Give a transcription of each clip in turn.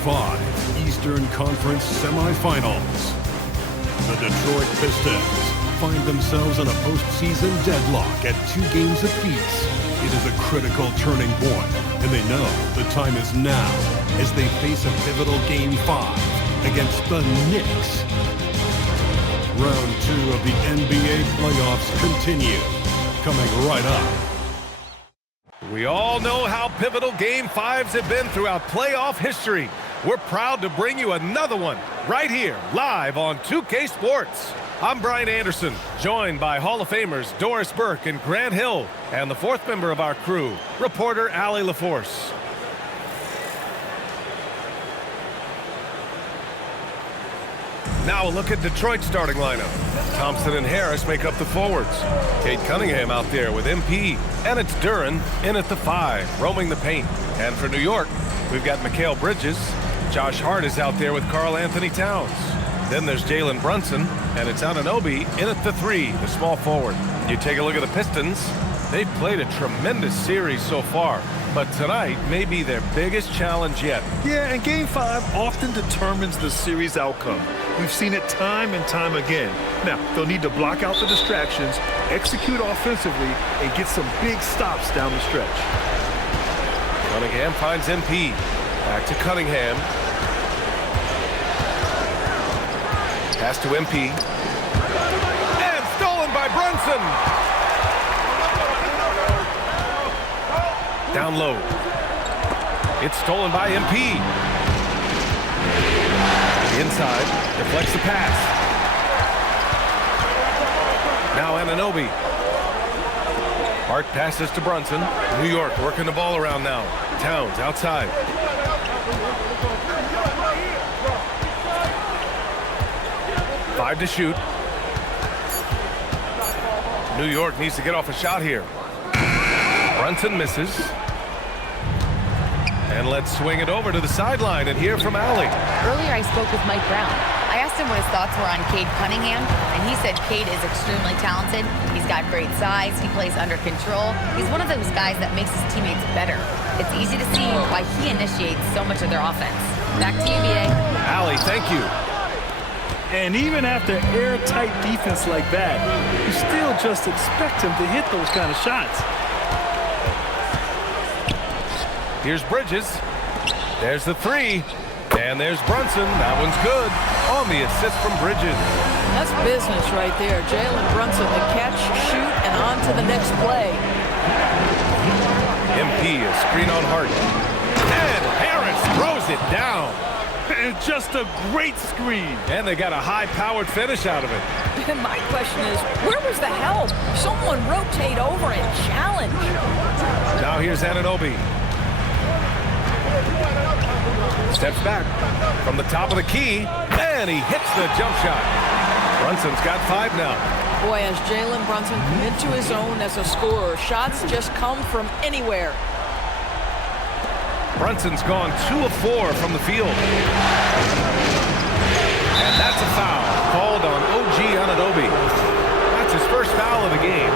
5 Eastern Conference semifinals. The Detroit Pistons find themselves in a postseason deadlock at 2 games apiece. It is a critical turning point, and they know the time is now as they face a pivotal Game 5 against the Knicks. Round 2 of the NBA playoffs continue, coming right up. We all know how pivotal Game 5s have been throughout playoff history. We're proud to bring you another one right here, live on 2K Sports. I'm Brian Anderson, joined by Hall of Famers Doris Burke and Grant Hill, and the 4th member of our crew, reporter Allie LaForce. Now a look at Detroit's starting lineup. Thompson and Harris make up the forwards. Cade Cunningham out there with MP. And it's Duren in at the 5, roaming the paint. And for New York, we've got Mikal Bridges. Josh Hart is out there with Karl Anthony Towns. Then there's Jalen Brunson, and it's Anunoby in at the 3, the small forward. You take a look at the Pistons. They've played a tremendous series so far, but tonight may be their biggest challenge yet. Yeah, and Game 5 often determines the series outcome. We've seen it time and time again. Now, they'll need to block out the distractions, execute offensively, and get some big stops down the stretch. Cunningham finds MP. Back to Cunningham. Pass to MP. And stolen by Brunson. Down low. It's stolen by MP. Inside, deflects the pass. Now Anunoby. Hart passes to Brunson. New York working the ball around now. Towns outside. Five to shoot. New York needs to get off a shot here. Brunson misses. And let's swing it over to the sideline and hear from Allie. Earlier I spoke with Mike Brown. I asked him what his thoughts were on Cade Cunningham, and he said Cade is extremely talented. He's got great size. He plays under control. He's one of those guys that makes his teammates better. It's easy to see why he initiates so much of their offense. Back to you, B.A. Allie, thank you. And even after airtight defense like that, you still just expect him to hit those kind of shots. Here's Bridges. There's the 3. And there's Brunson. That one's good on the assist from Bridges. That's business right there. Jalen Brunson, the catch, shoot, and on to the next play. MP, a screen on Hart. And Harris throws it down. And just a great screen. And they got a high-powered finish out of it. And my question is, where was the help? Someone rotate over and challenge. Now here's Anunoby. Steps back from the top of the key, and he hits the jump shot. Brunson's got 5 now. Boy, has Jalen Brunson come into his own as a scorer. Shots just come from anywhere. Brunson's gone 2 of 4 from the field. And that's a foul called on OG Anunoby. That's his first foul of the game.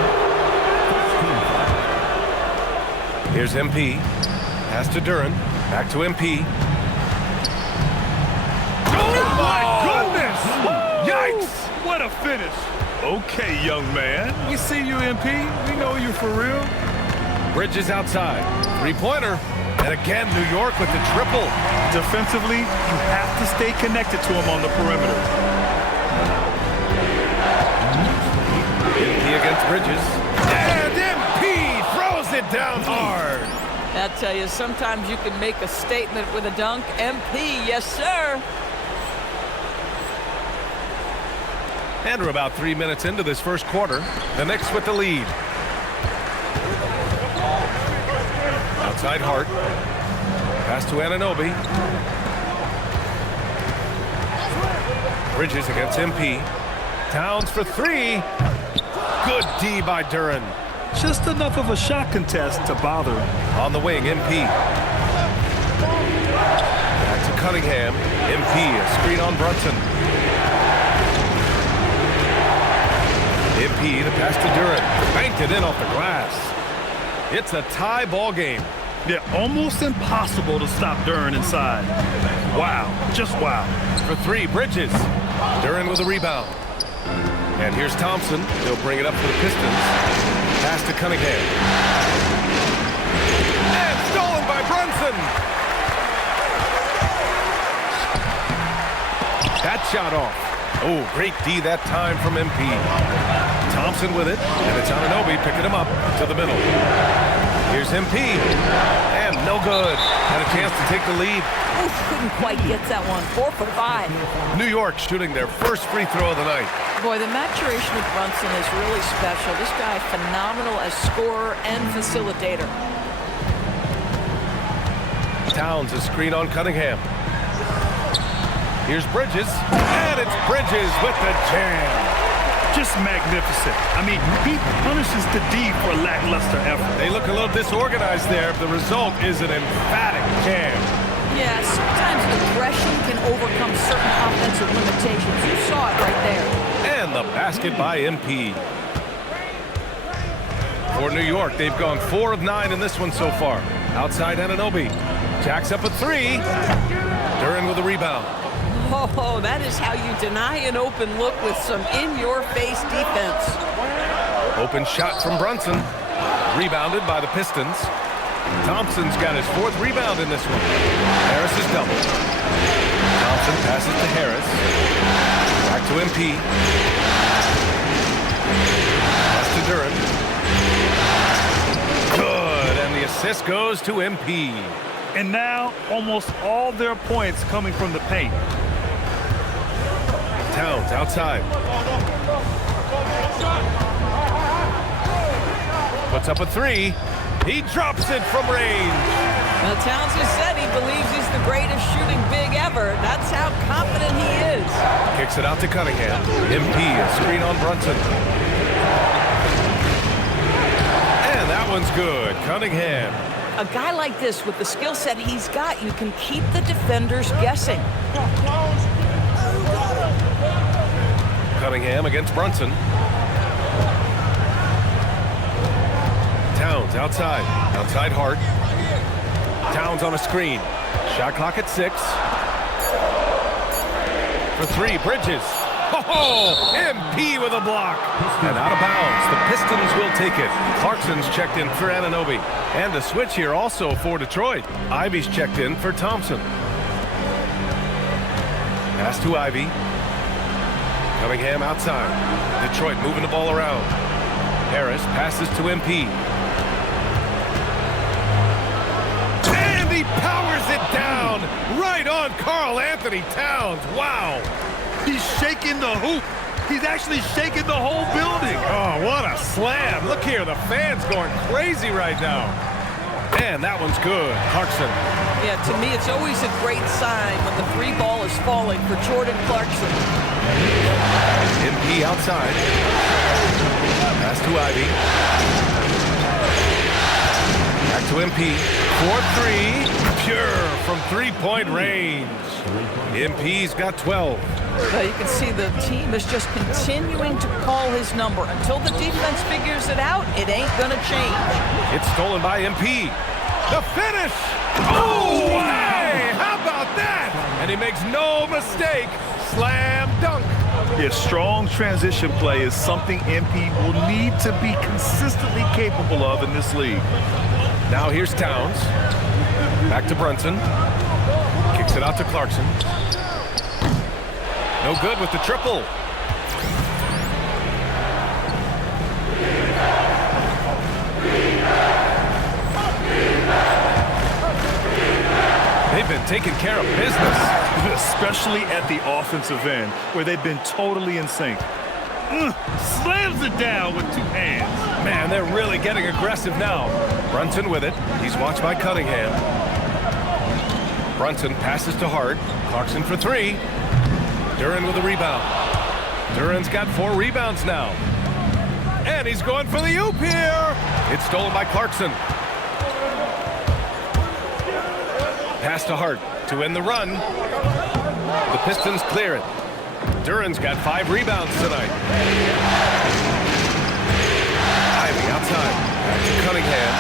Here's MP. Pass to Duren. Back to MP. Oh, my goodness! Yikes! What a finish. Okay, young man. We see you, MP. We know you're for real. Bridges outside. 3-pointer. And again, New York with the triple. Defensively, you have to stay connected to him on the perimeter. MP against Bridges. And MP throws it down hard. I tell you, sometimes you can make a statement with a dunk. MP, yes, sir. And we're about 3 minutes into this first quarter. The Knicks with the lead. Outside Hart. Pass to Anunoby. Bridges against MP. Towns for 3. Good D by Duren. Just enough of a shot contest to bother him. On the wing, MP. Back to Cunningham. MP, a screen on Brunson. MP, the pass to Duren. Banked it in off the glass. It's a tie ball game. They're almost impossible to stop Duren inside. Wow, just wow. For three, Bridges. Duren with a rebound. And here's Thompson. He'll bring it up for the Pistons. Pass to Cunningham. And stolen by Brunson. That shot off. Oh, great D that time from MP. Thompson with it, and it's Anunoby picking him up to the middle. Here's MP, and no good. Had a chance to take the lead. Oof, couldn't quite get that one. 4 for 5. New York shooting their first free throw of the night. Boy, the maturation of Brunson is really special. This guy phenomenal as scorer and facilitator. Towns a screen on Cunningham. Here's Bridges, and it's Bridges with the jam. Just magnificent. I mean, he punishes the D for lackluster effort. They look a little disorganized there. The result is an emphatic jam. Yeah, sometimes aggression can overcome certain offensive limitations. You saw it right there. And the basket by MP. For New York, they've gone 4 of 9 in this one so far. Outside Anunoby. Jacks up a 3. Duren with a rebound. Oh, that is how you deny an open look with some in-your-face defense. Open shot from Brunson. Rebounded by the Pistons. Thompson's got his 4th rebound in this one. Harris is doubled. Thompson passes to Harris. Back to MP. Pass to Duren. Good, and the assist goes to MP. And now, almost all their points coming from the paint. Towns outside. Puts up a 3. He drops it from range. Well, Towns has said he believes he's the greatest shooting big ever. That's how confident he is. Kicks it out to Cunningham. MP, a screen on Brunson. And that one's good. Cunningham. A guy like this, with the skill set he's got, you can keep the defenders guessing. Cunningham against Brunson. Towns outside. Outside Hart. Towns on a screen. Shot clock at 6. For 3, Bridges. Oh, MP with a block. And out of bounds. The Pistons will take it. Clarkson's checked in for Anunoby. And a switch here also for Detroit. Ivy's checked in for Thompson. Pass to Ivy. Cunningham outside. Detroit moving the ball around. Harris passes to MP. And he powers it down right on Karl Anthony Towns. Wow. He's shaking the hoop. He's actually shaking the whole building. Oh, what a slam. Look here, the fans going crazy right now. And that one's good. Clarkson. Yeah, to me, it's always a great sign when the 3 ball is falling for Jordan Clarkson. MP outside. Pass to Ivy. Back to MP. 4-3. Pure from 3-point range. MP's got 12. Well, you can see the team is just continuing to call his number. Until the defense figures it out, it ain't going to change. It's stolen by MP. The finish! Oh, hey! How about that? And he makes no mistake. Slam dunk. Yeah, strong transition play is something MP will need to be consistently capable of in this league. Now here's Towns. Back to Brunson. Kicks it out to Clarkson. No good with the triple. They've been taking care of business. Especially at the offensive end, where they've been totally in sync. Slams it down with 2 hands. Man, they're really getting aggressive now. Brunson with it. He's watched by Cunningham. Brunson passes to Hart. Clarkson for 3. Duren with a rebound. Duren's got 4 rebounds now. And he's going for the oop here. It's stolen by Clarkson. Pass to Hart to end the run. The Pistons clear it. Duren's got 5 rebounds tonight. Ivy outside. Back to Cunningham.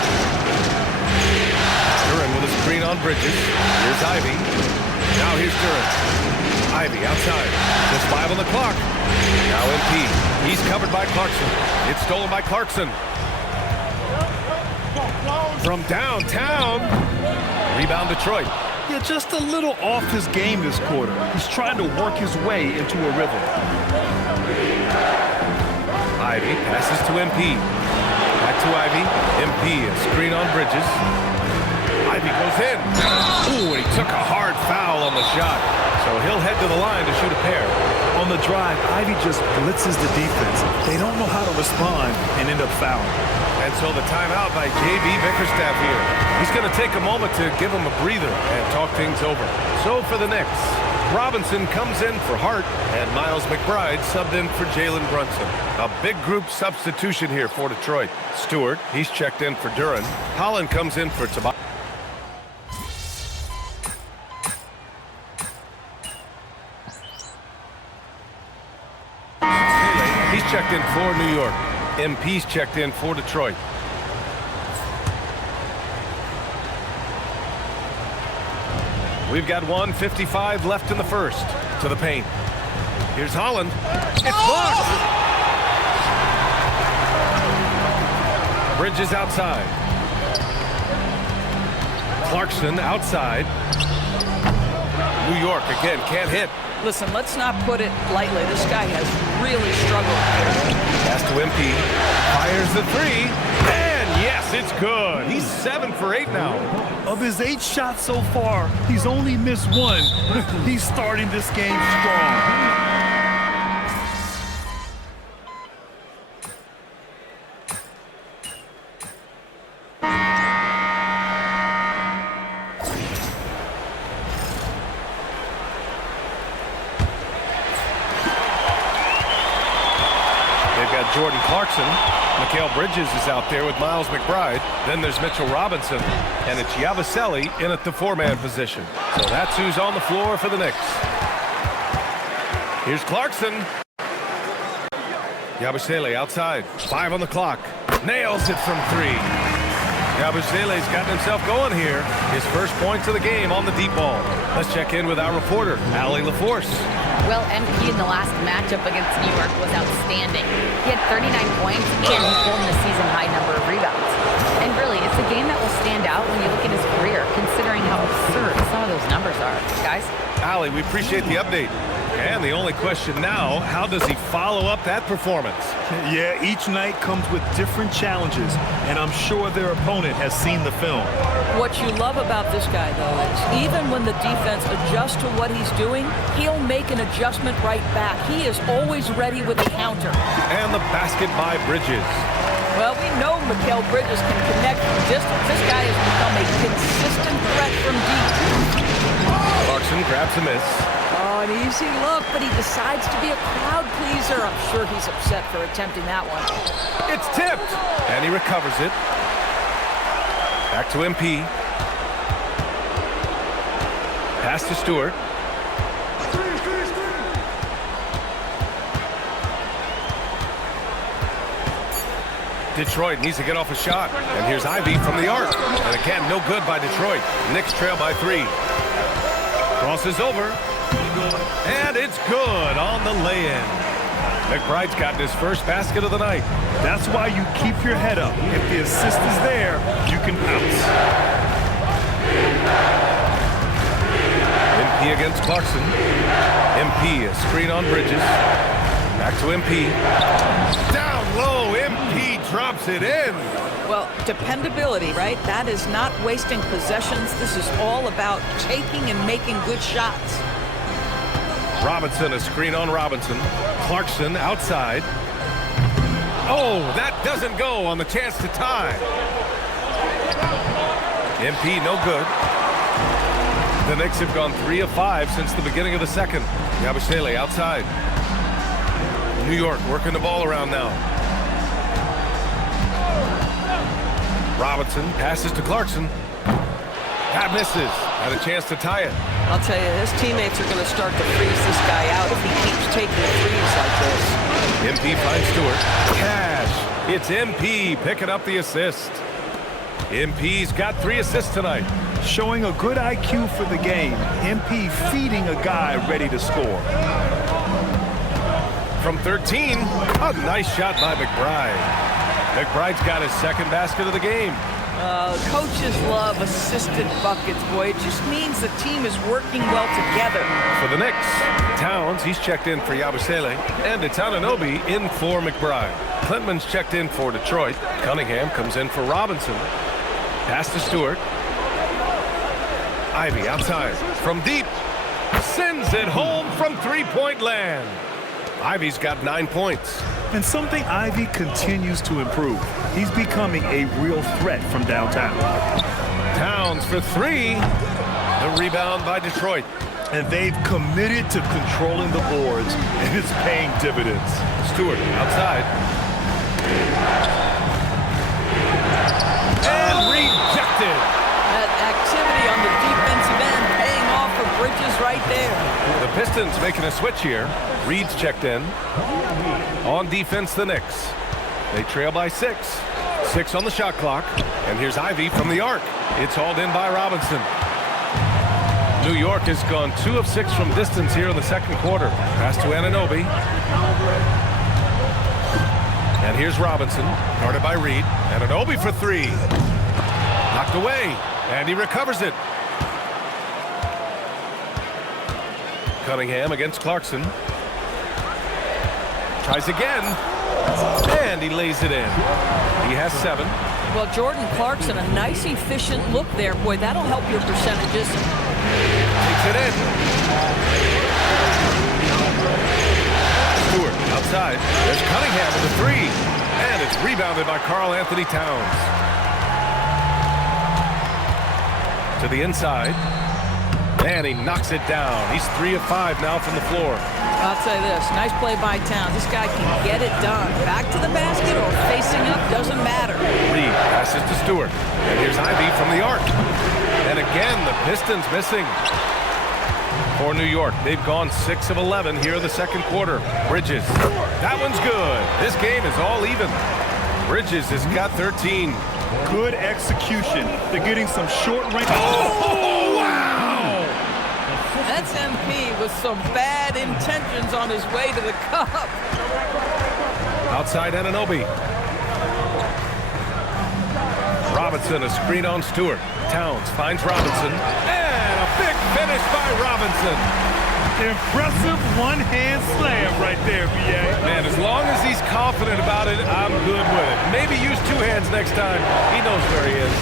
the screen on Bridges. Here's Ivy. Now here's Duran. Ivy outside. Just 5 on the clock. Now MP. He's covered by Clarkson. It's stolen by Clarkson. From downtown. Rebound Detroit. Yeah, just a little off his game this quarter. He's trying to work his way into a rhythm. Ivy passes to MP. Back to Ivy. MP, a screen on Bridges. Ivy goes in. Ooh, and he took a hard foul on the shot. So he'll head to the line to shoot a pair. On the drive, Ivy just blitzes the defense. They don't know how to respond and end up fouling. And so the timeout by J.B. Bickerstaff here. He's going to take a moment to give him a breather and talk things over. So for the Knicks, Robinson comes in for Hart, and Miles McBride subbed in for Jalen Brunson. A big group substitution here for Detroit. Stewart, he's checked in for Duran. Holland comes in for Tobias. He's checked in for New York. MP's checked in for Detroit. We've got 1:55 left in the first. To the paint. Here's Holland. It's blocked. Bridges outside. Clarkson outside. New York again can't hit. Listen, let's not put it lightly. This guy has really struggled. Pass to MP. Fires the three. And yes, it's good. He's 7 for 8 now. Of his 8 shots so far, he's only missed 1. He's starting this game strong. Jordan Clarkson. Mikal Bridges is out there with Miles McBride. Then there's Mitchell Robinson. And it's Yabusele in at the 4-man position. So that's who's on the floor for the Knicks. Here's Clarkson. Yabusele outside. 5 on the clock. Nails it from 3. Yabusele's gotten himself going here. His first points of the game on the deep ball. Let's check in with our reporter, Allie LaForce. Well, MP in the last matchup against New York was outstanding. He had 39 points and he pulled in a season-high number of rebounds. And really, it's a game that will stand out when you look at his career, considering how absurd some of those numbers are. Guys? Allie, we appreciate the update. And the only question now, how does he follow up that performance? Yeah, each night comes with different challenges, and I'm sure their opponent has seen the film. What you love about this guy, though, is even when the defense adjusts to what he's doing, he'll make an adjustment right back. He is always ready with a counter. And the basket by Bridges. Well, we know Mikal Bridges can connect from distance. This guy has become a consistent threat from deep. Clarkson grabs a miss. Oh, an easy look, but he decides to be a crowd pleaser. I'm sure he's upset for attempting that one. It's tipped, and he recovers it. Back to MP. Pass to Stewart. Detroit needs to get off a shot. And here's Ivy from the arc. And again, no good by Detroit. Knicks trail by 3. Crosses over. And it's good on the lay-in. McBride's gotten his first basket of the night. That's why you keep your head up. If the assist is there, you can bounce. MP against Clarkson. MP, a screen on Bridges. Back to MP. Down low, MP drops it in. Well, dependability, right? That is not wasting possessions. This is all about taking and making good shots. Robinson, a screen on Robinson. Clarkson outside. Oh, that doesn't go on the chance to tie. MP, no good. The Knicks have gone 3 of 5 since the beginning of the second. Yabusele outside. New York working the ball around now. Robinson passes to Clarkson. That misses. Had a chance to tie it. I'll tell you, his teammates are going to start to freeze this guy out if he keeps taking the threes like this. MP finds Stewart. Cash. It's MP picking up the assist. MP's got 3 assists tonight. Showing a good IQ for the game. MP feeding a guy ready to score. From 13, a nice shot by McBride. McBride's got his second basket of the game. Coaches love assisted buckets, boy. It just means the team is working well together. For the Knicks, Towns, he's checked in for Yabusele, and it's Anunoby in for McBride. Klintman's checked in for Detroit. Cunningham comes in for Robinson. Pass to Stewart. Ivy outside from deep. Sends it home from three-point land. Ivy's got 9 points. And something Ivy continues to improve. He's becoming a real threat from downtown. Towns for three. The rebound by Detroit. And they've committed to controlling the boards, and it's paying dividends. Stewart outside. And rejected. That activity on the defensive end paying off for Bridges right there. The Pistons making a switch here. Reed's checked in. On defense, the Knicks. They trail by 6. 6 on the shot clock. And here's Ivy from the arc. It's hauled in by Robinson. New York has gone 2 of 6 from distance here in the second quarter. Pass to Anunoby. And here's Robinson, guarded by Reed. Anunoby for 3. Knocked away, and he recovers it. Cunningham against Clarkson. Tries again, and he lays it in. He has 7. Well, Jordan Clarkson, a nice, efficient look there. Boy, that'll help your percentages. Takes it in. Stewart outside. There's Cunningham with a 3. And it's rebounded by Karl Anthony Towns. To the inside. And he knocks it down. He's 3 of 5 now from the floor. I'll say this, nice play by Towns. This guy can get it done. Back to the basket or facing up, doesn't matter. Reed passes to Stewart. And here's Ivy from the arc. And again, the Pistons missing. For New York, they've gone 6 of 11 here in the second quarter. Bridges, that one's good. This game is all even. Bridges has got 13. Good execution. They're getting some short range. Oh, wow! That's MP with some bad intentions on his way to the cup. Outside Anunoby. Robinson, a screen on Stewart. Towns finds Robinson. And a big finish by Robinson. Impressive one-hand slam right there, B.A. Man, as long as he's confident about it, I'm good with it. Maybe use 2 hands next time. He knows where he is.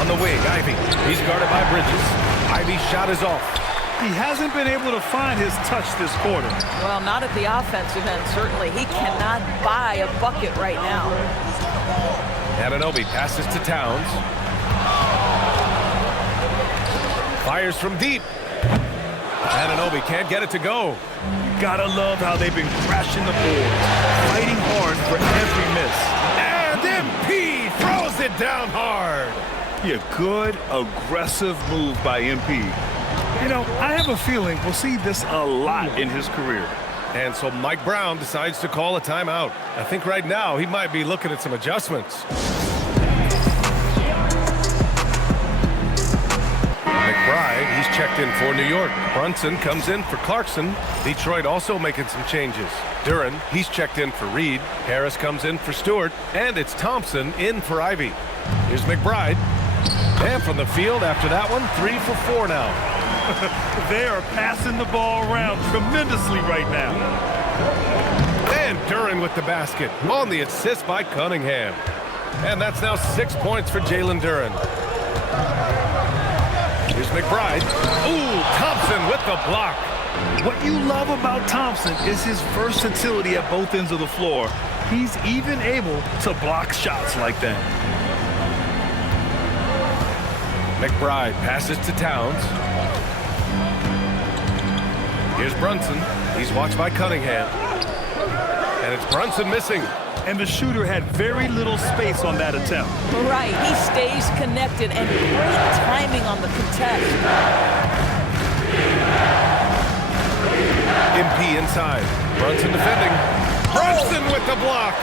On the wing, Ivy. He's guarded by Bridges. Ivy's shot is off. He hasn't been able to find his touch this quarter. Well, not at the offensive end, certainly. He cannot buy a bucket right now. Anunoby passes to Towns. Fires from deep. Anunoby can't get it to go. Gotta love how they've been crashing the boards, fighting hard for every miss. And MP throws it down hard. Yeah, good, aggressive move by MP. You know, I have a feeling we'll see this a lot in his career. And so Mike Brown decides to call a timeout. I think right now he might be looking at some adjustments. McBride, he's checked in for New York. Brunson comes in for Clarkson. Detroit also making some changes. Duren, he's checked in for Reed. Harris comes in for Stewart. And it's Thompson in for Ivy. Here's McBride. And from the field after that one, 3 for 4 now. They are passing the ball around tremendously right now. And Duren with the basket on the assist by Cunningham. And that's now 6 points for Jalen Duren. Here's McBride. Ooh, Thompson with the block. What you love about Thompson is his versatility at both ends of the floor. He's even able to block shots like that. McBride passes to Towns. Here's Brunson. He's watched by Cunningham. And it's Brunson missing. And the shooter had very little space on that attempt. Right, he stays connected and great timing on the contest. MP inside. Brunson defending. Brunson with the block.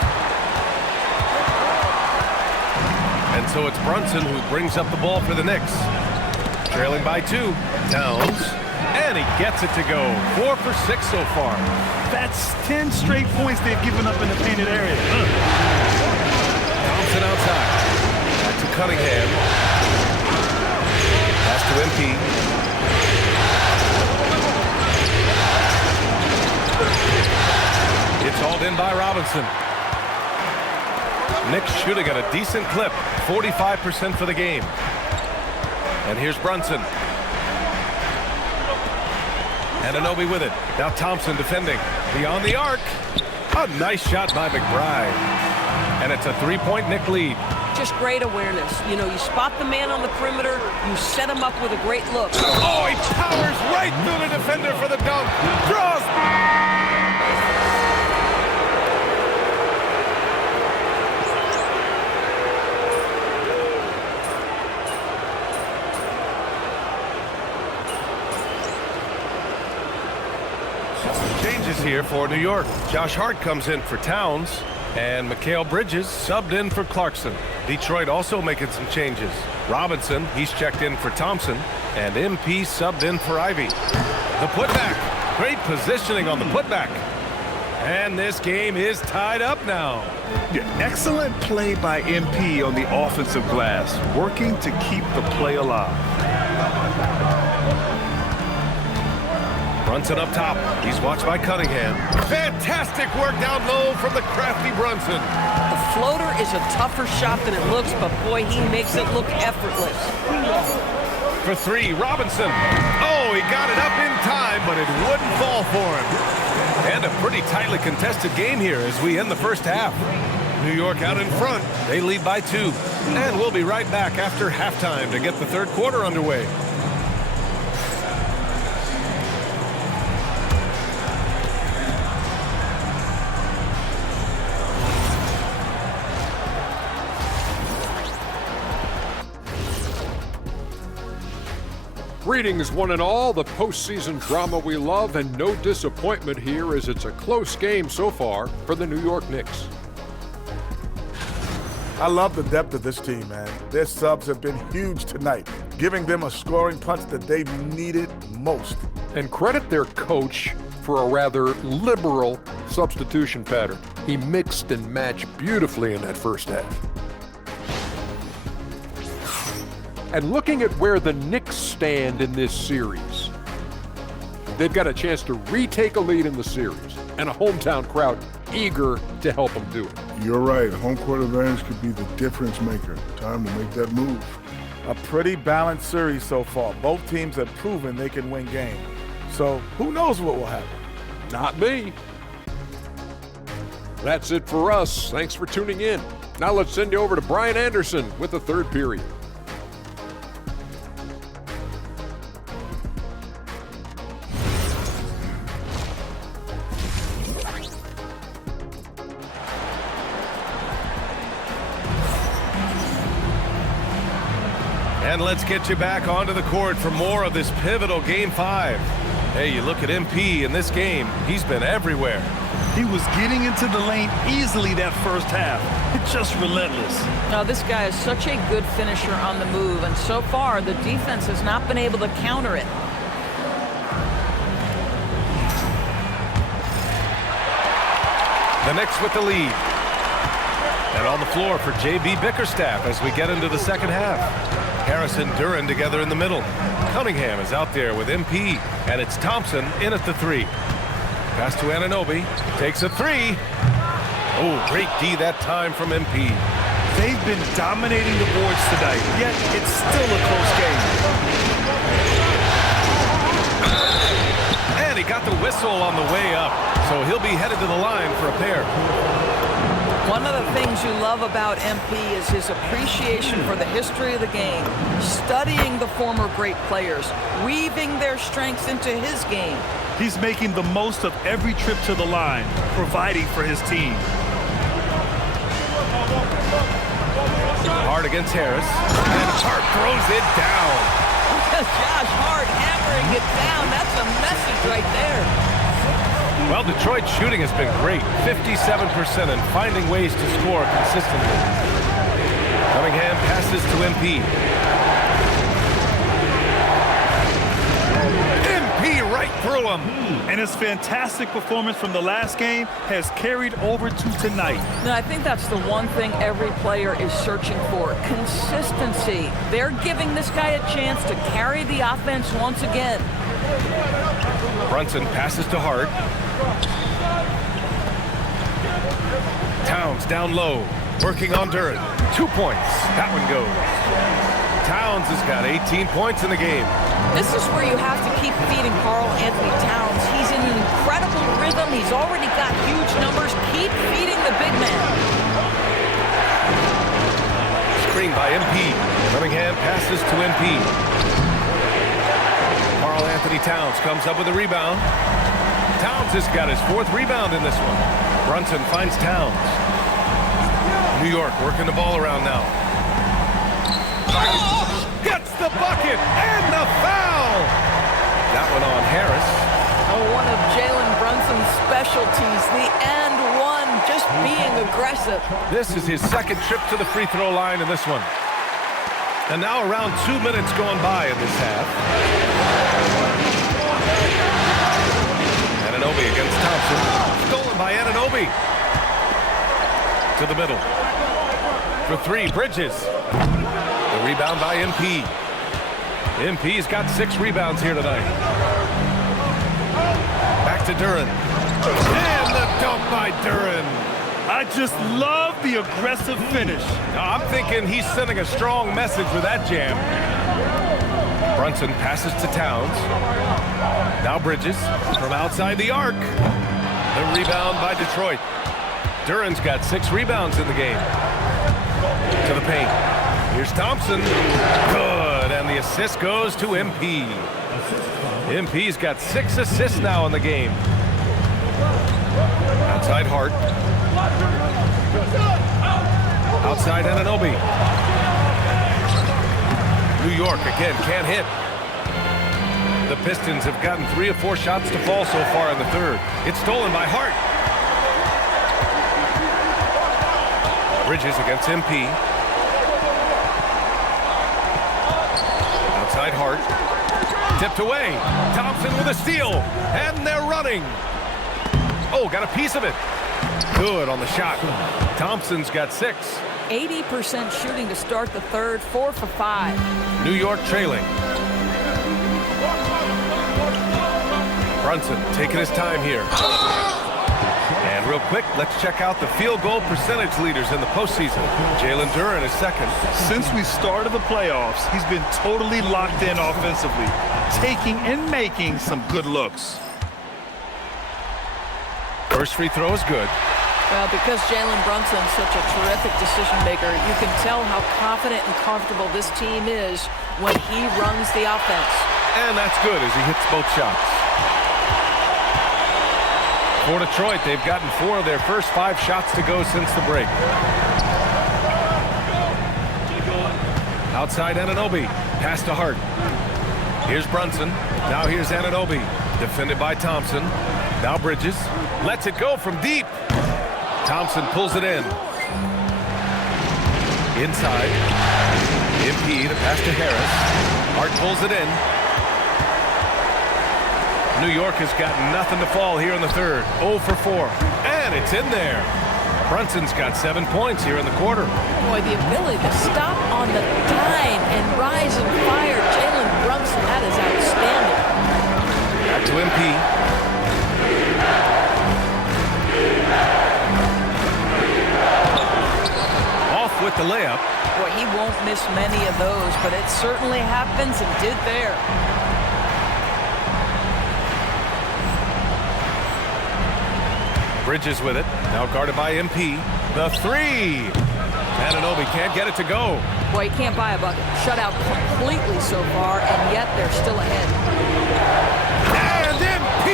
And so it's Brunson who brings up the ball for the Knicks. Trailing by 2. Towns. And he gets it to go. 4 for 6 so far. That's 10 straight points they've given up in the painted area. Thompson outside. Back to Cunningham. Pass to MP. It's hauled in by Robinson. Knicks shooting at a decent clip. 45% for the game. And here's Brunson. Anunoby with it. Now Thompson defending. Beyond the arc. A nice shot by McBride. And it's a 3-point Knick lead. Just great awareness. You know, you spot the man on the perimeter, you set him up with a great look. Oh, he powers right through the defender for the dunk. Draws. Changes here for New York. Josh Hart comes in for Towns, and Mikal Bridges subbed in for Clarkson. Detroit also making some changes. Robinson, he's checked in for Thompson, and MP subbed in for Ivy. The putback. Great positioning on the putback. And this game is tied up now. Yeah, excellent play by MP on the offensive glass, working to keep the play alive. Brunson up top. He's watched by Cunningham. Fantastic work down low from the crafty Brunson. The floater is a tougher shot than it looks, but boy, he makes it look effortless. For 3, Robinson. Oh, he got it up in time, but it wouldn't fall for him. And a pretty tightly contested game here as we end the first half. New York out in front. They lead by 2. And we'll be right back after halftime to get the third quarter underway. Greetings, one and all. The postseason drama we love, and no disappointment here as it's a close game so far for the New York Knicks. I love the depth of this team, man. Their subs have been huge tonight, giving them a scoring punch that they needed most. And credit their coach for a rather liberal substitution pattern. He mixed and matched beautifully in that first half. And looking at where the Knicks stand in this series, they've got a chance to retake a lead in the series, and a hometown crowd eager to help them do it. You're right. Home court advantage could be the difference maker. Time to make that move. A pretty balanced series so far. Both teams have proven they can win games. So who knows what will happen? Not me. That's it for us. Thanks for tuning in. Now let's send you over to Brian Anderson with the third period. And let's get you back onto the court for more of this pivotal Game 5. Hey, you look at MP in this game, he's been everywhere. He was getting into the lane easily that first half. It's just relentless. Now, this guy is such a good finisher on the move, and so far, the defense has not been able to counter it. The Knicks with the lead. And on the floor for J.B. Bickerstaff as we get into the second half. Harris and Duren together in the middle. Cunningham is out there with MP, and it's Thompson in at the 3. Pass to Anunoby, takes a 3. Oh, great D that time from MP. They've been dominating the boards tonight, yet it's still a close game. And he got the whistle on the way up, so he'll be headed to the line for a pair. One of the things you love about MP is his appreciation for the history of the game, studying the former great players, weaving their strengths into his game. He's making the most of every trip to the line, providing for his team. Hart against Harris, and Hart throws it down. Josh Hart hammering it down. That's a message right there. Well, Detroit's shooting has been great. 57% and finding ways to score consistently. Cunningham passes to MP. MP right through him. And his fantastic performance from the last game has carried over to tonight. Now, I think that's the one thing every player is searching for, consistency. They're giving this guy a chance to carry the offense once again. Brunson passes to Hart. Towns down low, working on Duren. 2 points. That one goes. Towns has got 18 points in the game. This is where you have to keep feeding Karl Anthony Towns. He's in an incredible rhythm. He's already got huge numbers. Keep feeding the big man. Screen by MP. Cunningham passes to MP. Karl Anthony Towns comes up with a rebound. Towns has got his 4th rebound in this one. Brunson finds Towns. New York working the ball around now. Gets the bucket and the foul. That one on Harris. Oh, one of Jalen Brunson's specialties, the and one, just being aggressive. This is his 2nd trip to the free throw line in this one. And now around 2 minutes going by in this half. Anunoby against Thompson. Stolen by Anunoby. To the middle. For 3, Bridges. The rebound by MP. MP's got 6 rebounds here tonight. Back to Duren. And the dunk by Duren. I just love the aggressive finish. Now, I'm thinking he's sending a strong message with that jam. Brunson passes to Towns. Now Bridges from outside the arc. The rebound by Detroit. Duren's got 6 rebounds in the game. To the paint. Here's Thompson. Good. And the assist goes to MP. MP's got 6 assists now in the game. Outside Hart. Outside Anunoby. New York again can't hit. The Pistons have gotten 3 or 4 shots to fall so far in the 3rd. It's stolen by Hart. Bridges against MP. Outside Hart. Tipped away. Thompson with a steal. And they're running. Oh, got a piece of it. Good on the shot. Thompson's got 6. 80% shooting to start the 3rd, 4 for 5. New York trailing. Brunson taking his time here. And real quick, let's check out the field goal percentage leaders in the postseason. Jalen Duren is 2nd. Since we started the playoffs, he's been totally locked in offensively, taking and making some good looks. First free throw is good. Well, because Jalen Brunson's such a terrific decision maker, you can tell how confident and comfortable this team is when he runs the offense. And that's good as he hits both shots. For Detroit, they've gotten 4 of their first 5 shots to go since the break. Outside Anunoby. Pass to Hart. Here's Brunson. Now here's Anunoby. Defended by Thompson. Now Bridges. Lets it go from deep. Thompson pulls it in. Inside. MP to pass to Harris. Hart pulls it in. New York has got nothing to fall here in the 3rd. 0 for 4. And it's in there. Brunson's got 7 points here in the quarter. Boy, the ability to stop on the dime and rise and fire. Jalen Brunson, that is outstanding. Back to MP. Off with the layup. Boy, he won't miss many of those, but it certainly happens and did there. Bridges with it. Now guarded by MP. The 3. Anunoby can't get it to go. Boy, you can't buy a bucket. Shut out completely so far, and yet they're still ahead. And MP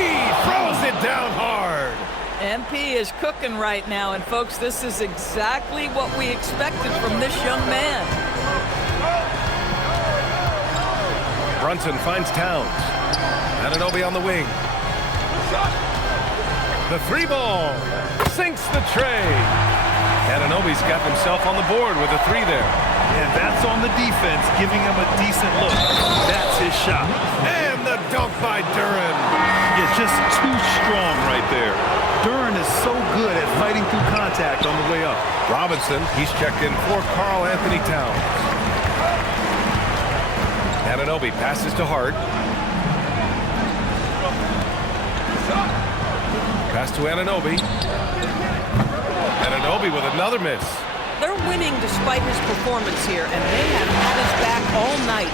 throws it down hard. MP is cooking right now, and folks, this is exactly what we expected from this young man. Brunson finds Towns. Anunoby on the wing. The three ball. Sinks the tray. Ananobi's got himself on the board with a three there. And that's on the defense, giving him a decent look. That's his shot. And the dunk by Duran. Yeah, just too strong right there. Duran is so good at fighting through contact on the way up. Robinson, he's checked in for Karl Anthony Towns. Ananobi passes to Hart. Pass to Ananobi. Ananobi with another miss. They're winning despite his performance here, and they have had his back all night.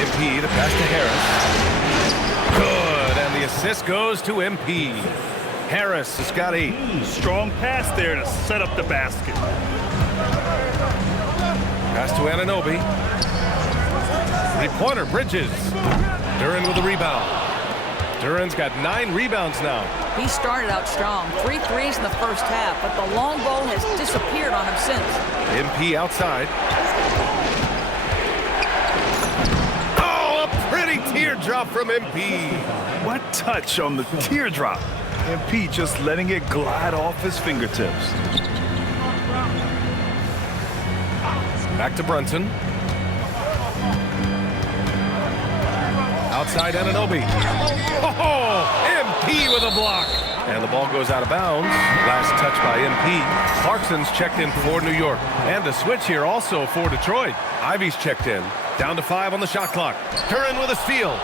MP, the pass to Harris. Good, and the assist goes to MP. Harris has got 8. Strong pass there to set up the basket. Pass to Ananobi. Three-pointer, Bridges. Duran with the rebound. Duran's got 9 rebounds now. He started out strong. 3 threes in the first half, but the long ball has disappeared on him since. MP outside. Oh, a pretty teardrop from MP. What touch on the teardrop. MP just letting it glide off his fingertips. Back to Brunson. Outside Ananobi. Oh, MP with a block. And the ball goes out of bounds. Last touch by MP. Clarkson's checked in for New York. And the switch here also for Detroit. Ivy's checked in. Down to 5 on the shot clock. Duran with a steal.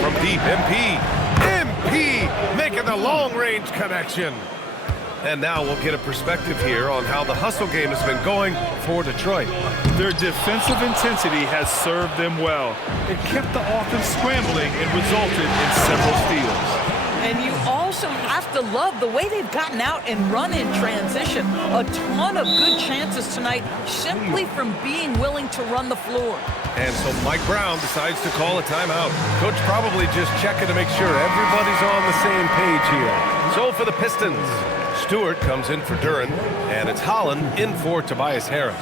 From deep, MP. MP making the long-range connection. And now we'll get a perspective here on how the hustle game has been going for Detroit. Their defensive intensity has served them well. It kept the offense scrambling and resulted in several steals. And you also have to love the way they've gotten out and run in transition. A ton of good chances tonight simply from being willing to run the floor. And so Mike Brown decides to call a timeout. Coach probably just checking to make sure everybody's on the same page here. So for the Pistons, Stewart comes in for Duran, and it's Holland in for Tobias Harris.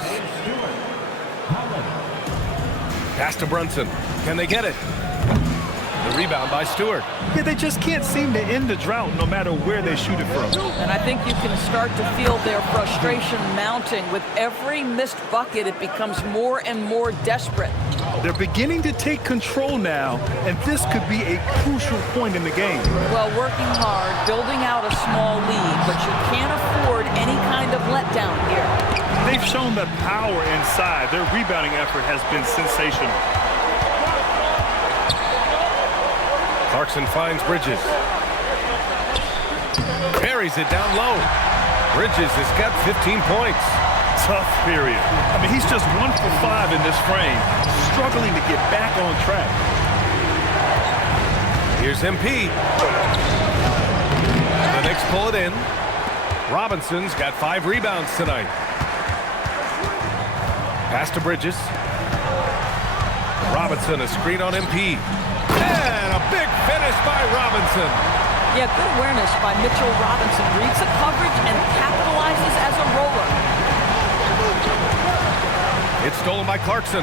Pass to Brunson. Can they get it? The rebound by Stewart. Yeah, they just can't seem to end the drought no matter where they shoot it from. And I think you can start to feel their frustration mounting. With every missed bucket, it becomes more and more desperate. They're beginning to take control now, and this could be a crucial point in the game. Well, working hard, building out a small lead, but you can't afford any kind of letdown here. They've shown the power inside. Their rebounding effort has been sensational. Clarkson finds Bridges. Carries it down low. Bridges has got 15 points. Tough period. I mean, he's just 1 for 5 in this frame, struggling to get back on track. Here's MP. The Knicks pull it in. Robinson's got 5 rebounds tonight. Pass to Bridges. Robinson, a screen on MP. And a big finish by Robinson. Yeah, good awareness by Mitchell Robinson. Reads the coverage and capitalizes as a roller. It's stolen by Clarkson.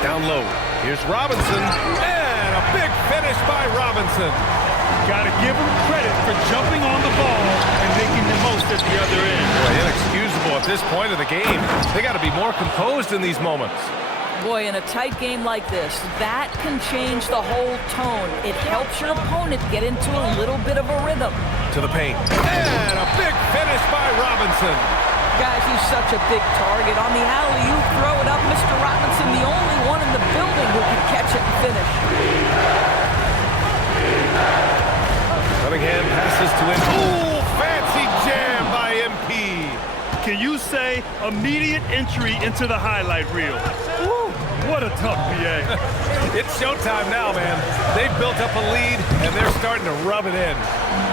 Down low. Here's Robinson. And a big finish by Robinson. Got to give him credit for jumping on the ball and making the most at the other end. Boy, inexcusable at this point of the game. They got to be more composed in these moments. Boy, in a tight game like this, that can change the whole tone. It helps your opponent get into a little bit of a rhythm. To the paint. And a big finish by Robinson. Guys, he's such a big target. On the alley-oop, throw it up. Mr. Robinson, the only one in the building who can catch it and finish. Cunningham passes to him. Ooh, fancy jam by MP. Can you say immediate entry into the highlight reel? Woo, what a tough PA. It's showtime now, man. They've built up a lead, and they're starting to rub it in.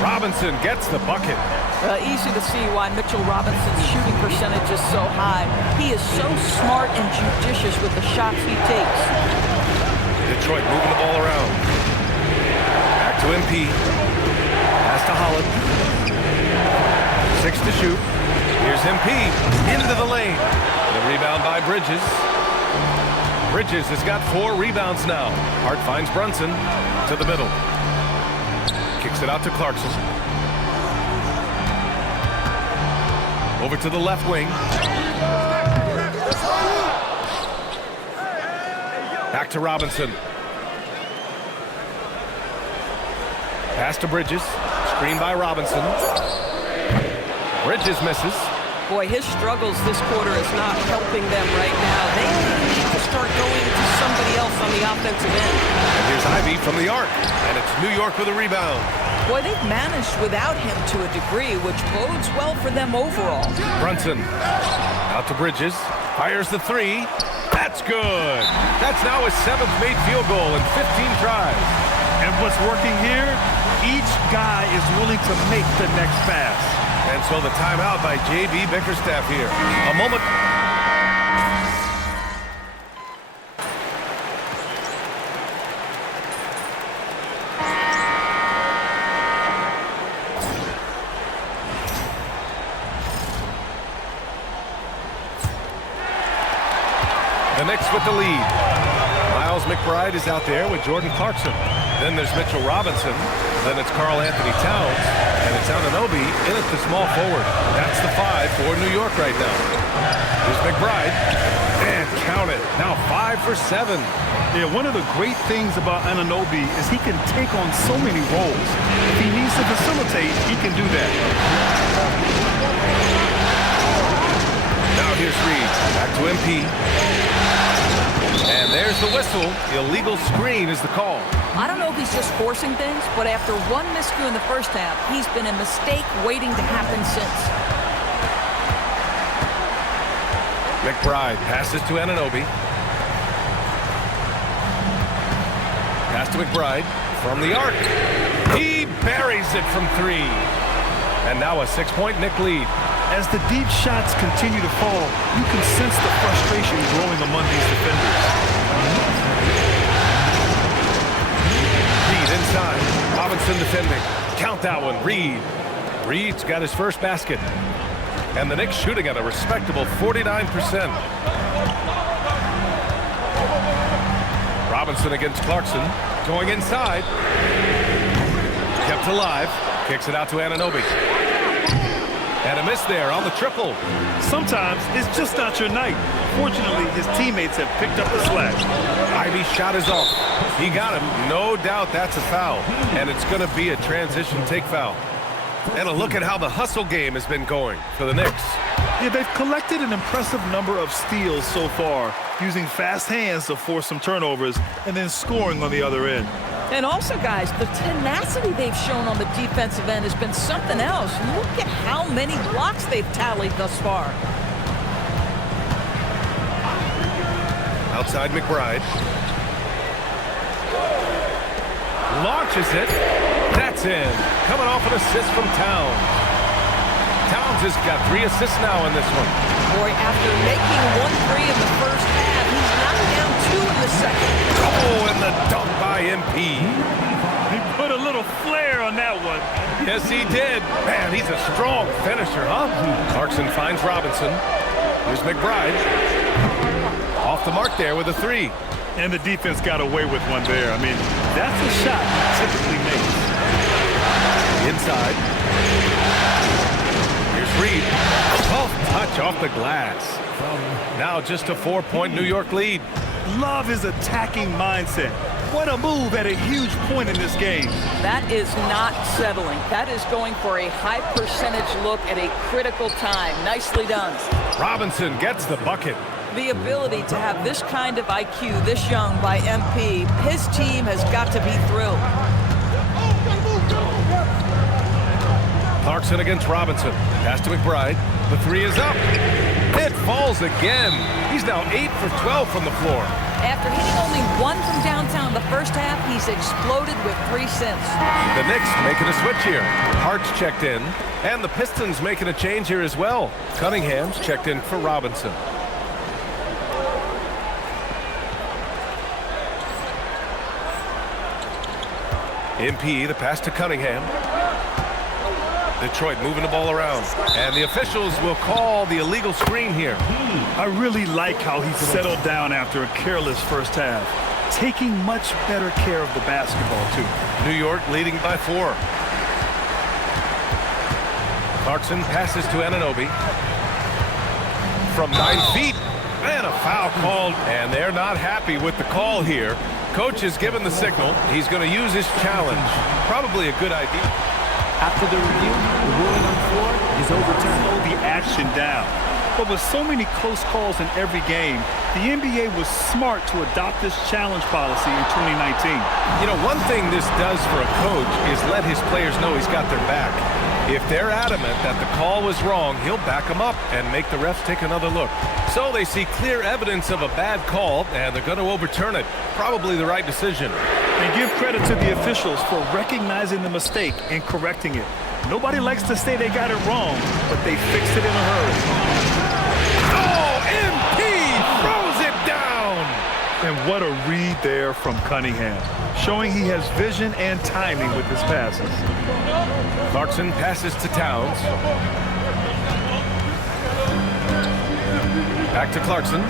Robinson gets the bucket. Easy to see why Mitchell Robinson's shooting percentage is so high. He is so smart and judicious with the shots he takes. Detroit moving the ball around. Back to MP. Pass to Holland. 6 to shoot. Here's MP into the lane. The rebound by Bridges. Bridges has got 4 rebounds now. Hart finds Brunson to the middle. Kicks it out to Clarkson. Over to the left wing. Back to Robinson. Pass to Bridges. Screen by Robinson. Bridges misses. Boy, his struggles this quarter is not helping them right now. They need to start going to somebody else on the offensive end. And here's Ivy from the arc. And it's New York with a rebound. Boy, they've managed without him to a degree, which bodes well for them overall. Brunson out to Bridges. Fires the 3. That's good. That's now his 7th made field goal in 15 tries. And what's working here? Each guy is willing to make the next pass. And so the timeout by J.B. Bickerstaff here. A moment. The Knicks with the lead. Miles McBride is out there with Jordan Clarkson. Then there's Mitchell Robinson. Then it's Karl Anthony Towns. And it's Anunoby in at the small forward. That's the 5 for New York right now. Here's McBride. And count it. Now 5 for 7. Yeah, one of the great things about Anunoby is he can take on so many roles. If he needs to facilitate, he can do that. Now here's Reed. Back to MP. And there's the whistle. Illegal screen is the call. I don't know if he's just forcing things, but after one miscue in the first half, he's been a mistake waiting to happen since. McBride passes to Anunoby. Pass to McBride from the arc. He buries it from 3. And now a 6-point Knick lead. As the deep shots continue to fall, you can sense the frustration growing among these defenders. Reed inside. Robinson defending. Count that one. Reed. Reed's got his first basket. And the Knicks shooting at a respectable 49%. Robinson against Clarkson. Going inside. Kept alive. Kicks it out to Anunoby. And a miss there on the triple. Sometimes it's just not your night. Fortunately, his teammates have picked up the slack. Ivy's shot is off. He got him. No doubt that's a foul. And it's going to be a transition take foul. And a look at how the hustle game has been going for the Knicks. Yeah, they've collected an impressive number of steals so far, using fast hands to force some turnovers and then scoring on the other end. And also, guys, the tenacity they've shown on the defensive end has been something else. Look at how many blocks they've tallied thus far. Outside McBride. Launches it. That's in. Coming off an assist from Towns. Towns has got 3 assists now in this one. Boy, after making 1 3 in the first half, he's knocked down 2 in the second. Oh, and the dunk by MP. He put a little flair on that one. Yes, he did. Man, he's a strong finisher, huh? Clarkson finds Robinson. Here's McBride. Off the mark there with a 3. And the defense got away with one there. I mean, that's a shot he typically makes. Inside. Here's Reed. Tough touch off the glass. Now just a 4-point New York lead. Love his attacking mindset. What a move at a huge point in this game. That is not settling. That is going for a high percentage look at a critical time. Nicely done. Robinson gets the bucket. The ability to have this kind of IQ this young by MP, his team has got to be thrilled. Clarkson against Robinson. Pass to McBride. The 3 is up. It falls again. He's now 8 for 12 from the floor. After hitting only 1 from downtown the first half, he's exploded with 3 since. The Knicks making a switch here. Hart's checked in. And the Pistons making a change here as well. Cunningham's checked in for Robinson. MP, the pass to Cunningham. Detroit moving the ball around. And the officials will call the illegal screen here. I really like how he settled down after a careless first half, taking much better care of the basketball, too. New York leading by 4. Clarkson passes to Anunoby. From 9 feet. And a foul called. And they're not happy with the call here. Coach has given the signal. He's going to use his challenge. Probably a good idea. After the review, the ruling on the floor is overturned. Slow the action down. But with so many close calls in every game, the NBA was smart to adopt this challenge policy in 2019. You know, one thing this does for a coach is let his players know he's got their back. If they're adamant that the call was wrong, he'll back them up and make the refs take another look. So they see clear evidence of a bad call, and they're going to overturn it. Probably the right decision. And give credit to the officials for recognizing the mistake and correcting it. Nobody likes to say they got it wrong, but they fixed it in a hurry. Oh, MP throws it down! And what a read there from Cunningham, showing he has vision and timing with his passes. Clarkson passes to Towns. Back to Clarkson.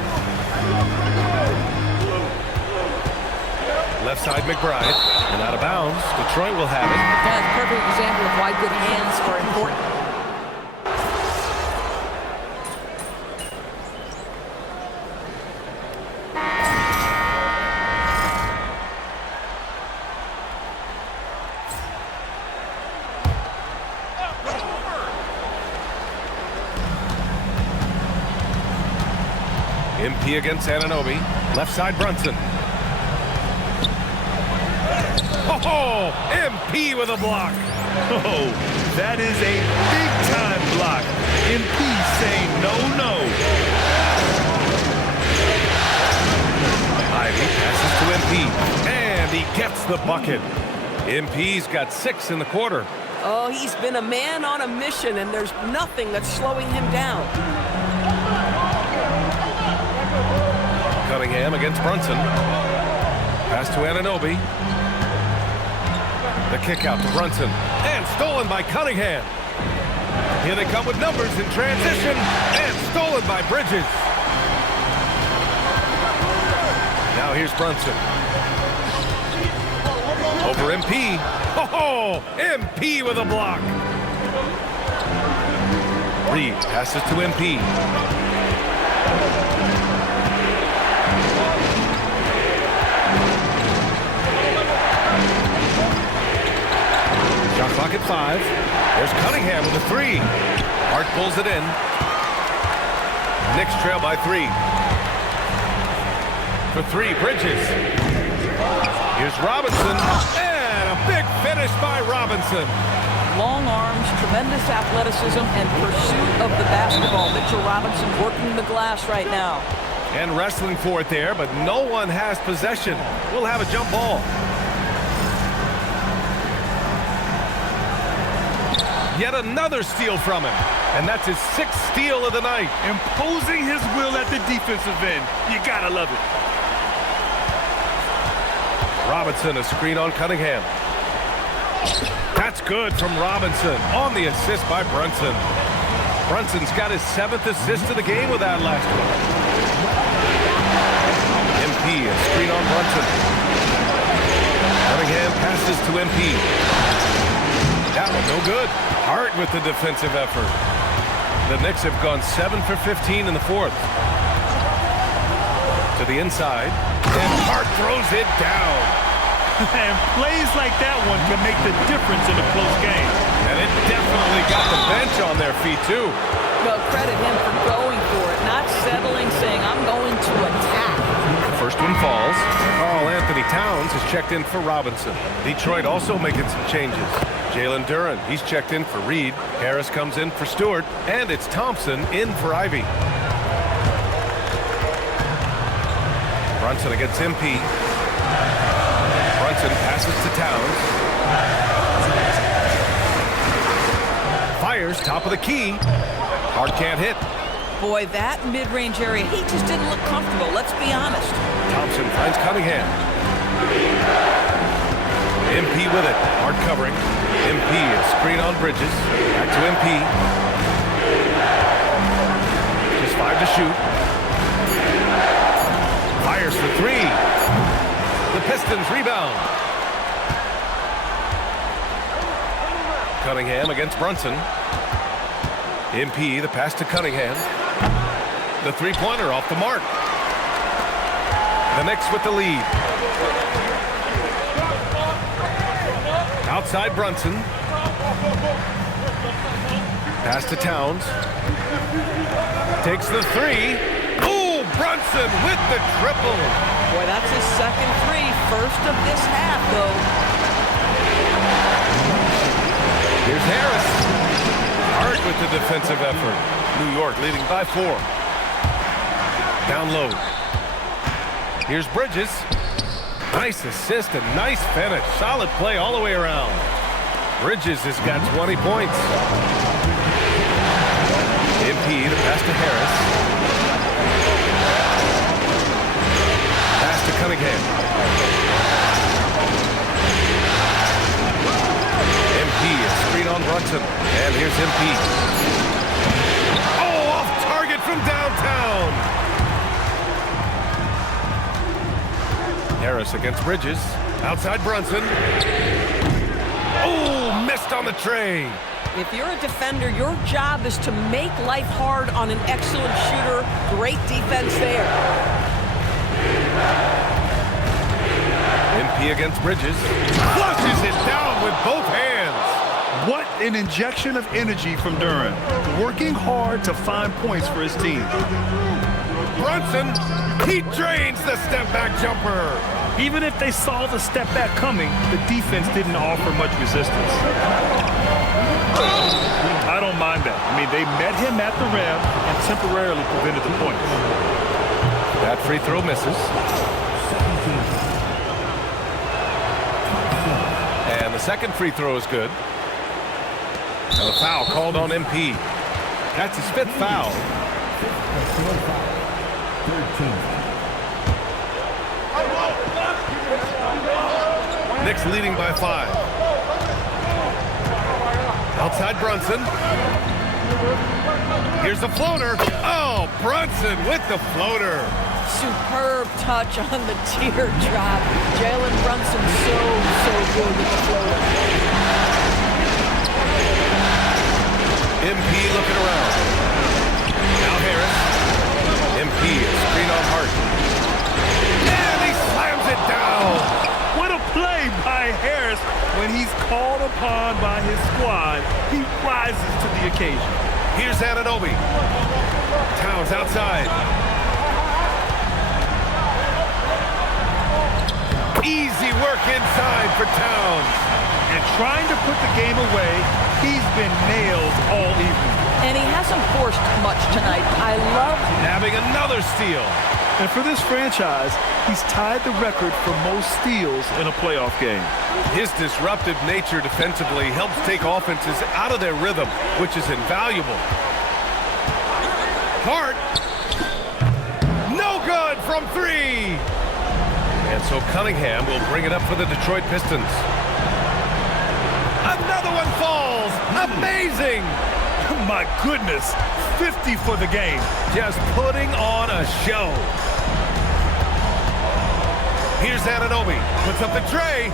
Left side McBride. And out of bounds. Detroit will have it. That's a perfect example of why good hands are important. MP against Anunoby. Left side Brunson. Oh, MP with a block. Oh, that is a big-time block. MP saying no, no. Ivy passes to MP. And he gets the bucket. MP's got 6 in the quarter. Oh, he's been a man on a mission, and there's nothing that's slowing him down. Cunningham against Brunson. Pass to Anunoby. The kick out to Brunson. And stolen by Cunningham. Here they come with numbers in transition. And stolen by Bridges. Now here's Brunson. Over MP. Oh, MP with a block. Reed passes to MP. Shot clock at 5. There's Cunningham with a 3. Hart pulls it in. Knicks trail by 3. For 3, Bridges. Here's Robinson. And a big finish by Robinson. Long arms, tremendous athleticism, and pursuit of the basketball. Mitchell Robinson working the glass right now. And wrestling for it there, but no one has possession. We'll have a jump ball. Yet another steal from him. And that's his 6th steal of the night. Imposing his will at the defensive end. You gotta love it. Robinson, a screen on Cunningham. That's good from Robinson on the assist by Brunson. Brunson's got his 7th assist of the game with that last one. MP, a screen on Brunson. Cunningham passes to MP. That one no good. Hart with the defensive effort. The Knicks have gone 7 for 15 in the 4th. To the inside. And Hart throws it down. And plays like that one can make the difference in a close game. And it definitely got the bench on their feet, too. Well, credit him for going for it, not settling, saying, I'm going to attack. The first one falls. Karl Anthony Towns is checked in for Robinson. Detroit also making some changes. Jalen Duren, he's checked in for Reed. Harris comes in for Stewart. And it's Thompson in for Ivy. Brunson against MP. Brunson passes to Towns. Fires top of the key. Hart can't hit. Boy, that mid-range area, he just didn't look comfortable, let's be honest. Thompson finds Cunningham. MP with it. Hart covering. MP, a screen on Bridges. Back to MP. Just 5 to shoot. Fires for 3. The Pistons rebound. Cunningham against Brunson. MP, the pass to Cunningham. The three-pointer off the mark. The Knicks with the lead. Outside Brunson. Pass to Towns. Takes the 3. Oh, Brunson with the triple. Boy, that's his second 3. First of this half, though. Here's Harris. Hard with the defensive effort. New York leading by 4. Down low. Here's Bridges. Nice assist and nice finish. Solid play all the way around. Bridges has got 20 points. MP, the pass to Harris. Pass to Cunningham. MP, a screen on Brunson. And here's MP. Oh, off target from downtown. Harris against Bridges. Outside Brunson. Oh, missed on the tray. If you're a defender, your job is to make life hard on an excellent shooter. Great defense there. MP against Bridges. Flushes it down with both hands. What an injection of energy from Duren. Working hard to find points for his team. Brunson, he drains the step-back jumper. Even if they saw the step back coming, the defense didn't offer much resistance. I don't mind that. I mean, they met him at the rim and temporarily prevented the points. That free throw misses. And the second free throw is good. And a foul called on MP. That's his 5th foul. 13. Knicks leading by 5. Outside Brunson. Here's the floater. Oh, Brunson with the floater. Superb touch on the teardrop. Jalen Brunson so good with the floater. MP looking around. Now Harris. MP, a screen on Hart. And he slams it down. What a play by Harris. When he's called upon by his squad, he rises to the occasion. Here's Anunoby. Towns outside. Easy work inside for Towns. And trying to put the game away, he's been nailed all evening. And he hasn't forced much tonight. I love having another steal. And for this franchise, he's tied the record for most steals in a playoff game. His disruptive nature defensively helps take offenses out of their rhythm, which is invaluable. Hart. No good from 3. And so Cunningham will bring it up for the Detroit Pistons. Another one falls. Amazing. My goodness, 50 for the game. Just putting on a show. Here's Anunoby. Puts up the tray.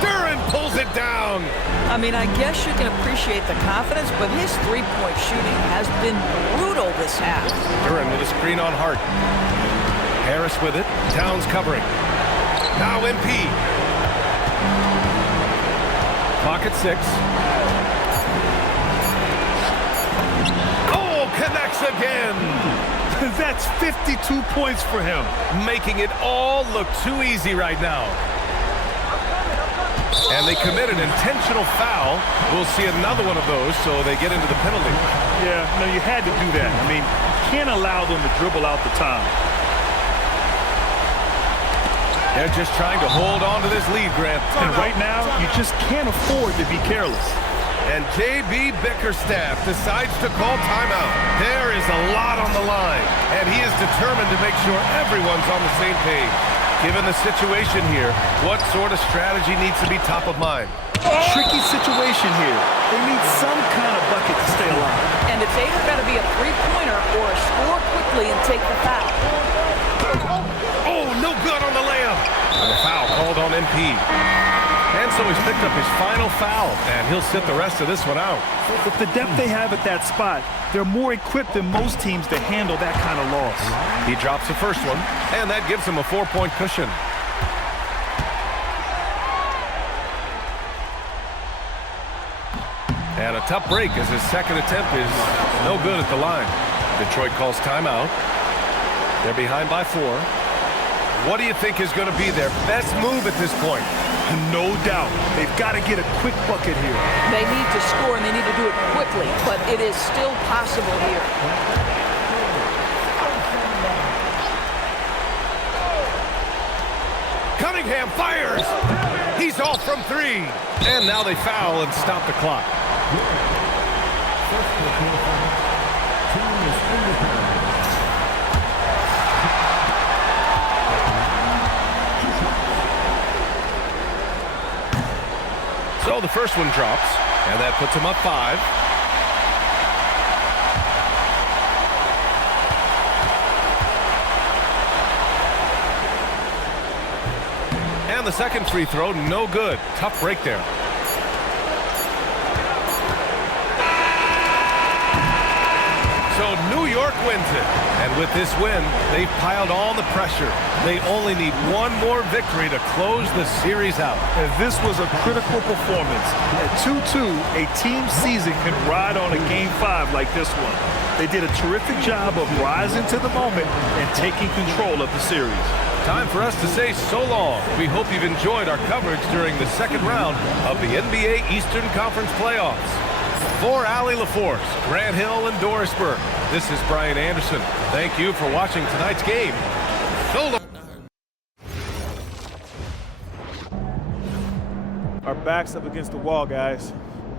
Duren pulls it down. I mean, I guess you can appreciate the confidence, but his three-point shooting has been brutal this half. Duren with a screen on Hart. Harris with it. Towns covering. Now MP. Clock at 6. Connects again. That's 52 points for him. Making it all look too easy right now. And they commit an intentional foul. We'll see another one of those, so they get into the penalty. Yeah, no, you had to do that. I mean, you can't allow them to dribble out the time. They're just trying to hold on to this lead, Grant. And right now, you just can't afford to be careless. And J.B. Bickerstaff decides to call timeout. There is a lot on the line, and he is determined to make sure everyone's on the same page. Given the situation here, what sort of strategy needs to be top of mind? Tricky situation here. They need some kind of bucket to stay alive. And it's either got to be a three-pointer or score quickly and take the foul. Oh, no good on the layup. And the foul called on MP. And so he's picked up his final foul, and he'll sit the rest of this one out. With the depth they have at that spot, they're more equipped than most teams to handle that kind of loss. He drops the first one, and that gives him a 4-point cushion. And a tough break as his second attempt is no good at the line. Detroit calls timeout. They're behind by 4. What do you think is going to be their best move at this point? No doubt. They've got to get a quick bucket here. They need to score, and they need to do it quickly, but it is still possible here. Cunningham fires. He's off from 3. And now they foul and stop the clock. So the first one drops, and that puts him up 5. And the second free throw, no good. Tough break there. So New York wins it. And with this win, they've piled on the pressure. They only need one more victory to close the series out. And this was a critical performance. At 2-2, a team season can ride on a Game 5 like this one. They did a terrific job of rising to the moment and taking control of the series. Time for us to say so long. We hope you've enjoyed our coverage during the second round of the NBA Eastern Conference Playoffs. For Allie LaForce, Grant Hill, and Dorisburg, this is Brian Anderson. Thank you for watching tonight's game. So long. Our backs up against the wall, guys.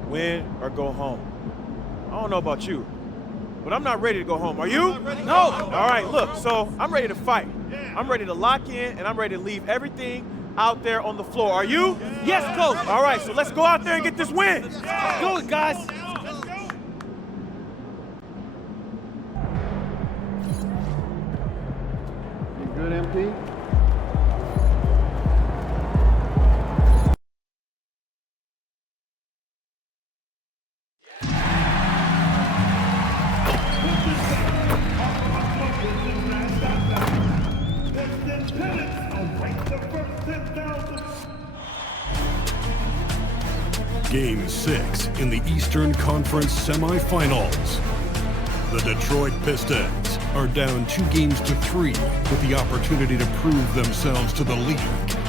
Win or go home. I don't know about you, but I'm not ready to go home. Are you? No. All right, look, so I'm ready to fight. I'm ready to lock in, and I'm ready to leave everything out there on the floor. Are you? Yes, coach. All right, so let's go out there and get this win. Let's do it, guys. You good, MP? Game 6 in the Eastern Conference semifinals. The Detroit Pistons are down 2 games to 3 with the opportunity to prove themselves to the league,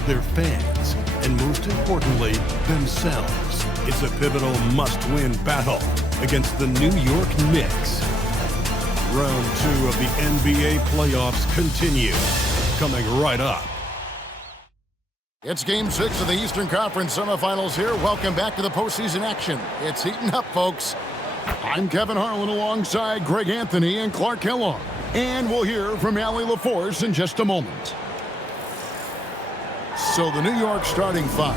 their fans, and most importantly, themselves. It's a pivotal must-win battle against the New York Knicks. Round 2 of the NBA playoffs continue, coming right up. It's Game 6 of the Eastern Conference semifinals here. Welcome back to the postseason action. It's heating up, folks. I'm Kevin Harlan alongside Greg Anthony and Clark Kellogg. And we'll hear from Allie LaForce in just a moment. So the New York starting 5.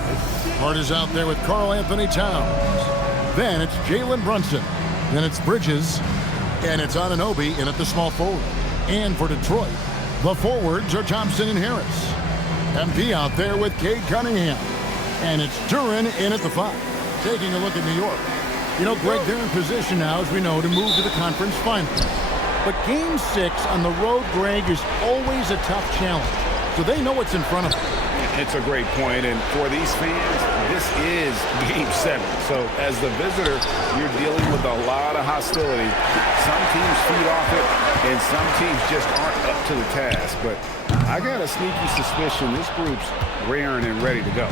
Hart is out there with Karl Anthony Towns. Then it's Jalen Brunson. Then it's Bridges. And it's Anunoby in at the small forward. And for Detroit, the forwards are Thompson and Harris. MP out there with Cade Cunningham. And it's Duren in at the 5. Taking a look at New York. You know, Greg, they're in position now, as we know, to move to the conference finals. But Game 6 on the road, Greg, is always a tough challenge. So they know what's in front of them. It's a great point, and for these fans, this is Game 7. So as the visitor, you're dealing with a lot of hostility. Some teams feed off it, and some teams just aren't up to the task. But I got a sneaky suspicion this group's raring and ready to go.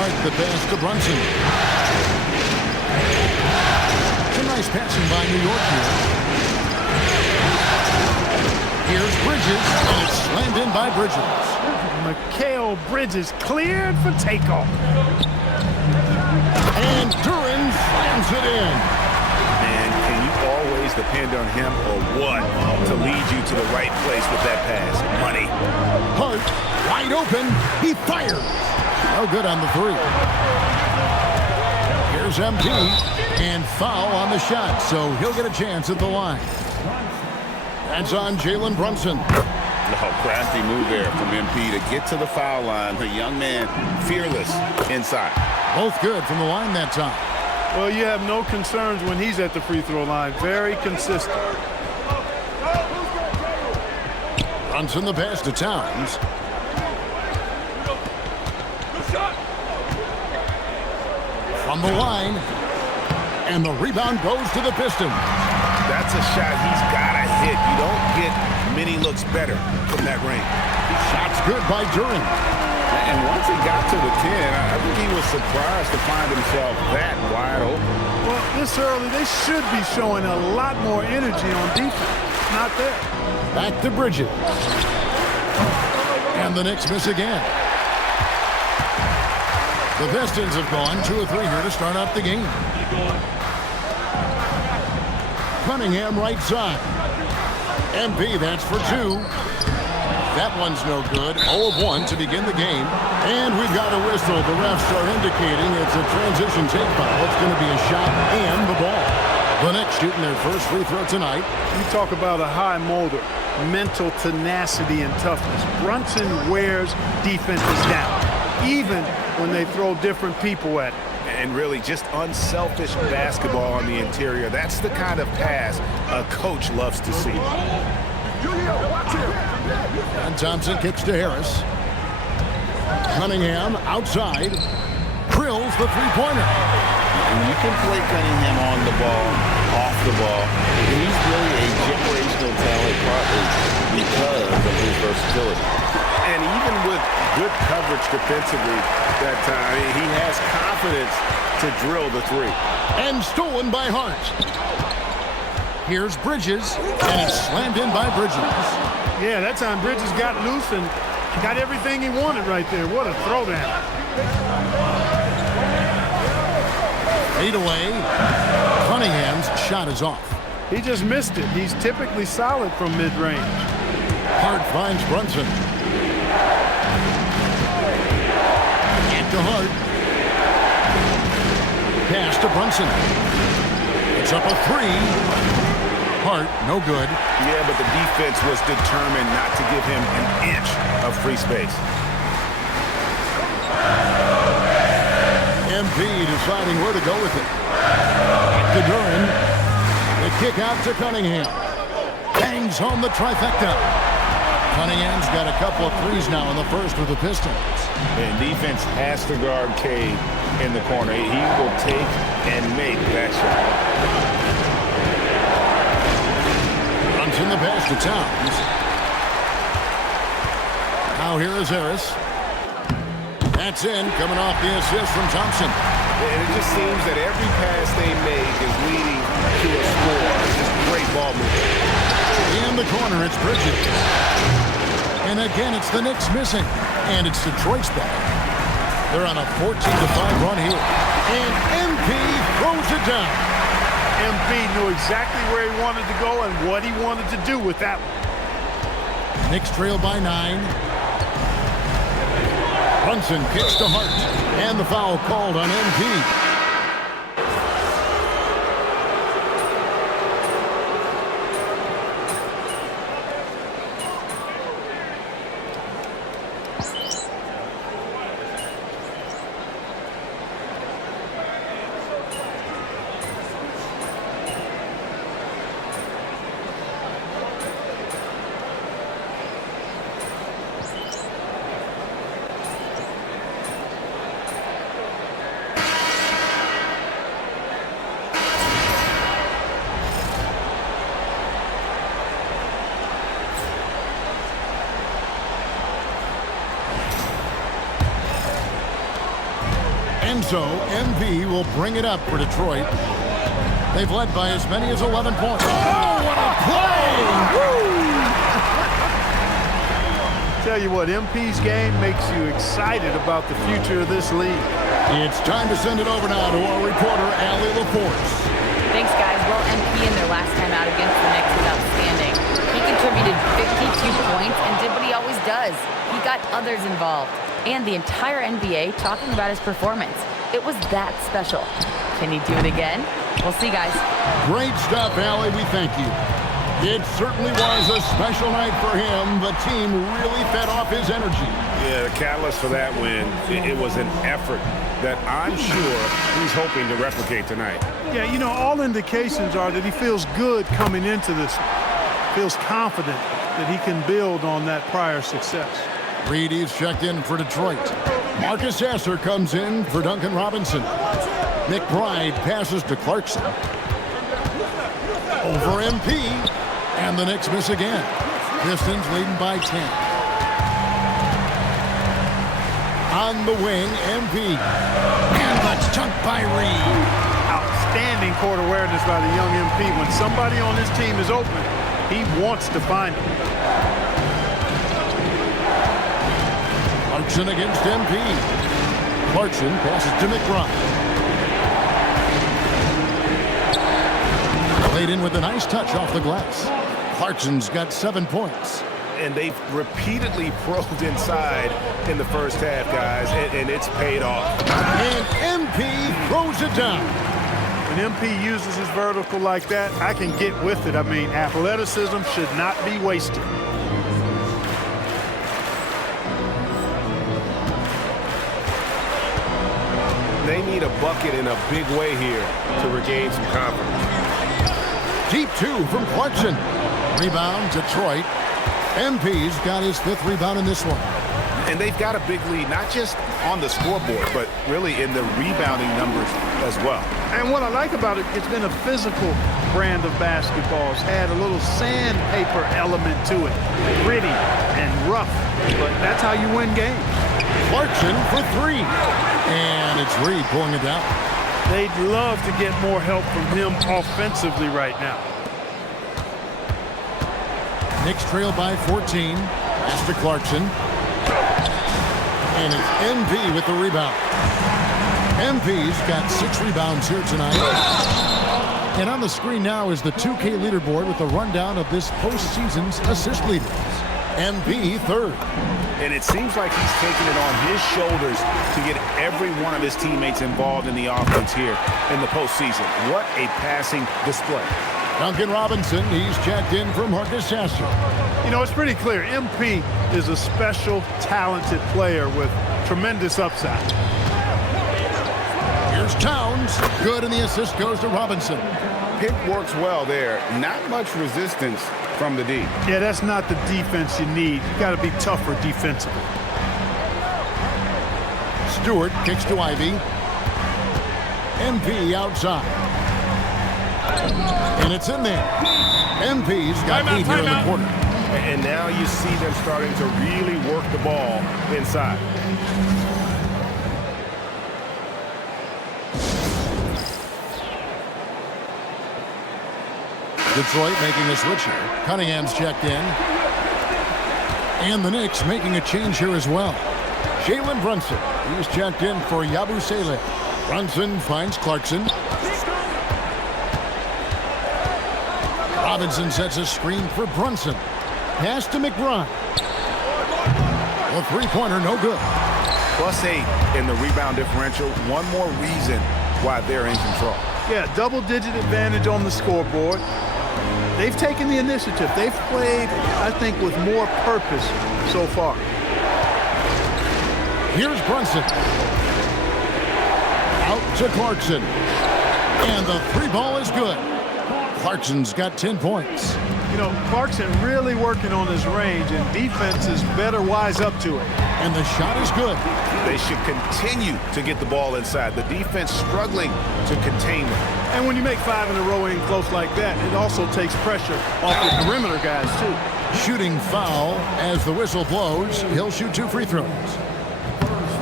Hart the pass to Brunson. It's a nice passing by New York here. Here's Bridges, and it's slammed in by Bridges. Mikal Bridges cleared for takeoff. And Duren slams it in. And can you always depend on him or what to lead you to the right place with that pass. Money. Hart, wide open. He fires. No good on the three. Here's MP, and foul on the shot, so he'll get a chance at the line. That's on Jalen Brunson. Oh, crafty move there from MP to get to the foul line. The young man, fearless inside. Both good from the line that time. Well, you have no concerns when he's at the free throw line. Very consistent. Brunson the pass to Towns. From the line, and the rebound goes to the Pistons. That's a shot he's got to hit. You don't get many looks better from that range. Shot's good by Duran. And once he got to the 10, I think he was surprised to find himself that wide open. Well, this early, they should be showing a lot more energy on defense. Not there. Back to Bridges. And the Knicks miss again. The Pistons have gone 2 of 3 here to start out the game. Cunningham right side. MP, that's for 2. That one's no good. 0 of 1 to begin the game. And we've got a whistle. The refs are indicating it's a transition take foul. It's going to be a shot and the ball. The Knicks shooting their first free throw tonight. You talk about a high molder, mental tenacity and toughness. Brunson wears defenses down, even when they throw different people at him. And really just unselfish basketball on the interior. That's the kind of pass a coach loves to see. And Thompson kicks to Harris. Cunningham outside. Drills the three-pointer. And you can play Cunningham on the ball, off the ball. He's really a generational talent partly because of his versatility. And even with good coverage defensively that time, he has confidence to drill the three. And stolen by Hart. Here's Bridges, and it's slammed in by Bridges. Yeah, that time Bridges got loose and got everything he wanted right there. What a throwdown. Fade away. Cunningham's shot is off. He just missed it. He's typically solid from mid-range. Hart finds Brunson. And to Hart. Pass to Brunson. It's up a 3. Hart, no good. Yeah, but the defense was determined not to give him an inch of free space. MP deciding where to go with it. To Duran. The kick out to Cunningham. Bangs home the trifecta. Cunningham's got a couple of threes now in the first with the Pistons. And defense has to guard Cade in the corner. He will take and make that shot. In the pass to Towns. Now here is Harris. That's in, coming off the assist from Thompson. And it just seems that every pass they make is leading to a score. Just great ball movement. In the corner, it's Bridges. And again, it's the Knicks missing. And it's Detroit's ball. They're on a 14-5 run here. And MP throws it down. MP knew exactly where he wanted to go and what he wanted to do with that one. Knicks trail by 9. Brunson kicks to Hart. And the foul called on MP. And so, MV will bring it up for Detroit. They've led by as many as 11 points. Oh, what a play! Woo! Tell you what, MP's game makes you excited about the future of this league. It's time to send it over now to our reporter, Allie LaForce. Thanks, guys. Well, MP in their last time out against the Knicks was outstanding. He contributed 52 points and did what he always does. He got others involved. And the entire NBA talking about his performance. It was that special. Can he do it again? We'll see, guys. Great stuff, Allie. We thank you. It certainly was a special night for him. The team really fed off his energy. Yeah, the catalyst for that win, it was an effort that I'm sure he's hoping to replicate tonight. Yeah, you know, all indications are that he feels good coming into this. Feels confident that he can build on that prior success. Reedy's checked in for Detroit. Marcus Sasser comes in for Duncan Robinson. McBride passes to Clarkson. Over MP. And the Knicks miss again. Pistons leading by 10. On the wing, MP. And the chunk by Reed. Outstanding court awareness by the young MP. When somebody on this team is open, he wants to find it. Clarkson against MP. Clarkson passes to McBride. Played in with a nice touch off the glass. Clarkson's got 7 points. And they've repeatedly probed inside in the first half, guys, and it's paid off. And MP throws it down. When MP uses his vertical like that, I can get with it. I mean, athleticism should not be wasted. They need a bucket in a big way here to regain some confidence. Deep two from Clarkson. Rebound, Detroit. MP's got his 5th rebound in this one. And they've got a big lead, not just on the scoreboard, but really in the rebounding numbers as well. And what I like about it, it's been a physical brand of basketball. It's had a little sandpaper element to it. Gritty and rough, but that's how you win games. Clarkson for 3. And it's Reed pulling it down. They'd love to get more help from him offensively right now. Knicks trail by 14. Pass to Clarkson. And it's MP with the rebound. MP's got 6 rebounds here tonight. And on the screen now is the 2K leaderboard with a rundown of this postseason's assist leaders. MP 3rd. And it seems like he's taking it on his shoulders to get every one of his teammates involved in the offense here in the postseason. What a passing display. Duncan Robinson, he's checked in from Marcus Sasser. You know, it's pretty clear. MP is a special, talented player with tremendous upside. Here's Towns. Good, and the assist goes to Robinson. Pick works well there. Not much resistance from the D. Yeah, that's not the defense you need. You got to be tougher defensively. Stewart kicks to Ivy. MP outside. And it's in there. MP's got 8 here in the quarter. And now you see them starting to really work the ball inside. Detroit making a switch here. Cunningham's checked in. And the Knicks making a change here as well. Jalen Brunson, he's checked in for Yabusele. Brunson finds Clarkson. Robinson sets a screen for Brunson. Pass to McBride. A 3-pointer, no good. +8 in the rebound differential. One more reason why they're in control. Yeah, double-digit advantage on the scoreboard. They've taken the initiative. They've played, I think, with more purpose so far. Here's Brunson. Out to Clarkson. And the 3-ball is good. Clarkson's got 10 points. You know, Clarkson really working on his range, and defenses better wise up to it. And the shot is good. They should continue to get the ball inside. The defense struggling to contain them. And when you make 5 in a row in close like that, it also takes pressure off the perimeter guys, too. Shooting foul as the whistle blows. He'll shoot 2 free throws.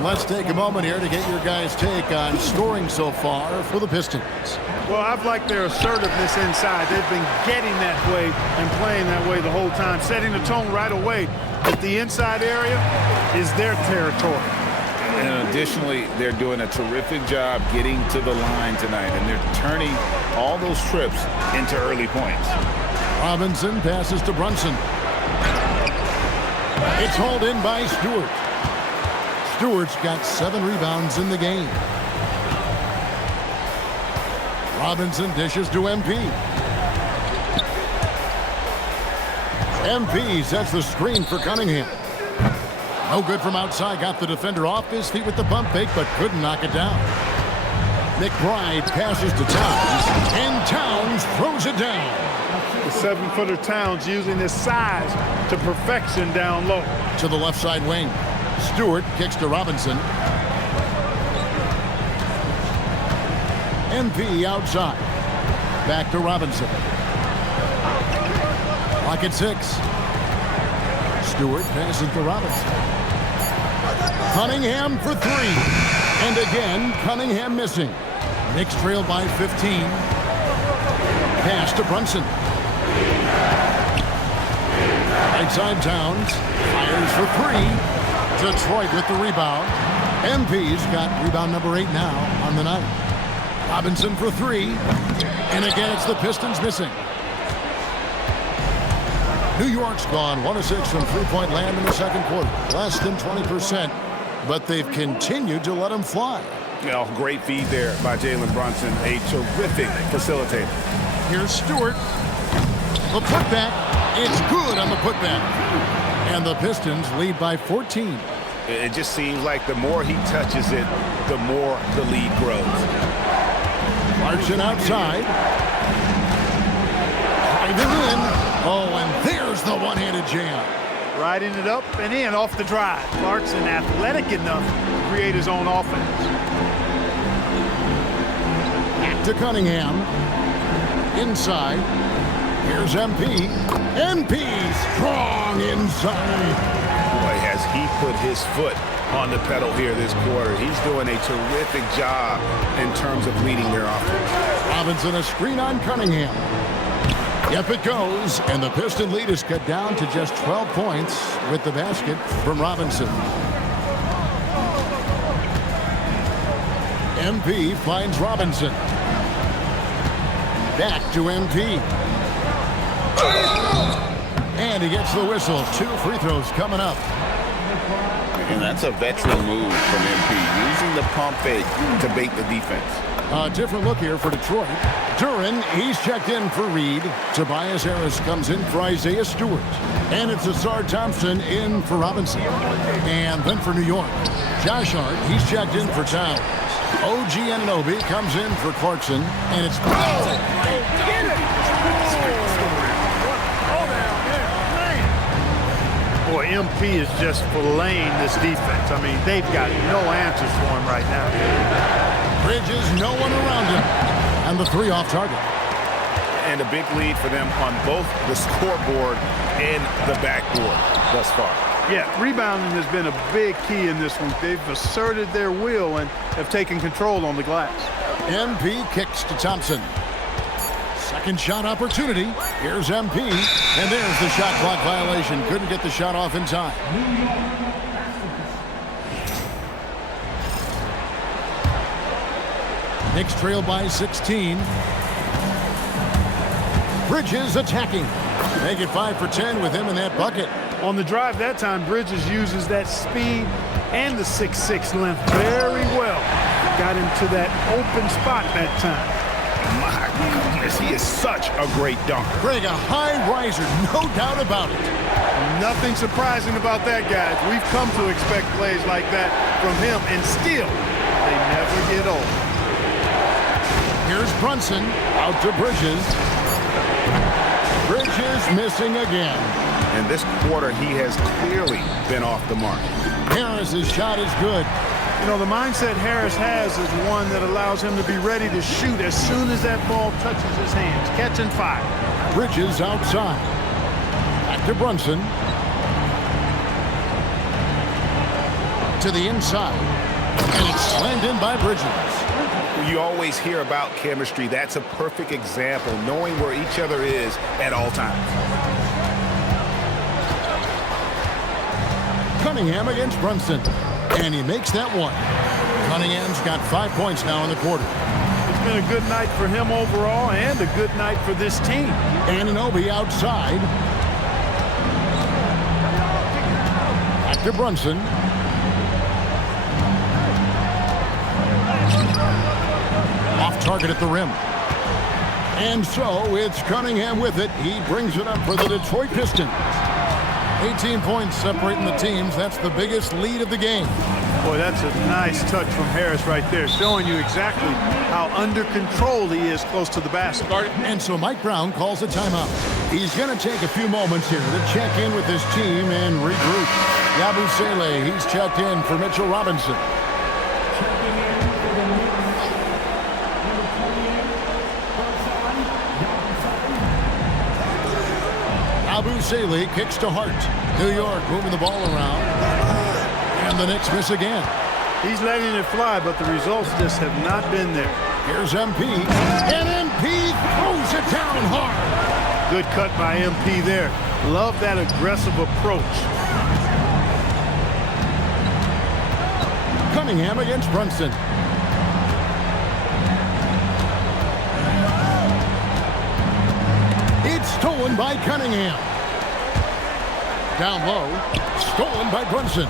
Let's take a moment here to get your guys' take on scoring so far for the Pistons. Well, I've liked their assertiveness inside. They've been getting that way and playing that way the whole time, setting the tone right away that the inside area is their territory. And Additionally, they're doing a terrific job getting to the line tonight, and they're turning all those trips into early points. Robinson passes to Brunson. It's hauled in by Stewart. Stewart's got 7 rebounds in the game. Robinson dishes to MP. MP sets the screen for Cunningham. No good from outside. Got the defender off his feet with the pump fake, but couldn't knock it down. McBride passes to Towns, and Towns throws it down. The 7-footer Towns using his size to perfection down low. To the left side wing. Stewart kicks to Robinson. MP outside. Back to Robinson. Clock at 6. Stewart passes to Robinson. Cunningham for 3. And again, Cunningham missing. Knicks trail by 15. Pass to Brunson. Right side Towns. Fires for 3. Detroit with the rebound. MP's got rebound number 8 now on the night. Robinson for 3. And again, it's the Pistons missing. New York's gone 1 of 6 from three-point land in the second quarter. Less than 20%, but they've continued to let them fly. Yeah, great feed there by Jalen Brunson, a terrific facilitator. Here's Stewart. The putback. It's good on the putback. And the Pistons lead by 14. It just seems like the more he touches it, the more the lead grows. Clarkson outside. Either in. Oh, and there's the one-handed jam. Riding it up and in off the drive. Clarkson athletic enough to create his own offense. Back to Cunningham. Inside. Here's MP. MP strong inside. Boy, has he put his foot on the pedal here this quarter. He's doing a terrific job in terms of leading their offense. Robinson a screen on Cunningham. Yep, it goes, and the Piston lead is cut down to just 12 points with the basket from Robinson. MP finds Robinson. Back to MP. And he gets the whistle. 2 free throws coming up. And that's a veteran move from MP, using the pump fake to bait the defense. A different look here for Detroit. Duran, he's checked in for Reed. Tobias Harris comes in for Isaiah Stewart. And it's Asar Thompson in for Robinson. And then for New York, Josh Hart, he's checked in for Towns. OG Anunoby comes in for Clarkson. And it's... Boy, MP is just filleting this defense. I mean, they've got no answers for him right now. Bridges, no one around him. And the 3 off target. And a big lead for them on both the scoreboard and the backboard thus far. Yeah, rebounding has been a big key in this one. They've asserted their will and have taken control on the glass. MP kicks to Thompson. Second shot opportunity. Here's MP. And there's the shot clock violation. Couldn't get the shot off in time. Knicks trail by 16. Bridges attacking. Make it 5 for 10 with him in that bucket. On the drive that time, Bridges uses that speed and the 6'6" length very well. Got into that open spot that time. My goodness, he is such a great dunker. Greg, a high riser, no doubt about it. Nothing surprising about that, guys. We've come to expect plays like that from him, and still, they never get old. Here's Brunson, out to Bridges. Bridges missing again. In this quarter, he has clearly been off the mark. Harris's shot is good. You know, the mindset Harris has is one that allows him to be ready to shoot as soon as that ball touches his hands. Catch and fire. Bridges outside. Back to Brunson. To the inside. And it's slammed in by Bridges. You always hear about chemistry. That's a perfect example, knowing where each other is at all times. Cunningham against Brunson. And he makes that one. Cunningham's got 5 points now in the quarter. It's been a good night for him overall and a good night for this team. Anunoby outside. Back to Brunson. Off target at the rim. And so it's Cunningham with it. He brings it up for the Detroit Pistons. 18 points separating the teams. That's the biggest lead of the game. Boy, that's a nice touch from Harris right there, showing you exactly how under control he is close to the basket. And so Mike Brown calls a timeout. He's going to take a few moments here to check in with his team and regroup. Yabusele, he's checked in for Mitchell Robinson. Yabusele kicks to Hart. New York moving the ball around. And the Knicks miss again. He's letting it fly, but the results just have not been there. Here's MP. And MP throws it down hard. Good cut by MP there. Love that aggressive approach. Cunningham against Brunson. It's stolen by Cunningham. Down low. Stolen by Brunson.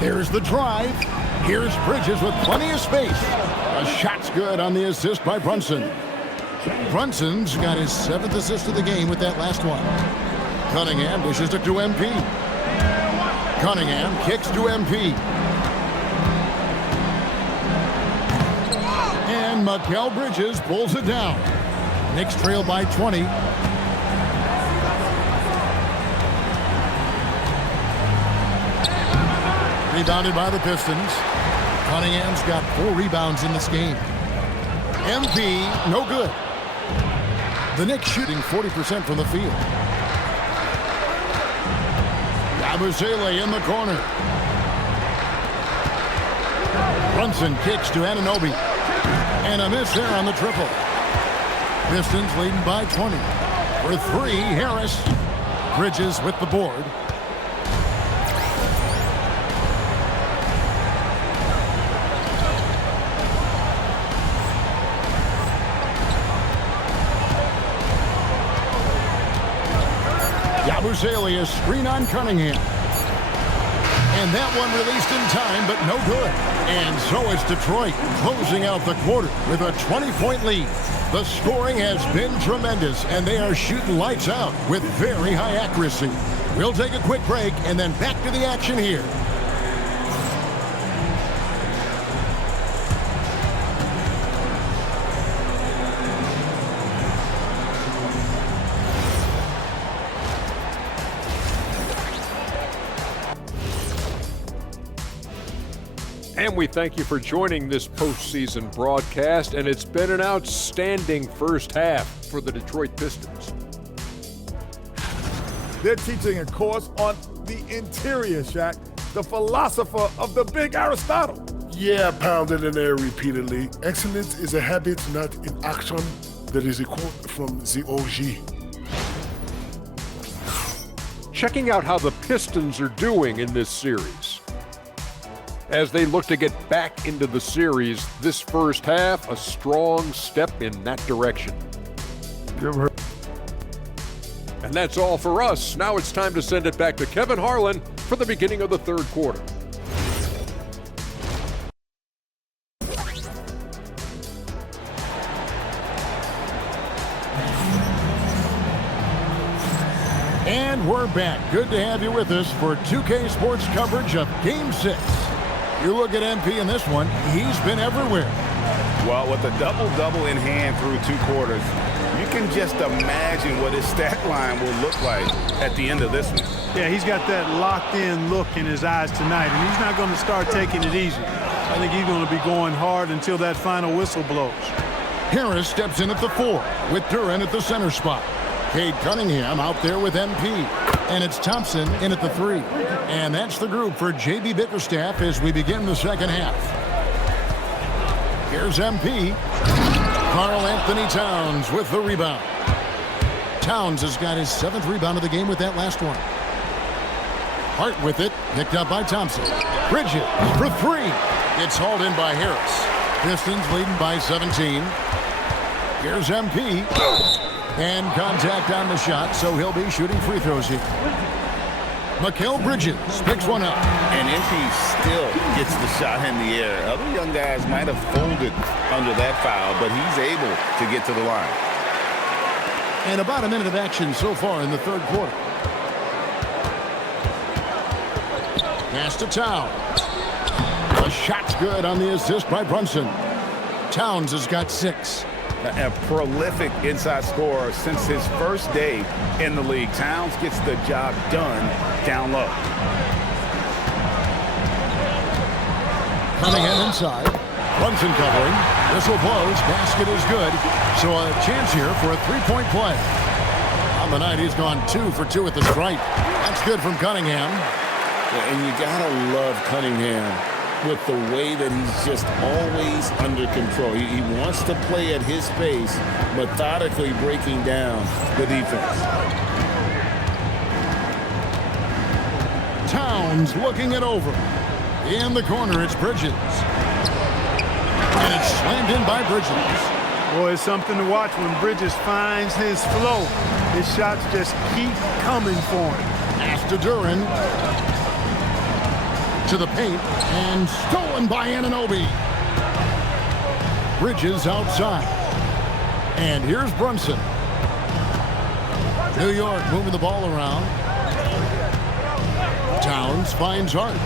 There's the drive. Here's Bridges with plenty of space. A shot's good on the assist by Brunson. Brunson's got his 7th assist of the game with that last one. Cunningham dishes it to MP. Cunningham kicks to MP. And Mikal Bridges pulls it down. Knicks trail by 20. Rebounded by the Pistons. Cunningham's got 4 rebounds in this game. MP, no good. The Knicks shooting 40% from the field. Yabusele in the corner. Brunson kicks to Anunoby. And a miss there on the triple. Pistons leading by 20. For 3, Harris. Bridges with the board. Yabusele, a screen on Cunningham. And that one released in time, but no good. And so it's Detroit closing out the quarter with a 20-point lead. The scoring has been tremendous, and they are shooting lights out with very high accuracy. We'll take a quick break and then back to the action here. And we thank you for joining this postseason broadcast, and it's been an outstanding first half for the Detroit Pistons. They're teaching a course on the interior, Shaq, the philosopher of the big Aristotle. Yeah, pounded in there repeatedly. Excellence is a habit, not in action. That is a quote from the OG. Checking out how the Pistons are doing in this series. As they look to get back into the series, this first half, a strong step in that direction. And that's all for us. Now it's time to send it back to Kevin Harlan for the beginning of the third quarter. And we're back. Good to have you with us for 2K Sports coverage of Game 6. You look at MP in this one, he's been everywhere. Well, with a double-double in hand through 2 quarters, you can just imagine what his stat line will look like at the end of this one. Yeah, he's got that locked-in look in his eyes tonight, and he's not going to start taking it easy. I think he's going to be going hard until that final whistle blows. Harris steps in at the 4 with Duren at the center spot. Cade Cunningham out there with MP. And it's Thompson in at the 3. And that's the group for J.B. Bickerstaff as we begin the second half. Here's MP. Karl Anthony Towns with the rebound. Towns has got his 7th rebound of the game with that last one. Hart with it, picked up by Thompson. Bridges for three. It's hauled in by Harris. Pistons leading by 17. Here's MP. And contact on the shot, so he'll be shooting free throws here. Mikal Bridges picks one up. And MP still gets the shot in the air. Other young guys might have folded under that foul, but he's able to get to the line. And about a minute of action so far in the third quarter. Pass to Towns. The shot's good on the assist by Brunson. Towns has got 6. A prolific inside scorer since his first day in the league. Towns gets the job done down low. Cunningham inside. Brunson covering. Whistle blows. Basket is good. So a chance here for a three-point play. On the night, he's gone 2 for 2 at the stripe. That's good from Cunningham. And you gotta love Cunningham with the way that he's just always under control. He wants to play at his pace, methodically breaking down the defense. Towns looking it over. In the corner, it's Bridges. And it's slammed in by Bridges. Boy, it's something to watch when Bridges finds his flow. His shots just keep coming for him. Pass to Duran. To the paint, and stolen by Anunoby. Bridges outside. And here's Brunson. New York moving the ball around. Towns finds Hart.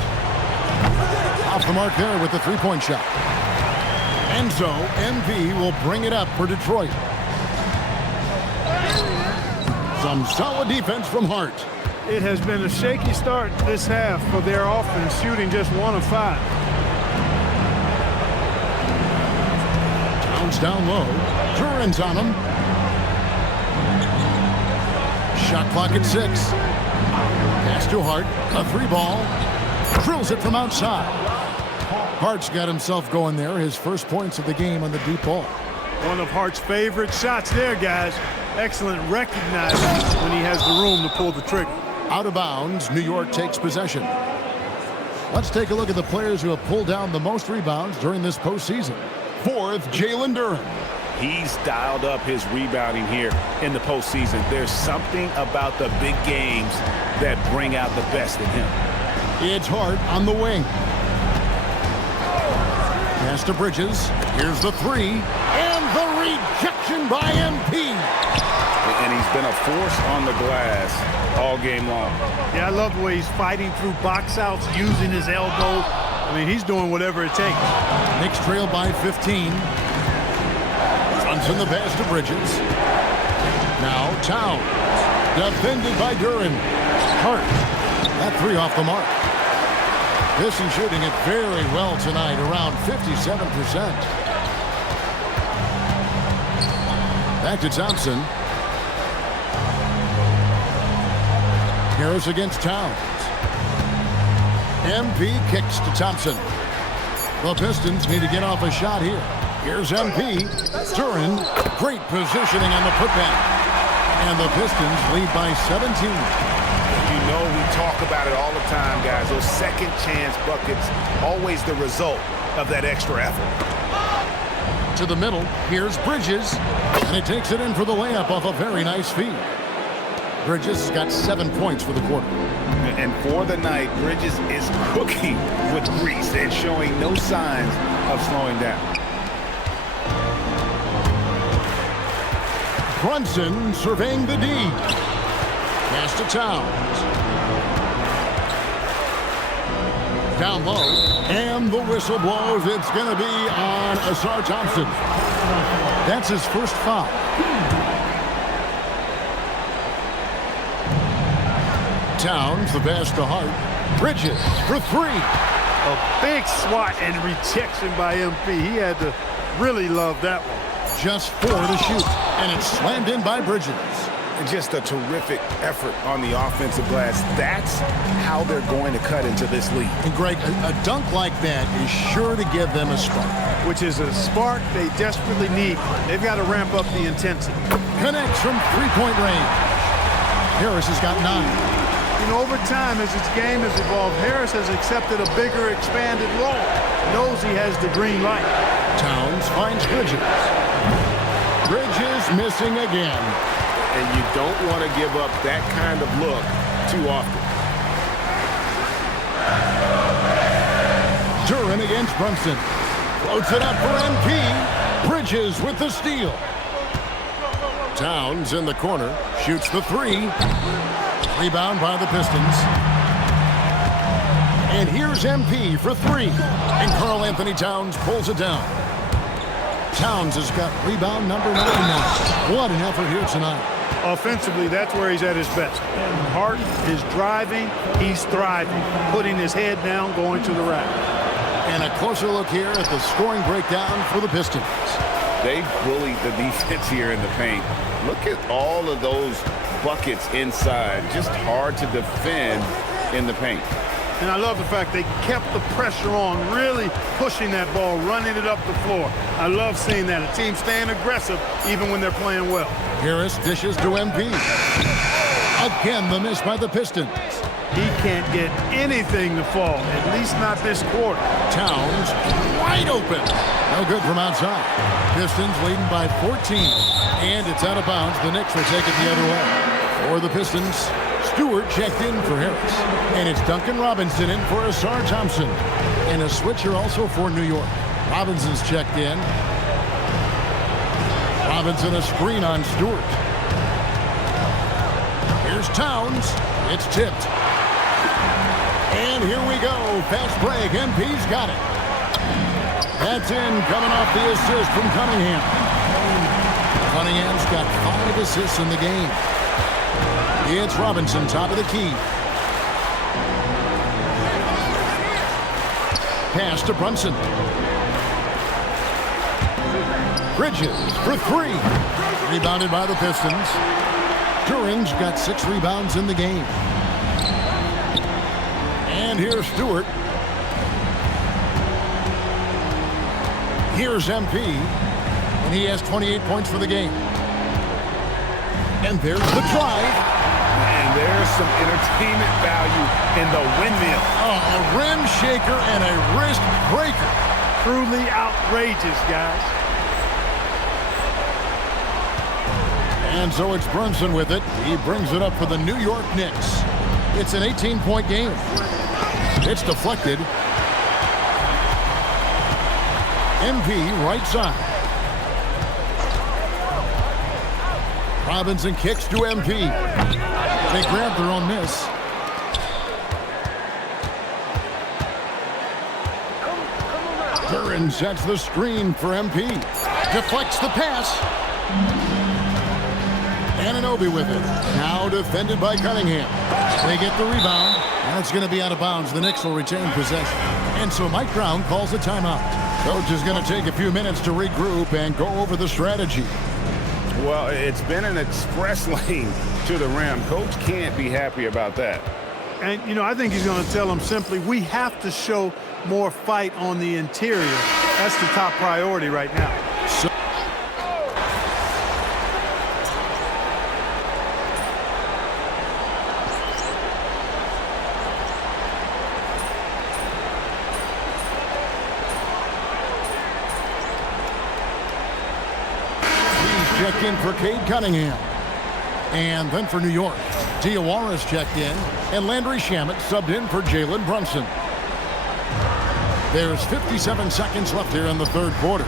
Off the mark there with the three-point shot. And so MP will bring it up for Detroit. Some solid defense from Hart. It has been a shaky start this half for their offense, shooting just 1 of 5. Towns down low. Duran's on him. Shot clock at 6. Pass to Hart. A 3-ball. Drills it from outside. Hart's got himself going there. His first points of the game on the deep ball. One of Hart's favorite shots there, guys. Excellent recognizing when he has the room to pull the trigger. Out of bounds, New York takes possession. Let's take a look at the players who have pulled down the most rebounds during this postseason. 4th, Jalen Duran. He's dialed up his rebounding here in the postseason. There's something about the big games that bring out the best in him. It's Hart on the wing. Pass to Bridges. Here's the 3. And the rejection by MP. And he's been a force on the glass all game long. Yeah, I love the way he's fighting through box outs, using his elbow. I mean, he's doing whatever it takes. Knicks trail by 15. Brunson the pass to Bridges. Now Towns. Defended by Duran. Hart. That 3 off the mark. This is shooting it very well tonight, around 57%. Back to Thompson. Harris against Towns. MP kicks to Thompson. The Pistons need to get off a shot here. Here's MP. Duran, great positioning on the putback. And the Pistons lead by 17. You know, we talk about it all the time, guys. Those second chance buckets, always the result of that extra effort. To the middle, here's Bridges. And he takes it in for the layup off a very nice feed. Bridges has got 7 points for the quarter. And for the night, Bridges is cooking with grease and showing no signs of slowing down. Brunson surveying the D. Pass to Towns. Down low. And the whistle blows. It's going to be on Asar Thompson. That's his first foul. Towns, the pass to Hart. Bridges for 3. A big swat and rejection by MP. He had to really love that one. Just 4 to shoot. And it's slammed in by Bridges. Just a terrific effort on the offensive glass. That's how they're going to cut into this league. And Greg, a dunk like that is sure to give them a spark. Which is a spark they desperately need. They've got to ramp up the intensity. Connects from 3-point range. Harris has got 9. Over time, as its game has evolved, Harris has accepted a bigger, expanded role. Knows he has the green light. Towns finds Bridges. Bridges missing again. And you don't want to give up that kind of look too often. Duran against Brunson. Floats it up for MP. Bridges with the steal. Towns in the corner. Shoots the three. Rebound by the Pistons. And here's MP for three. And Karl Anthony Towns pulls it down. Towns has got rebound number 9 now. What an effort here tonight. Offensively, that's where he's at his best. Hart is driving, he's thriving, putting his head down, going to the rack. And a closer look here at the scoring breakdown for the Pistons. They bullied the defense here in the paint. Look at all of those buckets inside. Just hard to defend in the paint. And I love the fact they kept the pressure on, really pushing that ball, running it up the floor. I love seeing that. A team staying aggressive even when they're playing well. Harris dishes to MP. Again, the miss by the Pistons. He can't get anything to fall, at least not this quarter. Towns wide open. No good from outside. Pistons leading by 14. And it's out of bounds. The Knicks will take it the other way. For the Pistons, Stewart checked in for Harris. And it's Duncan Robinson in for Asar Thompson. And a switcher also for New York. Robinson's checked in. Robinson a screen on Stewart. Here's Towns. It's tipped. And here we go. Fast break. MP's got it. That's in, coming off the assist from Cunningham. Cunningham's got 5 assists in the game. It's Robinson, top of the key. Pass to Brunson. Bridges for 3. Rebounded by the Pistons. Duran's got 6 rebounds in the game. And here's Stewart. Here's MP. And he has 28 points for the game. And there's the drive. And there's some entertainment value in the windmill. Oh, a rim shaker and a wrist breaker. Truly outrageous, guys. And so it's Brunson with it. He brings it up for the New York Knicks. It's an 18-point game. It's deflected. MP right side. Robinson kicks to MP. They grab their own miss. Duran sets the screen for MP. Deflects the pass. Anunoby with it. Now defended by Cunningham. They get the rebound. And it's going to be out of bounds. The Knicks will retain possession. And so Mike Brown calls a timeout. Coach is going to take a few minutes to regroup and go over the strategy. Well, it's been an express lane to the rim. Coach can't be happy about that. And, I think he's going to tell them simply, we have to show more fight on the interior. That's the top priority right now. Checked in for Cade Cunningham. And then for New York, Diawara's checked in, and Landry Shamet subbed in for Jalen Brunson. There's 57 seconds left here in the third quarter.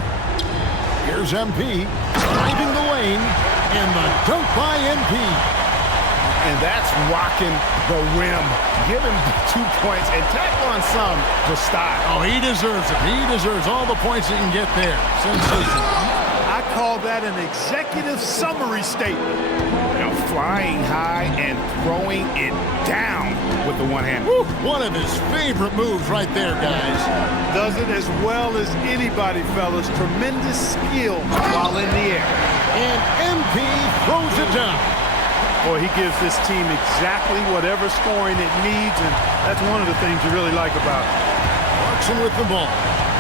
Here's MP, driving the lane, and the dunk by MP. And that's rocking the rim. Give him 2 points and tack on some for style. Oh, he deserves it. He deserves all the points he can get there. Sensational. I call that an executive summary statement. Flying high and throwing it down with the one hand. Woo, one of his favorite moves right there, guys. Does it as well as anybody, fellas. Tremendous skill while in the air. And MP throws it down. Boy, he gives this team exactly whatever scoring it needs, and that's one of the things you really like about it. Clarkson with the ball.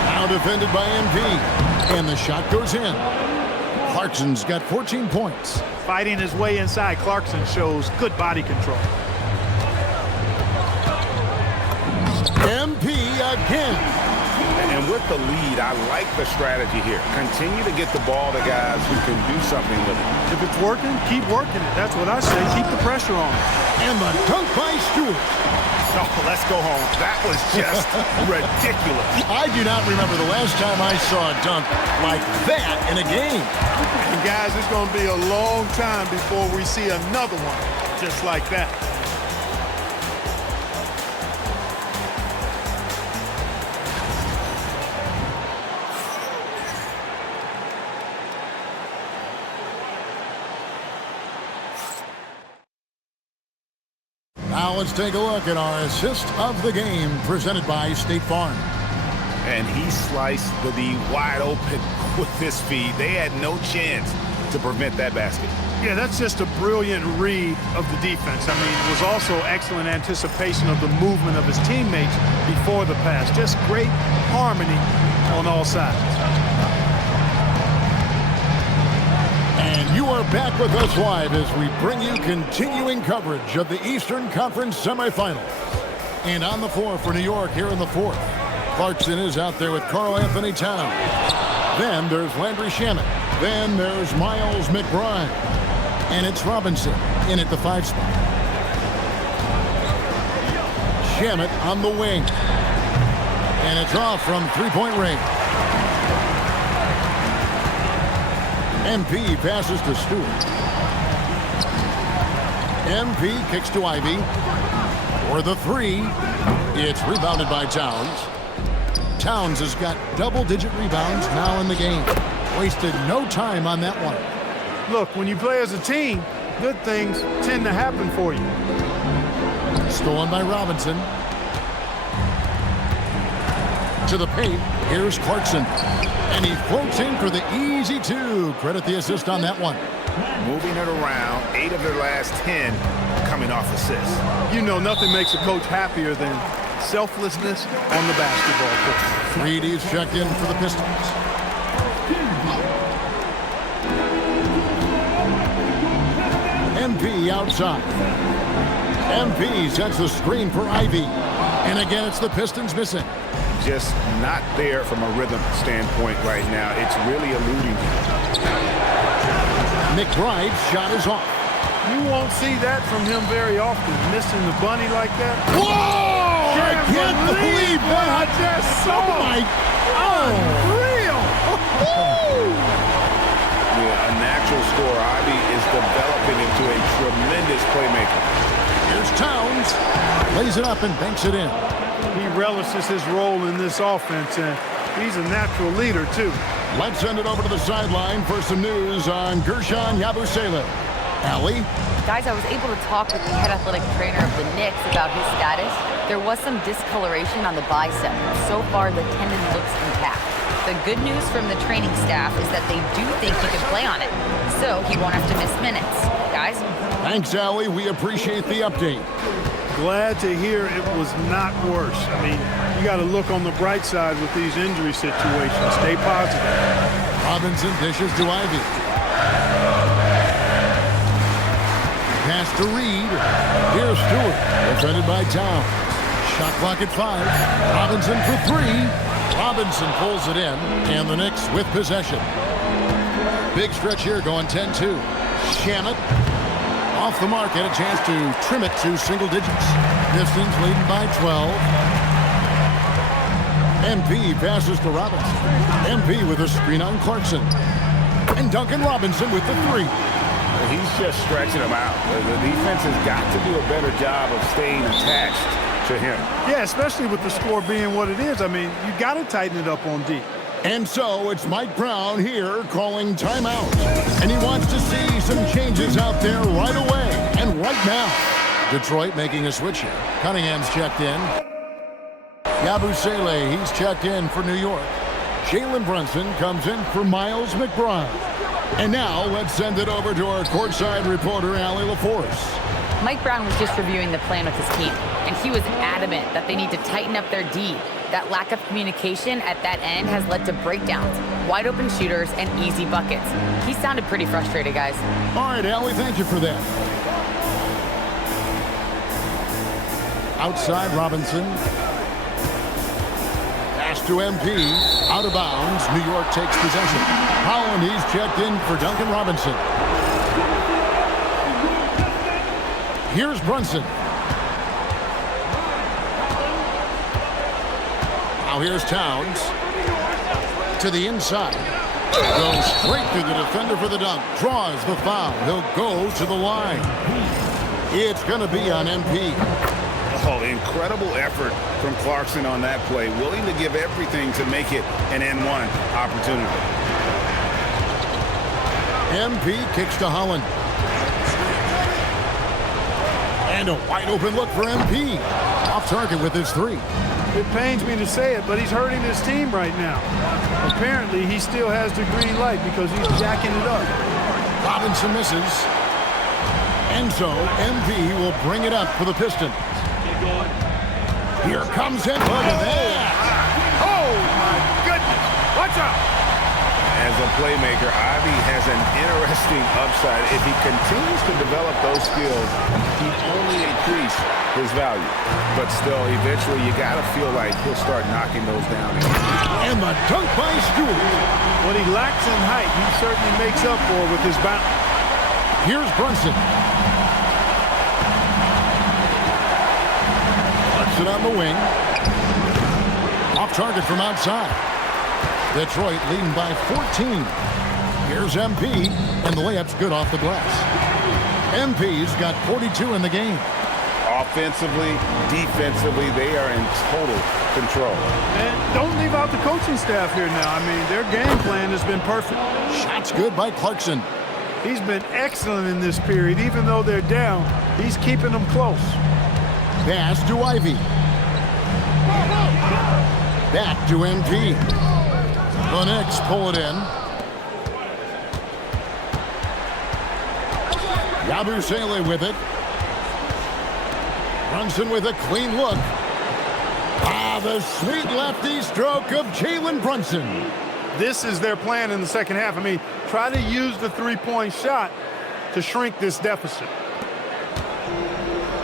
Now defended by MP. And the shot goes in. Clarkson's got 14 points. Fighting his way inside, Clarkson shows good body control. again. And with the lead, I like the strategy here. Continue to get the ball to guys who can do something with it. If it's working, keep working it. That's what I say. Keep the pressure on. And the dunk by Stewart. Oh, let's go home. That was just ridiculous. I do not remember the last time I saw a dunk like that in a game. And guys, it's going to be a long time before we see another one just like that. Now let's take a look at our assist of the game presented by State Farm. And he sliced the D wide open with his feet. They had no chance to prevent that basket. Yeah, that's just a brilliant read of the defense. I mean, it was also excellent anticipation of the movement of his teammates before the pass. Just great harmony on all sides. And you are back with us live as we bring you continuing coverage of the Eastern Conference semifinals. And on the floor for New York here in the fourth, Clarkson is out there with Karl Anthony Towns. Then there's Landry Shamet. Then there's Miles McBride. And it's Robinson in at the 5 spot. Shamet on the wing. And it's off from three-point range. MP passes to Stewart. MP kicks to Ivy. For the 3. It's rebounded by Towns. Towns has got double-digit rebounds now in the game. Wasted no time on that one. Look, when you play as a team, good things tend to happen for you. Stolen by Robinson. To the paint. Here's Clarkson. And he floats in for the easy 2. Credit the assist on that one. Moving it around, 8 of their last 10 coming off assists. You know, nothing makes a coach happier than selflessness on the basketball court. 3D's checked in for the Pistons. MP outside. MP sets the screen for Ivy. And again, it's the Pistons missing. Just not there from a rhythm standpoint right now. It's really eluding him. McBride's shot is off. You won't see that from him very often, missing the bunny like that. Whoa! I can't believe that. I just saw. Oh, my. Unreal. Yeah, a natural scorer. Ivy is developing into a tremendous playmaker. Here's Towns. Lays it up and banks it in. He relishes his role in this offense, and he's a natural leader, too. Let's send it over to the sideline for some news on Gershon Yabusele. Allie? Guys, I was able to talk with the head athletic trainer of the Knicks about his status. There was some discoloration on the bicep. So far, the tendon looks intact. The good news from the training staff is that they do think he could play on it, so he won't have to miss minutes. Guys? Thanks, Allie. We appreciate the update. Glad to hear it was not worse. I mean, you got to look on the bright side with these injury situations. Stay positive. Robinson dishes to Ivy. Pass to Reed. Here's Stewart. Defended by Towns. Shot clock at 5. Robinson for 3. Robinson pulls it in. And the Knicks with possession. Big stretch here going 10-2. Shamet. Off the mark, had a chance to trim it to single digits. Pistons leading by 12. MP passes to Robinson. MP with a screen on Clarkson. And Duncan Robinson with the 3. He's just stretching him out. The defense has got to do a better job of staying attached to him. Yeah, especially with the score being what it is. I mean, you got to tighten it up on D. And so it's Mike Brown here calling timeout. And he wants to see some changes out there right away and right now. Detroit making a switch here. Cunningham's checked in. Yabusele, he's checked in for New York. Jalen Brunson comes in for Miles McBride. And now let's send it over to our courtside reporter, Allie LaForce. Mike Brown was just reviewing the plan with his team, and he was adamant that they need to tighten up their D. That lack of communication at that end has led to breakdowns, wide open shooters, and easy buckets. He sounded pretty frustrated, guys. All right, Allie, thank you for that. Outside, Robinson. to MP. Out of bounds. New York takes possession. Holland, he's checked in for Duncan Robinson. Here's Brunson. Now here's Towns. To the inside. Goes straight through the defender for the dunk. Draws the foul. He'll go to the line. It's going to be on MP. Oh, incredible effort from Clarkson on that play. Willing to give everything to make it an N1 opportunity. MP kicks to Holland. And a wide open look for MP. Off target with his three. It pains me to say it, but he's hurting his team right now. Apparently, he still has the green light because he's jacking it up. Robinson misses. And so, MP will bring it up for the Pistons. Here comes it. Look at that. Oh, my goodness. Watch out. As a playmaker, Ivy has an interesting upside. If he continues to develop those skills, he only increase his value. But still, eventually, you got to feel like he'll start knocking those down. And the dunk by Stewart. What he lacks in height, he certainly makes up for with his bounce. Here's Brunson. It on the wing. Off target from outside. Detroit leading by 14. Here's MP, and the layup's good off the glass. MP's got 42 in the game. Offensively, defensively, they are in total control. And don't leave out the coaching staff here now. I mean, their game plan has been perfect. Shots good by Clarkson. He's been excellent in this period. Even though they're down, he's keeping them close. Pass to Ivy. Back to MP. The Knicks pull it in. Yabusele with it. Brunson with a clean look. The sweet lefty stroke of Jalen Brunson. This is their plan in the second half. I mean, try to use the three-point shot to shrink this deficit.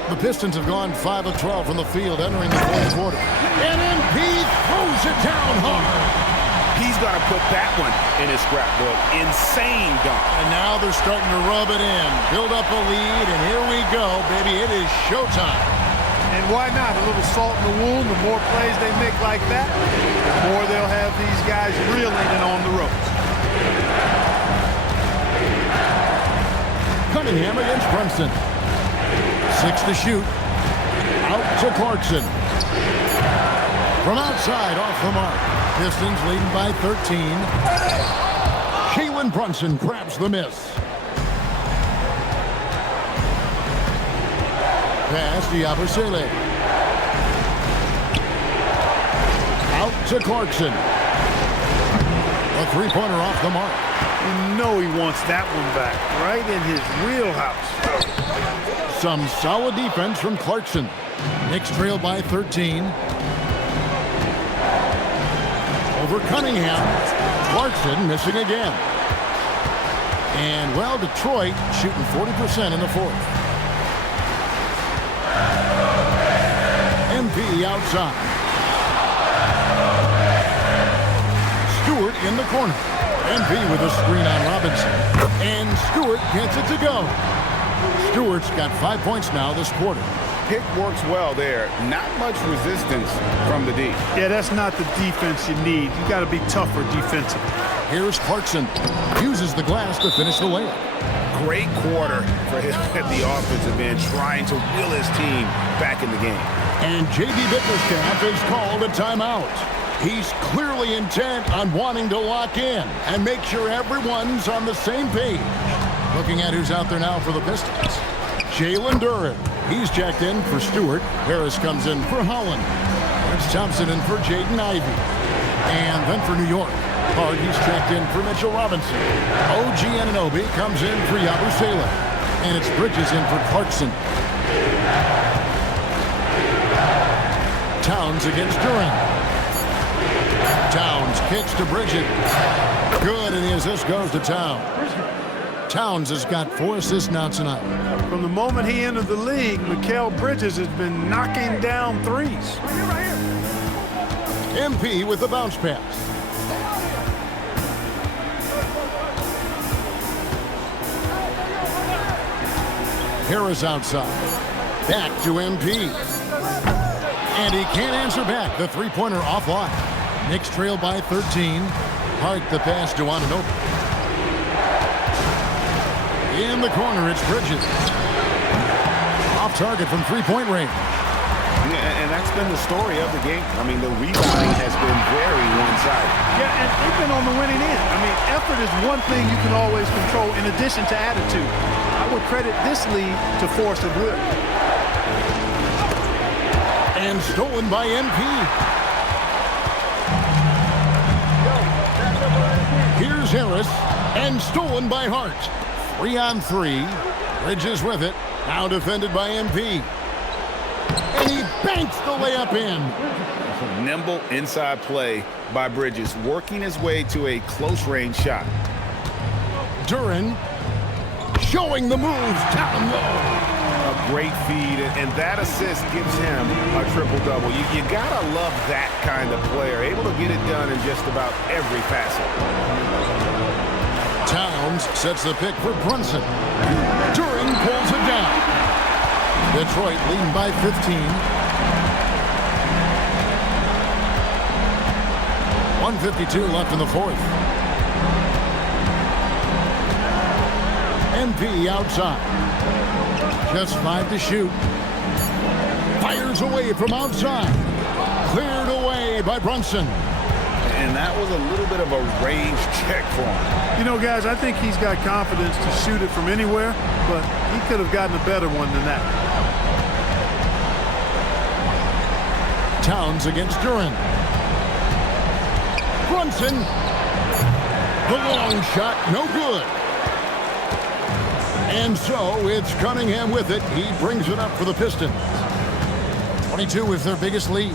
The Pistons have gone 5 of 12 from the field entering the fourth quarter. And MP throws it down hard. He's going to put that one in his scrapbook. Insane dunk. And now they're starting to rub it in. Build up a lead, and here we go, baby. It is showtime. And why not? A little salt in the wound. The more plays they make like that, the more they'll have these guys reeling and on the ropes. Cunningham against Brunson. 6 to shoot. Out to Clarkson. From outside, off the mark. Pistons leading by 13. Jalen Brunson grabs the miss. Pass to Yabusele. Out to Clarkson. A three-pointer off the mark. You know he wants that one back, right in his wheelhouse. Some solid defense from Clarkson. Knicks trail by 13. Over Cunningham. Clarkson missing again. And, well, Detroit shooting 40% in the fourth. MP outside. Stewart in the corner. MP with a screen on Robinson. And Stewart gets it to go. Stewart's got 5 points now this quarter. Pick works well there. Not much resistance from the D. Yeah, that's not the defense you need. You got to be tougher defensively. Here's Clarkson. Uses the glass to finish the layup. Great quarter for him at the offensive end, trying to will his team back in the game. And J.B. Bickerstaff has called a timeout. He's clearly intent on wanting to lock in and make sure everyone's on the same page. Looking at who's out there now for the Pistons. Jalen Duren. He's checked in for Stewart. Harris comes in for Holland. It's Thompson in for Jaden Ivey. And then for New York, he's checked in for Mitchell Robinson. OG Anunoby comes in for Yabusele. And it's Bridges in for Clarkson. Towns against Duren. Towns kicks to Bridges. Good, and the assist goes to Towns. Towns has got 4 assists now tonight. From the moment he entered the league, Mikal Bridges has been knocking down threes. MP with the bounce pass. Harris outside. Back to MP. And he can't answer back. The three-pointer offline. Knicks trail by 13. Hart the pass to Anunoby. In the corner, it's Bridges. Off target from three-point range. Yeah, and that's been the story of the game. I mean, the rebounding has been very one-sided. Yeah, and they've been on the winning end. I mean, effort is one thing you can always control in addition to attitude. I would credit this lead to force of will. And stolen by MP. Here's Harris, and stolen by Hart. 3-on-3. Bridges with it. Now defended by MP. And he banks the layup in. Nimble inside play by Bridges, working his way to a close-range shot. Duren showing the moves down low. A great feed, and that assist gives him a triple-double. You gotta love that kind of player, able to get it done in just about every facet. Towns sets the pick for Brunson. Duren pulls it down. Detroit leading by 15. 1:52 left in the fourth. MP outside. Just 5 to shoot. Fires away from outside. Cleared away by Brunson. And that was a little bit of a range check for him. You know, guys, I think he's got confidence to shoot it from anywhere, but he could have gotten a better one than that. Towns against Duren. Brunson. The long shot, no good. And so it's Cunningham with it. He brings it up for the Pistons. 22 is their biggest lead.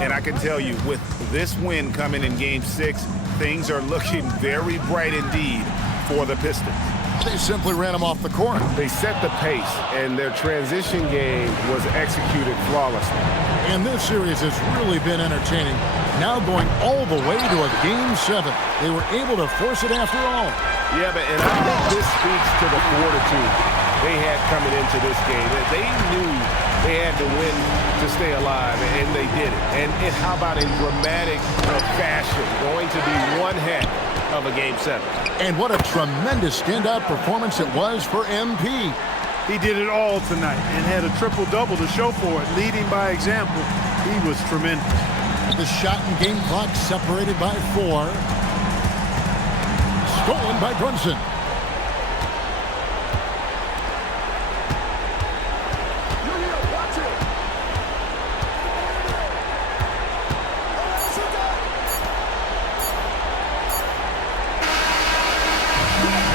And I can tell you, with this win coming in Game 6, things are looking very bright indeed for the Pistons. They simply ran them off the court. They set the pace, and their transition game was executed flawlessly. And this series has really been entertaining. Now going all the way to a Game 7. They were able to force it after all. Yeah, and I think this speaks to the fortitude they had coming into this game. They knew they had to win to stay alive, and they did it. And how about in dramatic fashion, going to be one heck of a Game 7. And what a tremendous standout performance it was for MP. He did it all tonight and had a triple-double to show for it. Leading by example, he was tremendous. The shot and game clock separated by 4. Stolen by Brunson.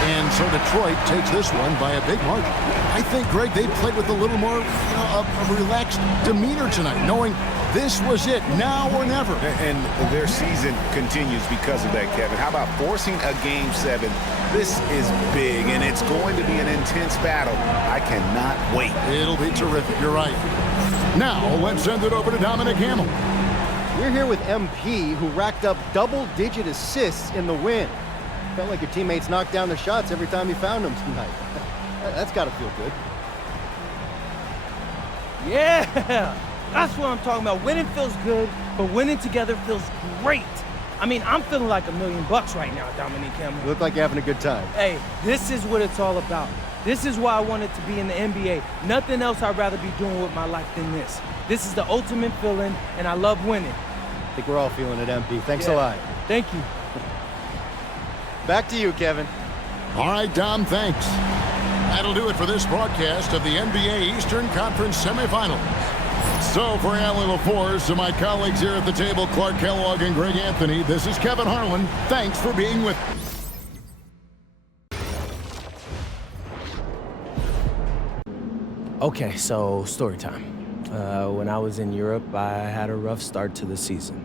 And so Detroit takes this one by a big margin. I think, Greg, they played with a little more a relaxed demeanor tonight, knowing this was it, now or never. And their season continues because of that, Kevin. How about forcing a Game 7? This is big, and it's going to be an intense battle. I cannot wait. It'll be terrific. You're right. Now, let's send it over to Dominic Hamill. We're here with MP, who racked up double-digit assists in the win. Felt like your teammates knocked down the shots every time you found them tonight. That's got to feel good. Yeah, that's what I'm talking about. Winning feels good, but winning together feels great. I mean, I'm feeling like $1 million right now, Dominic Hamill. You look like you're having a good time. Hey, this is what it's all about. This is why I wanted to be in the NBA. Nothing else I'd rather be doing with my life than this. This is the ultimate feeling, and I love winning. I think we're all feeling it, MP. Thanks a lot. Thank you. Back to you, Kevin. All right, Dom, thanks. That'll do it for this broadcast of the NBA Eastern Conference semifinals. So for Alan LaForce and my colleagues here at the table, Clark Kellogg and Greg Anthony, this is Kevin Harlan. Thanks for being with us. Okay, so story time. When I was in Europe, I had a rough start to the season.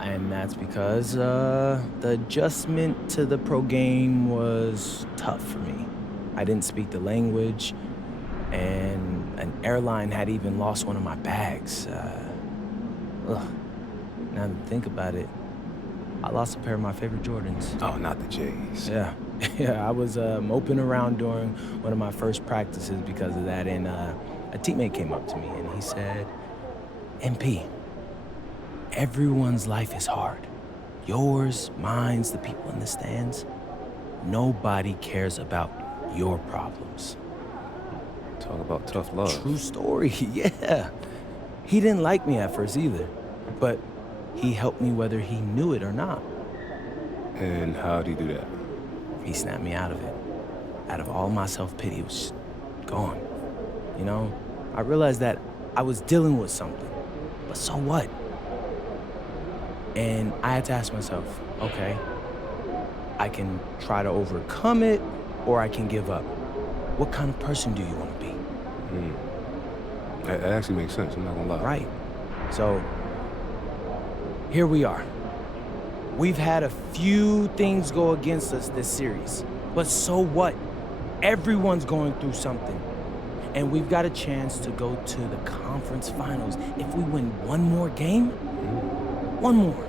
And that's because the adjustment to the pro game was tough for me. I didn't speak the language, and an airline had even lost one of my bags. Now that I think about it, I lost a pair of my favorite Jordans. Oh, not the J's. Yeah. Yeah, I was moping around during one of my first practices because of that, and a teammate came up to me and he said, MP, everyone's life is hard. Yours, mine, the people in the stands. Nobody cares about your problems. Talk about tough love. True story, yeah. He didn't like me at first either, but he helped me whether he knew it or not. And how'd he do that? He snapped me out of it. Out of all my self-pity, it was just gone. You know, I realized that I was dealing with something, but so what? And I had to ask myself, okay, I can try to overcome it, or I can give up. What kind of person do you want to be? That actually makes sense, I'm not gonna lie. Right. So, here we are. We've had a few things go against us this series, but so what? Everyone's going through something. And we've got a chance to go to the conference finals if we win one more game. One more.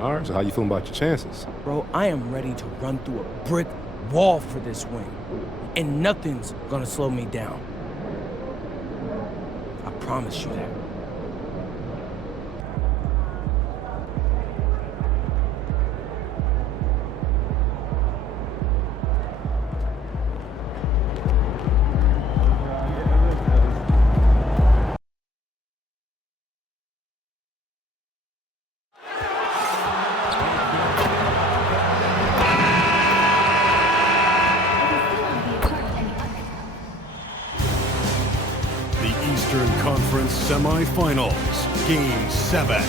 All right, so how you feeling about your chances? Bro, I am ready to run through a brick wall for this win. And nothing's gonna slow me down. I promise you that. Semifinals, Game 7.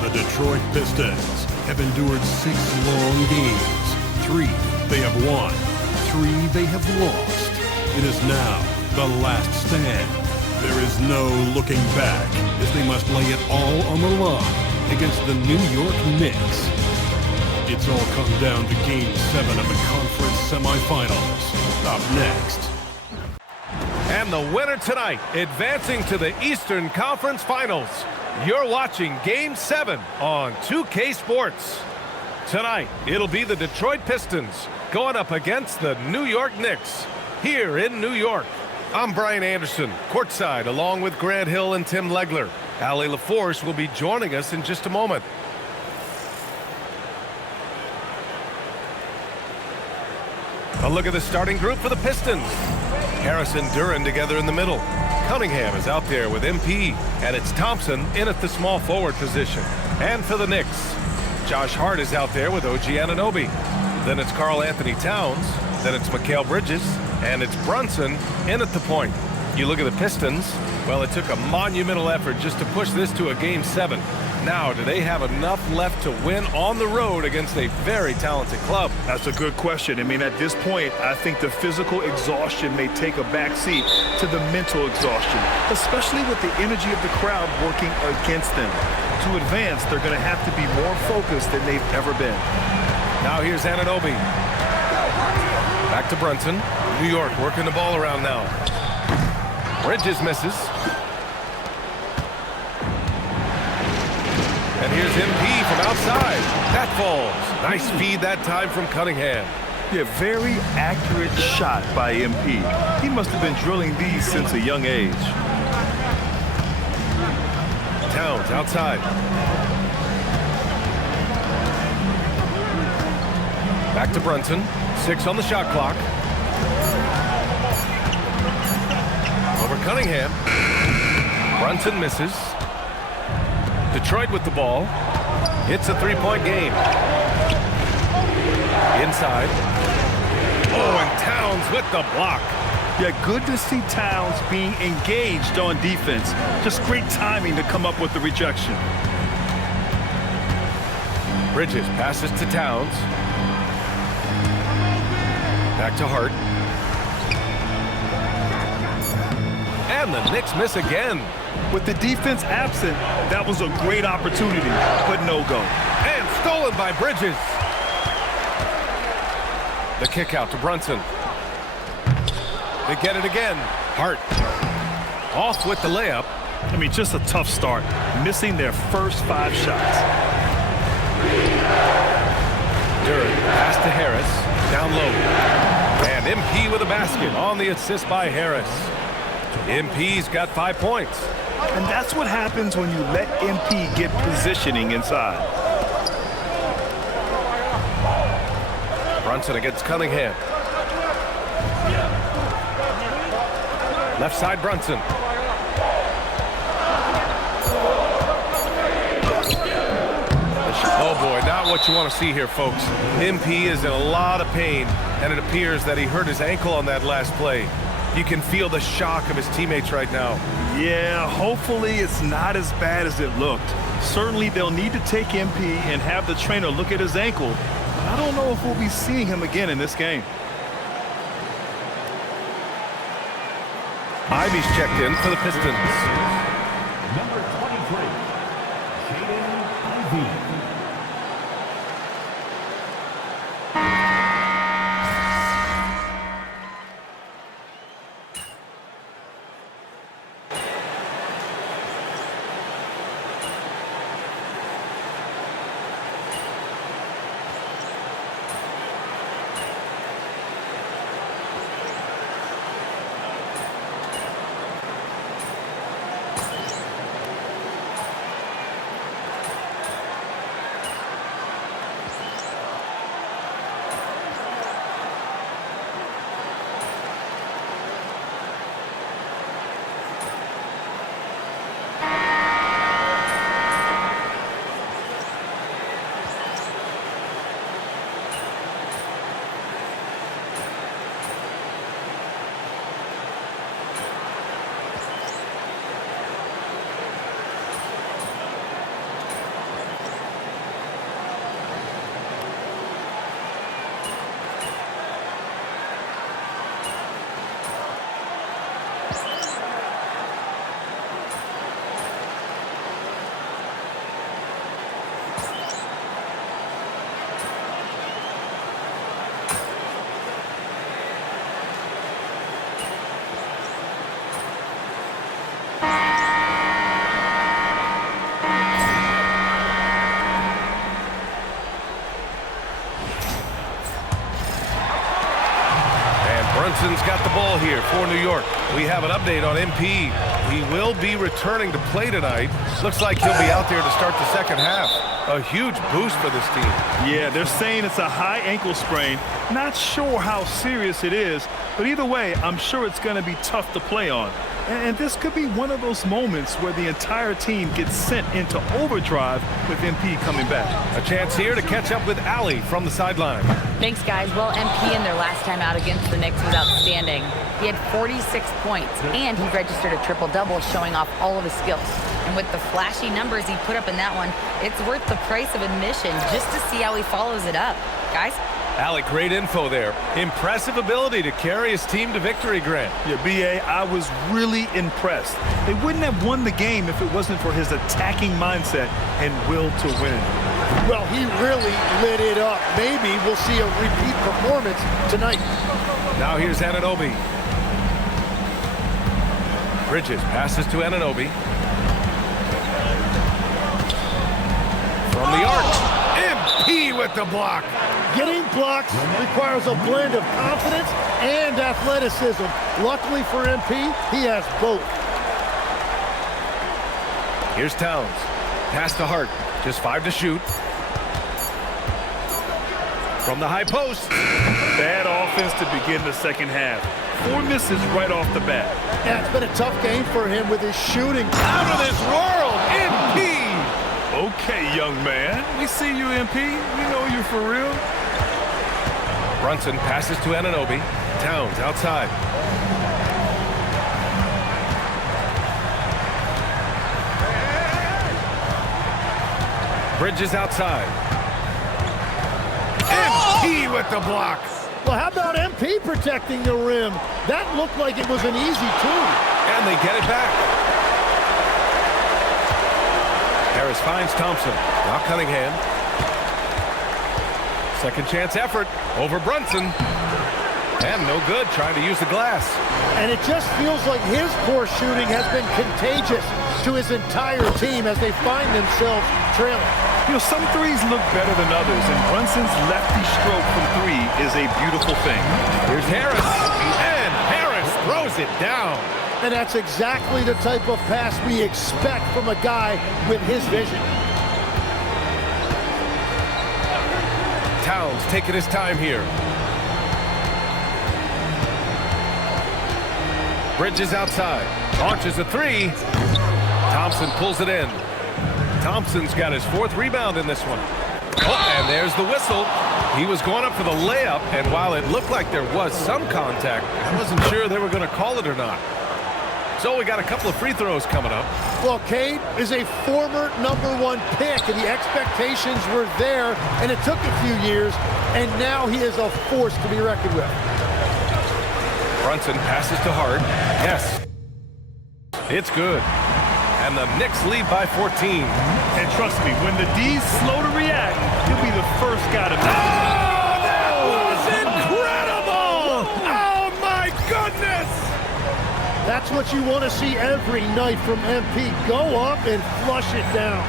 The Detroit Pistons have endured 6 long games. 3 they have won, 3 they have lost. It is now the last stand. There is no looking back as they must lay it all on the line against the New York Knicks. It's all come down to Game 7 of the conference semifinals. Up next. And the winner tonight, advancing to the Eastern Conference Finals. You're watching Game 7 on 2K Sports. Tonight, it'll be the Detroit Pistons going up against the New York Knicks here in New York. I'm Brian Anderson, courtside, along with Grant Hill and Tim Legler. Allie LaForce will be joining us in just a moment. A look at the starting group for the Pistons. Harris and Duren together in the middle. Cunningham is out there with MP, and it's Thompson in at the small forward position. And for the Knicks, Josh Hart is out there with OG Anunoby. Then it's Karl Anthony Towns. Then it's Mikal Bridges, and it's Brunson in at the point. You look at the Pistons, well, it took a monumental effort just to push this to a Game 7. Now, do they have enough left to win on the road against a very talented club? That's a good question. I mean, at this point, I think the physical exhaustion may take a backseat to the mental exhaustion, especially with the energy of the crowd working against them. To advance, they're going to have to be more focused than they've ever been. Now here's Anunoby. Back to Brunson. New York working the ball around now. Bridges misses. And here's MP from outside. That falls. Nice feed that time from Cunningham. Yeah, very accurate shot by MP. He must have been drilling these since a young age. Towns outside. Back to Brunson. 6 on the shot clock. Over Cunningham. Brunson misses. Detroit with the ball. It's a three-point game. Inside. Oh, and Towns with the block. Yeah, good to see Towns being engaged on defense. Just great timing to come up with the rejection. Bridges passes to Towns. Back to Hart. And the Knicks miss again. With the defense absent, that was a great opportunity, but no go. And stolen by Bridges. The kick out to Brunson. They get it again. Hart off with the layup. I mean, just a tough start, missing their first 5 shots. Duren, pass to Harris, down low. And MP with a basket on the assist by Harris. MP's got 5 points. And that's what happens when you let MP get positioning inside. Brunson against Cunningham. Left side Brunson. Oh boy, not what you want to see here, folks. MP is in a lot of pain, and it appears that he hurt his ankle on that last play. You can feel the shock of his teammates right now. Yeah, hopefully it's not as bad as it looked. Certainly they'll need to take MP and have the trainer look at his ankle. But I don't know if we'll be seeing him again in this game. Ivy's checked in for the Pistons. Number 23, Ivy. Brunson's got the ball here for New York. We have an update on MP. He will be returning to play tonight. Looks like he'll be out there to start the second half. A huge boost for this team. Yeah, they're saying it's a high ankle sprain. Not sure how serious it is, but either way, I'm sure it's going to be tough to play on. And this could be one of those moments where the entire team gets sent into overdrive with MP coming back. A chance here to catch up with Allie from the sideline. Thanks, guys. Well, MP in their last time out against the Knicks was outstanding. He had 46 points, and he registered a triple-double, showing off all of his skills. And with the flashy numbers he put up in that one, it's worth the price of admission just to see how he follows it up. Guys? Allie, great info there. Impressive ability to carry his team to victory, Grant. Yeah, B.A., I was really impressed. They wouldn't have won the game if it wasn't for his attacking mindset and will to win. Well, he really lit it up. Maybe we'll see a repeat performance tonight. Now here's Anunoby. Bridges passes to Anunoby. From the arc, MP with the block. Getting blocks requires a blend of confidence and athleticism. Luckily for MP, he has both. Here's Towns. Pass to Hart. Just 5 to shoot. From the high post. Bad offense to begin the second half. 4 misses right off the bat. Yeah, it's been a tough game for him with his shooting. Out of this world, MP! Okay, young man. We see you, MP. We know you for real. Brunson passes to Anunoby. Towns outside. Bridges outside. MP with the block. Well, how about MP protecting the rim? That looked like it was an easy two. And they get it back. Harris finds Thompson. Now Cunningham. Second chance effort over Brunson. And no good, trying to use the glass. And it just feels like his poor shooting has been contagious. to his entire team as they find themselves trailing. You know, some threes look better than others, and Brunson's lefty stroke from three is a beautiful thing. Here's Harris, and Harris throws it down. And that's exactly the type of pass we expect from a guy with his vision. Towns taking his time here. Bridges outside, launches a three. Thompson pulls it in. Thompson's got his 4th rebound in this one. Oh, and there's the whistle. He was going up for the layup, and while it looked like there was some contact, I wasn't sure they were going to call it or not. So we got a couple of free throws coming up. Well, Cade is a former #1 pick, and the expectations were there, and it took a few years, and now he is a force to be reckoned with. Brunson passes to Hart. Yes. It's good. And the Knicks lead by 14. And trust me, when the D's slow to react, he'll be the first guy to... Oh, that was incredible! Oh, my goodness! That's what you want to see every night from MP. Go up and flush it down.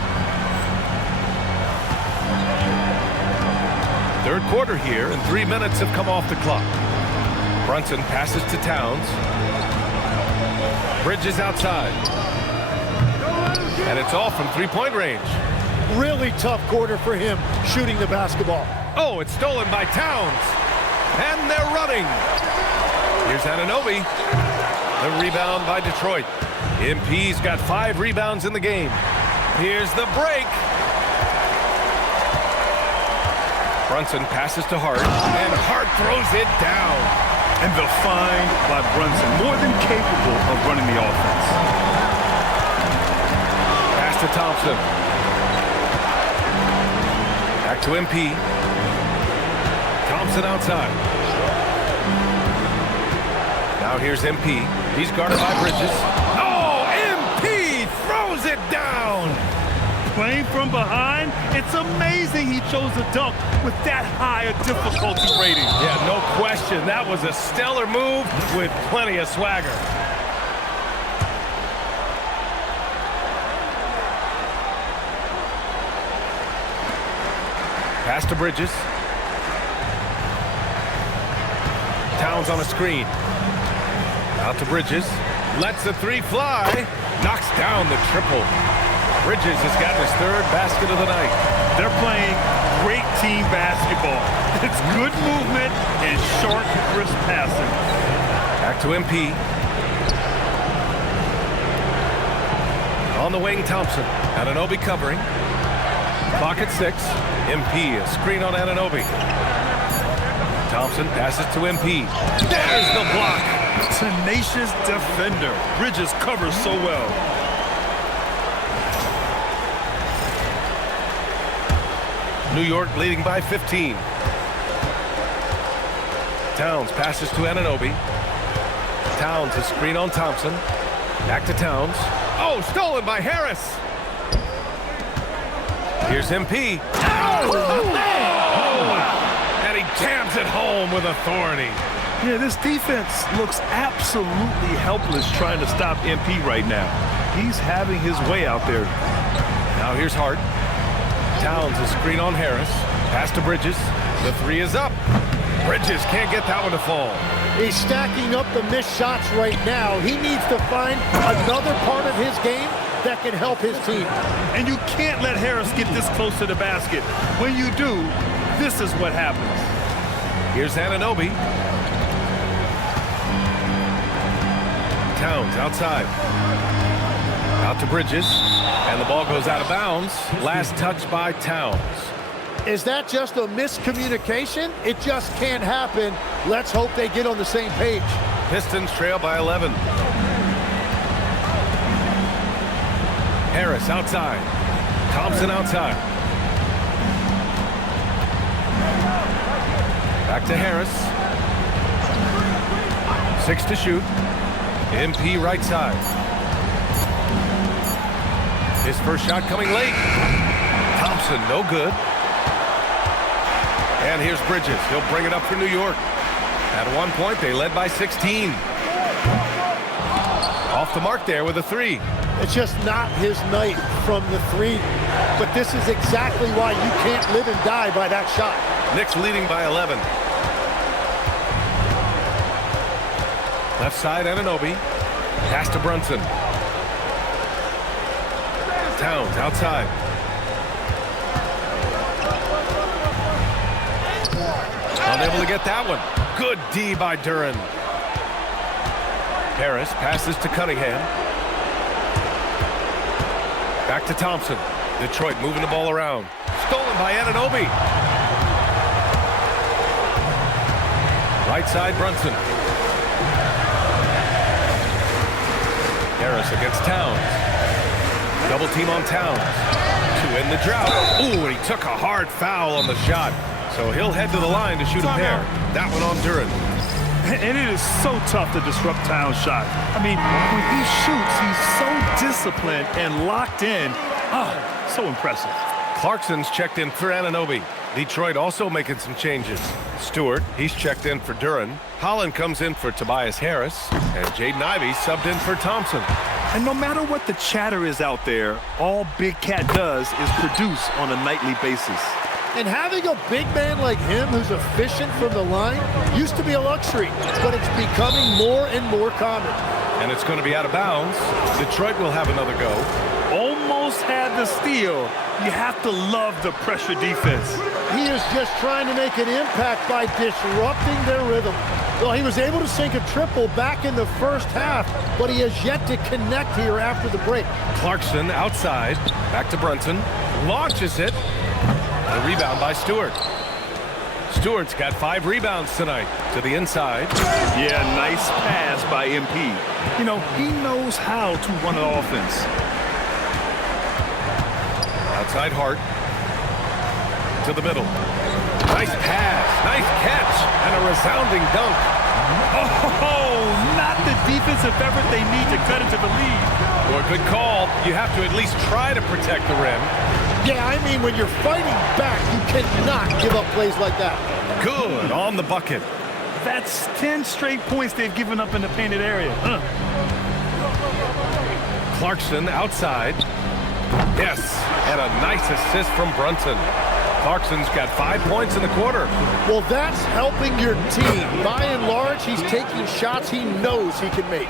3rd quarter here, and 3 minutes have come off the clock. Brunson passes to Towns. Bridges outside. And it's off from 3-point range. Really tough quarter for him shooting the basketball. Oh, it's stolen by Towns. And they're running. Here's Anunoby. The rebound by Detroit. MP's got 5 rebounds in the game. Here's the break. Brunson passes to Hart, and Hart throws it down. And the find by Brunson, more than capable of running the offense. Pass to Thompson. Back to MP. Thompson outside. Now here's MP. He's guarded by Bridges. Oh, MP throws it down. Playing from behind, it's amazing he chose a dunk with that high a difficulty rating. Yeah, no question. That was a stellar move with plenty of swagger. Pass to Bridges. Towns on a screen. Out to Bridges. Lets the 3 fly. Knocks down the triple. Bridges has gotten his 3rd basket of the night. They're playing great team basketball. It's good movement and short, crisp passing. Back to MP. On the wing, Thompson. Anunoby covering. Clock at 6. MP, a screen on Anunoby. Thompson passes to MP. There's the block. Tenacious defender. Bridges covers so well. New York leading by 15. Towns passes to Anunoby. Towns a screen on Thompson. Back to Towns. Oh, stolen by Harris. Here's MP. Oh! And he jams it home with authority. Yeah, this defense looks absolutely helpless trying to stop MP right now. He's having his way out there. Now here's Hart. Towns a screen on Harris. Pass to Bridges. The 3 is up. Bridges can't get that one to fall. He's stacking up the missed shots right now. He needs to find another part of his game that can help his team. And you can't let Harris get this close to the basket. When you do, this is what happens. Here's Anunoby. Towns outside. Out to Bridges. And the ball goes out of bounds. Last touch by Towns. Is that just a miscommunication? It just can't happen. Let's hope they get on the same page. Pistons trail by 11. Harris outside. Thompson outside. Back to Harris. 6 to shoot. MP right side. His first shot coming late. Thompson, no good. And here's Bridges. He'll bring it up for New York. At one point, they led by 16. Off the mark there with a three. It's just not his night from the three, but this is exactly why you can't live and die by that shot. Knicks leading by 11. Left side, Anunoby. Pass to Brunson. Towns outside. Unable to get that one. Good D by Duren. Harris passes to Cunningham. Back to Thompson. Detroit moving the ball around. Stolen by Anunoby. Right side, Brunson. Harris against Towns. Double team on Towns. To end the drought. Ooh, and he took a hard foul on the shot. So he'll head to the line to shoot a pair. That one on Duren. And it is so tough to disrupt Towns' shot. I mean, when he shoots, he's so disciplined and locked in. So impressive. Clarkson's checked in for Anunoby. Detroit also making some changes. Stewart, he's checked in for Duren. Holland comes in for Tobias Harris. And Jaden Ivey subbed in for Thompson. And no matter what the chatter is out there, all Big Cat does is produce on a nightly basis. And having a big man like him who's efficient from the line used to be a luxury, but it's becoming more and more common. And it's going to be out of bounds. Detroit will have another go. Almost had the steal. You have to love the pressure defense. He is just trying to make an impact by disrupting their rhythm. Well, he was able to sink a triple back in the first half, but he has yet to connect here after the break. Clarkson outside. Back to Brunson. Launches it. The rebound by Stewart. Stewart's got 5 rebounds tonight. To the inside. Yeah, nice pass by MP. You know, he knows how to run an offense. Outside Hart. To the middle. Nice pass. Nice catch. And a resounding dunk. Oh, not the defensive effort they need to cut into the lead. Well, good call. You have to at least try to protect the rim. Yeah, I mean, when you're fighting back, you cannot give up plays like that. Good on the bucket. That's 10 straight points they've given up in the painted area. Clarkson outside. Yes, and a nice assist from Brunson. Clarkson's got 5 points in the quarter. Well, that's helping your team. By and large, he's taking shots he knows he can make.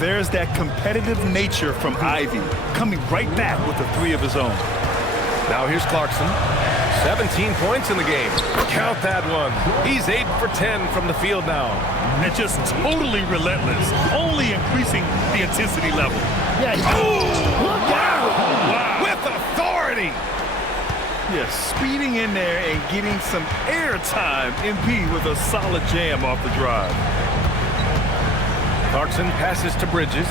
There's that competitive nature from Ivy, coming right back with a 3 of his own. Now here's Clarkson. 17 points in the game. Count that one. He's 8 for 10 from the field now. And just totally relentless, only increasing the intensity level. Yeah. Look out! Wow. With authority. Yeah, speeding in there and getting some air time. MP with a solid jam off the drive. Clarkson passes to Bridges.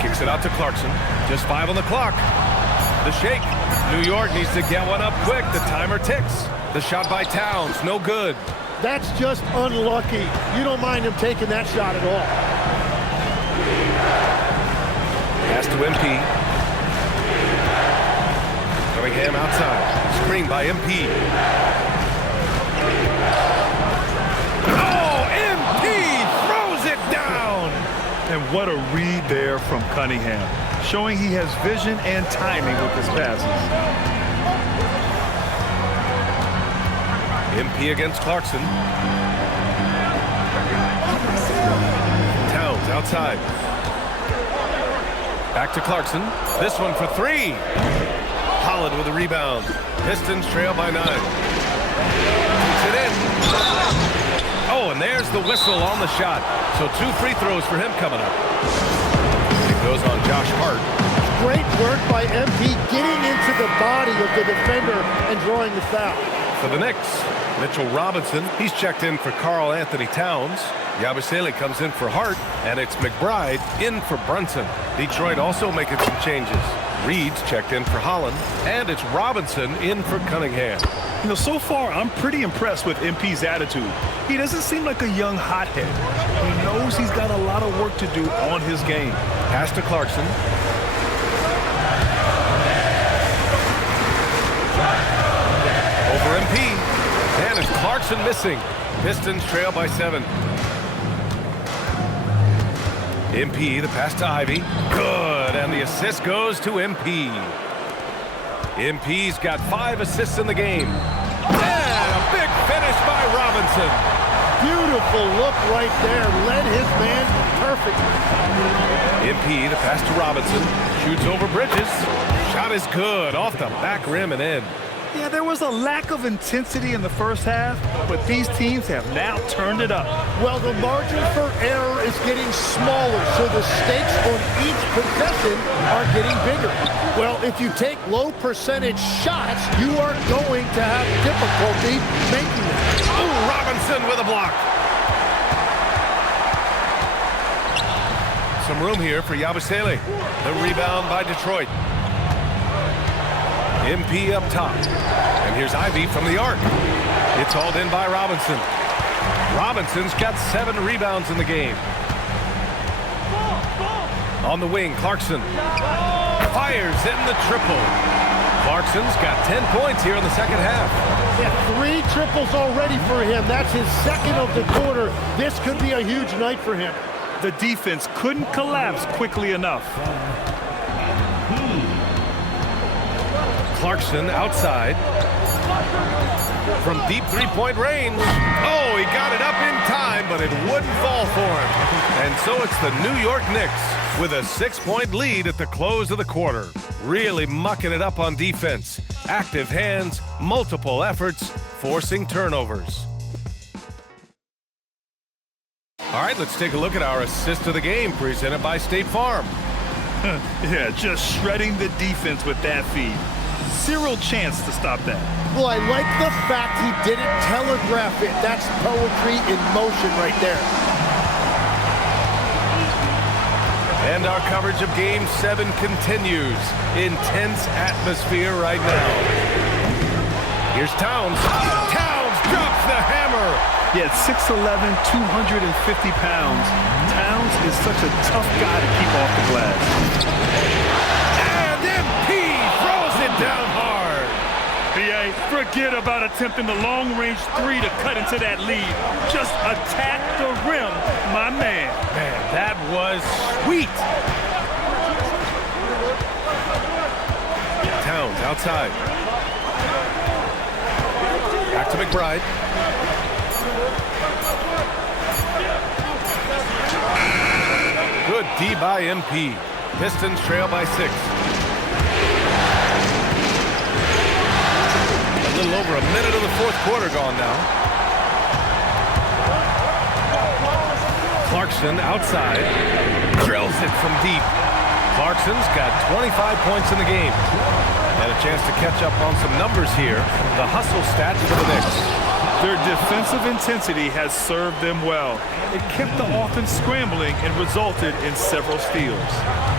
Kicks it out to Clarkson. Just 5 on the clock. The shake. New York needs to get one up quick. The timer ticks. The shot by Towns, no good. That's just unlucky. You don't mind him taking that shot at all. Pass to MP. Cunningham outside. Screen by MP. Oh, MP throws it down. And what a read there from Cunningham, showing he has vision and timing with his passes. MP against Clarkson. Towns outside. Back to Clarkson. This one for 3. Holland with a rebound. Pistons trail by 9. Puts it in. Oh, and there's the whistle on the shot. So 2 free throws for him coming up. It goes on Josh Hart. Great work by MP getting into the body of the defender and drawing the foul. For the Knicks, Mitchell Robinson, he's checked in for Karl Anthony Towns. Yabusele comes in for Hart, and it's McBride in for Brunson. Detroit also making some changes. Reed's checked in for Holland, and it's Robinson in for Cunningham. You know, so far, I'm pretty impressed with MP's attitude. He doesn't seem like a young hothead. He knows he's got a lot of work to do on his game. Pass to Clarkson. Over MP. And it's Clarkson missing. Pistons trail by 7. MP, the pass to Ivy. Good, and the assist goes to MP. MP's got 5 assists in the game. And a big finish by Robinson. Beautiful look right there. Led his man perfectly. MP, the pass to Robinson. Shoots over Bridges. Shot is good, off the back rim and in. Yeah, there was a lack of intensity in the first half, but these teams have now turned it up. Well, the margin for error is getting smaller, so the stakes on each possession are getting bigger. Well, if you take low percentage shots, you are going to have difficulty making them. Oh, Robinson with a block. Some room here for Yabusele. The rebound by Detroit. MP up top. And here's Ivy from the arc. It's hauled in by Robinson. Robinson's got 7 rebounds in the game. On the wing, Clarkson fires in the triple. Clarkson's got 10 points here in the second half. Yeah, 3 triples already for him. That's his second of the quarter. This could be a huge night for him. The defense couldn't collapse quickly enough. Clarkson outside. From deep three-point range. Oh, he got it up in time, but it wouldn't fall for him. And so it's the New York Knicks with a 6-point lead at the close of the quarter. Really mucking it up on defense. Active hands, multiple efforts, forcing turnovers. All right, let's take a look at our assist of the game presented by State Farm. Yeah, just shredding the defense with that feed. Zero chance to stop that. Well, I like the fact he didn't telegraph it. That's poetry in motion right there. And our coverage of Game 7 continues. Intense atmosphere right now. Here's Towns. Towns drops the hammer. Yeah, at 6'11", 250 pounds, Towns is such a tough guy to keep off the glass. And MP throws it down hard. BA, forget about attempting the long-range 3 to cut into that lead. Just attack the rim, my man. Man, that was sweet. Towns outside. Back to McBride. Good D by MP. Pistons trail by 6. A little over a minute of the fourth quarter gone now. Clarkson outside. Drills it from deep. Clarkson's got 25 points in the game. And a chance to catch up on some numbers here. The hustle stats for the Knicks. Their defensive intensity has served them well. It kept the offense scrambling and resulted in several steals.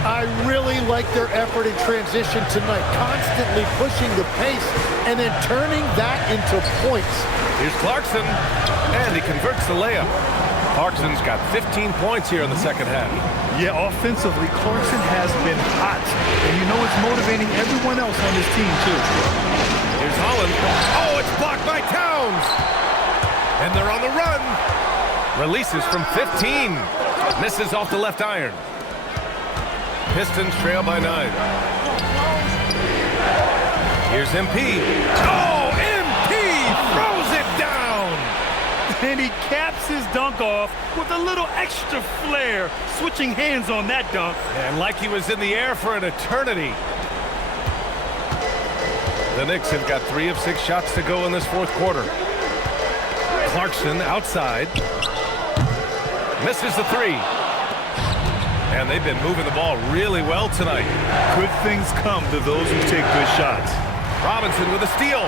I really like their effort in transition tonight, constantly pushing the pace and then turning that into points. Here's Clarkson, and he converts the layup. Clarkson's got 15 points here in the second half. Yeah, offensively, Clarkson has been hot. And you know it's motivating everyone else on this team, too. Here's Holland. Oh, it's blocked by Towns. And they're on the run. Releases from 15. Misses off the left iron. Pistons trail by 9. Here's MP. Oh, MP throws it down. And he caps his dunk off with a little extra flair, switching hands on that dunk. And like he was in the air for an eternity. The Knicks have got 3 of 6 shots to go in this fourth quarter. Clarkson outside. Misses the 3. And they've been moving the ball really well tonight. Good things come to those who take good shots. Robinson with a steal.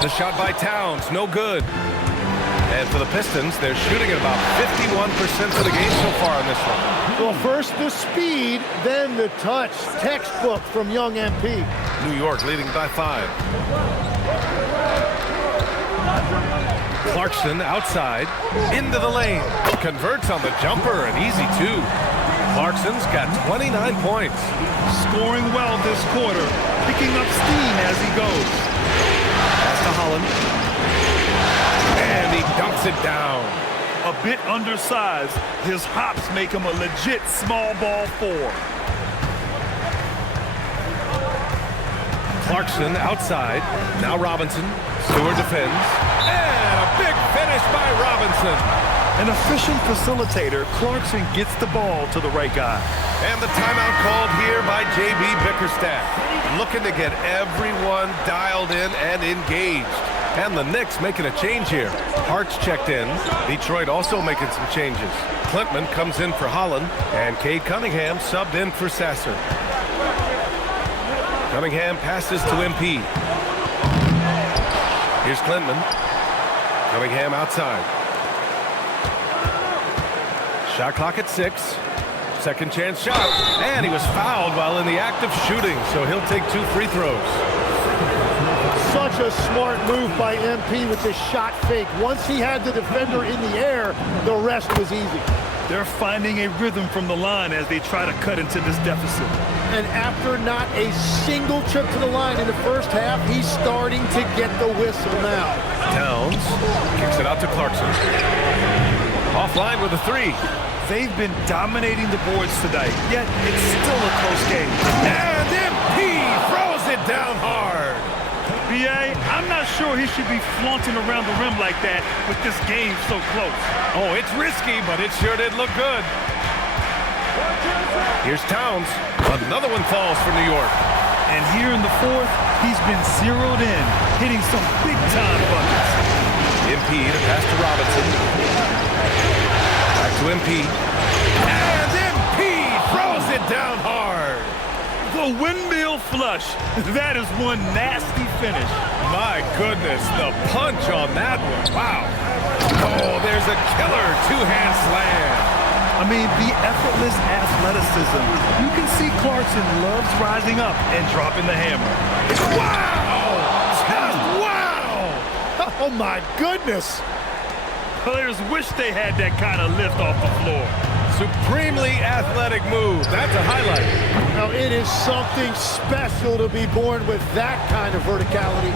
The shot by Towns, no good. And for the Pistons, they're shooting at about 51% for the game so far in this one. Well, first the speed, then the touch. Textbook from young MP. New York leading by 5. Clarkson outside, into the lane. Converts on the jumper, an easy 2. Clarkson's got 29 points. Scoring well this quarter, picking up steam as he goes. Holland. And he dunks it down. A bit undersized, his hops make him a legit small ball 4. Clarkson outside. Now Robinson. Stewart defends. And a big finish by Robinson. An efficient facilitator, Clarkson gets the ball to the right guy. And the timeout called here by J.B. Bickerstaff. Looking to get everyone dialed in and engaged. And the Knicks making a change here. Hart's checked in. Detroit also making some changes. Klintman comes in for Holland. And Cade Cunningham subbed in for Sasser. Cunningham passes to MP. Here's Klintman. Cunningham outside. Shot clock at 6. Second chance shot. And he was fouled while in the act of shooting, so he'll take 2 free throws. Such a smart move by MP with the shot fake. Once he had the defender in the air, the rest was easy. They're finding a rhythm from the line as they try to cut into this deficit. And after not a single trip to the line in the first half, he's starting to get the whistle now. Towns kicks it out to Clarkson. Offline with a 3. They've been dominating the boards tonight, yet it's still a close game. And MP throws it down hard. B.A., I'm not sure he should be flaunting around the rim like that with this game so close. Oh, it's risky, but it sure did look good. Here's Towns. Another one falls for New York. And here in the fourth, he's been zeroed in, hitting some big-time buckets. MP to pass to Robinson. Back to MP. And MP throws it down hard. The windmill flush. That is one nasty finish. My goodness, the punch on that one. Wow. Oh, there's a killer two-hand slam. I mean, the effortless athleticism. You can see Clarkson loves rising up and dropping the hammer. Wow! Just wow! Oh, my goodness. Players wish they had that kind of lift off the floor. Supremely athletic move. That's a highlight. Now, it is something special to be born with that kind of verticality.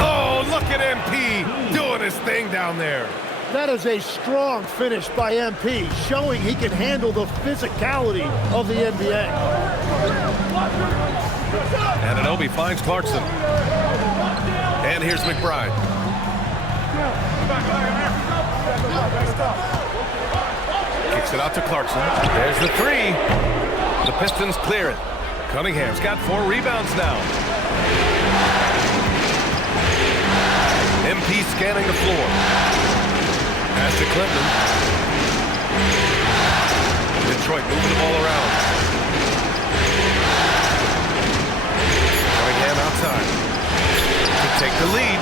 Oh, look at MP doing his thing down there. That is a strong finish by MP, showing he can handle the physicality of the NBA. Anunoby finds Clarkson. And here's McBride. Kicks it out to Clarkson. There's the 3. The Pistons clear it. Cunningham's got 4 rebounds now. MP scanning the floor. Pass to Klintman. Detroit moving the ball around. Cunningham outside. To take the lead.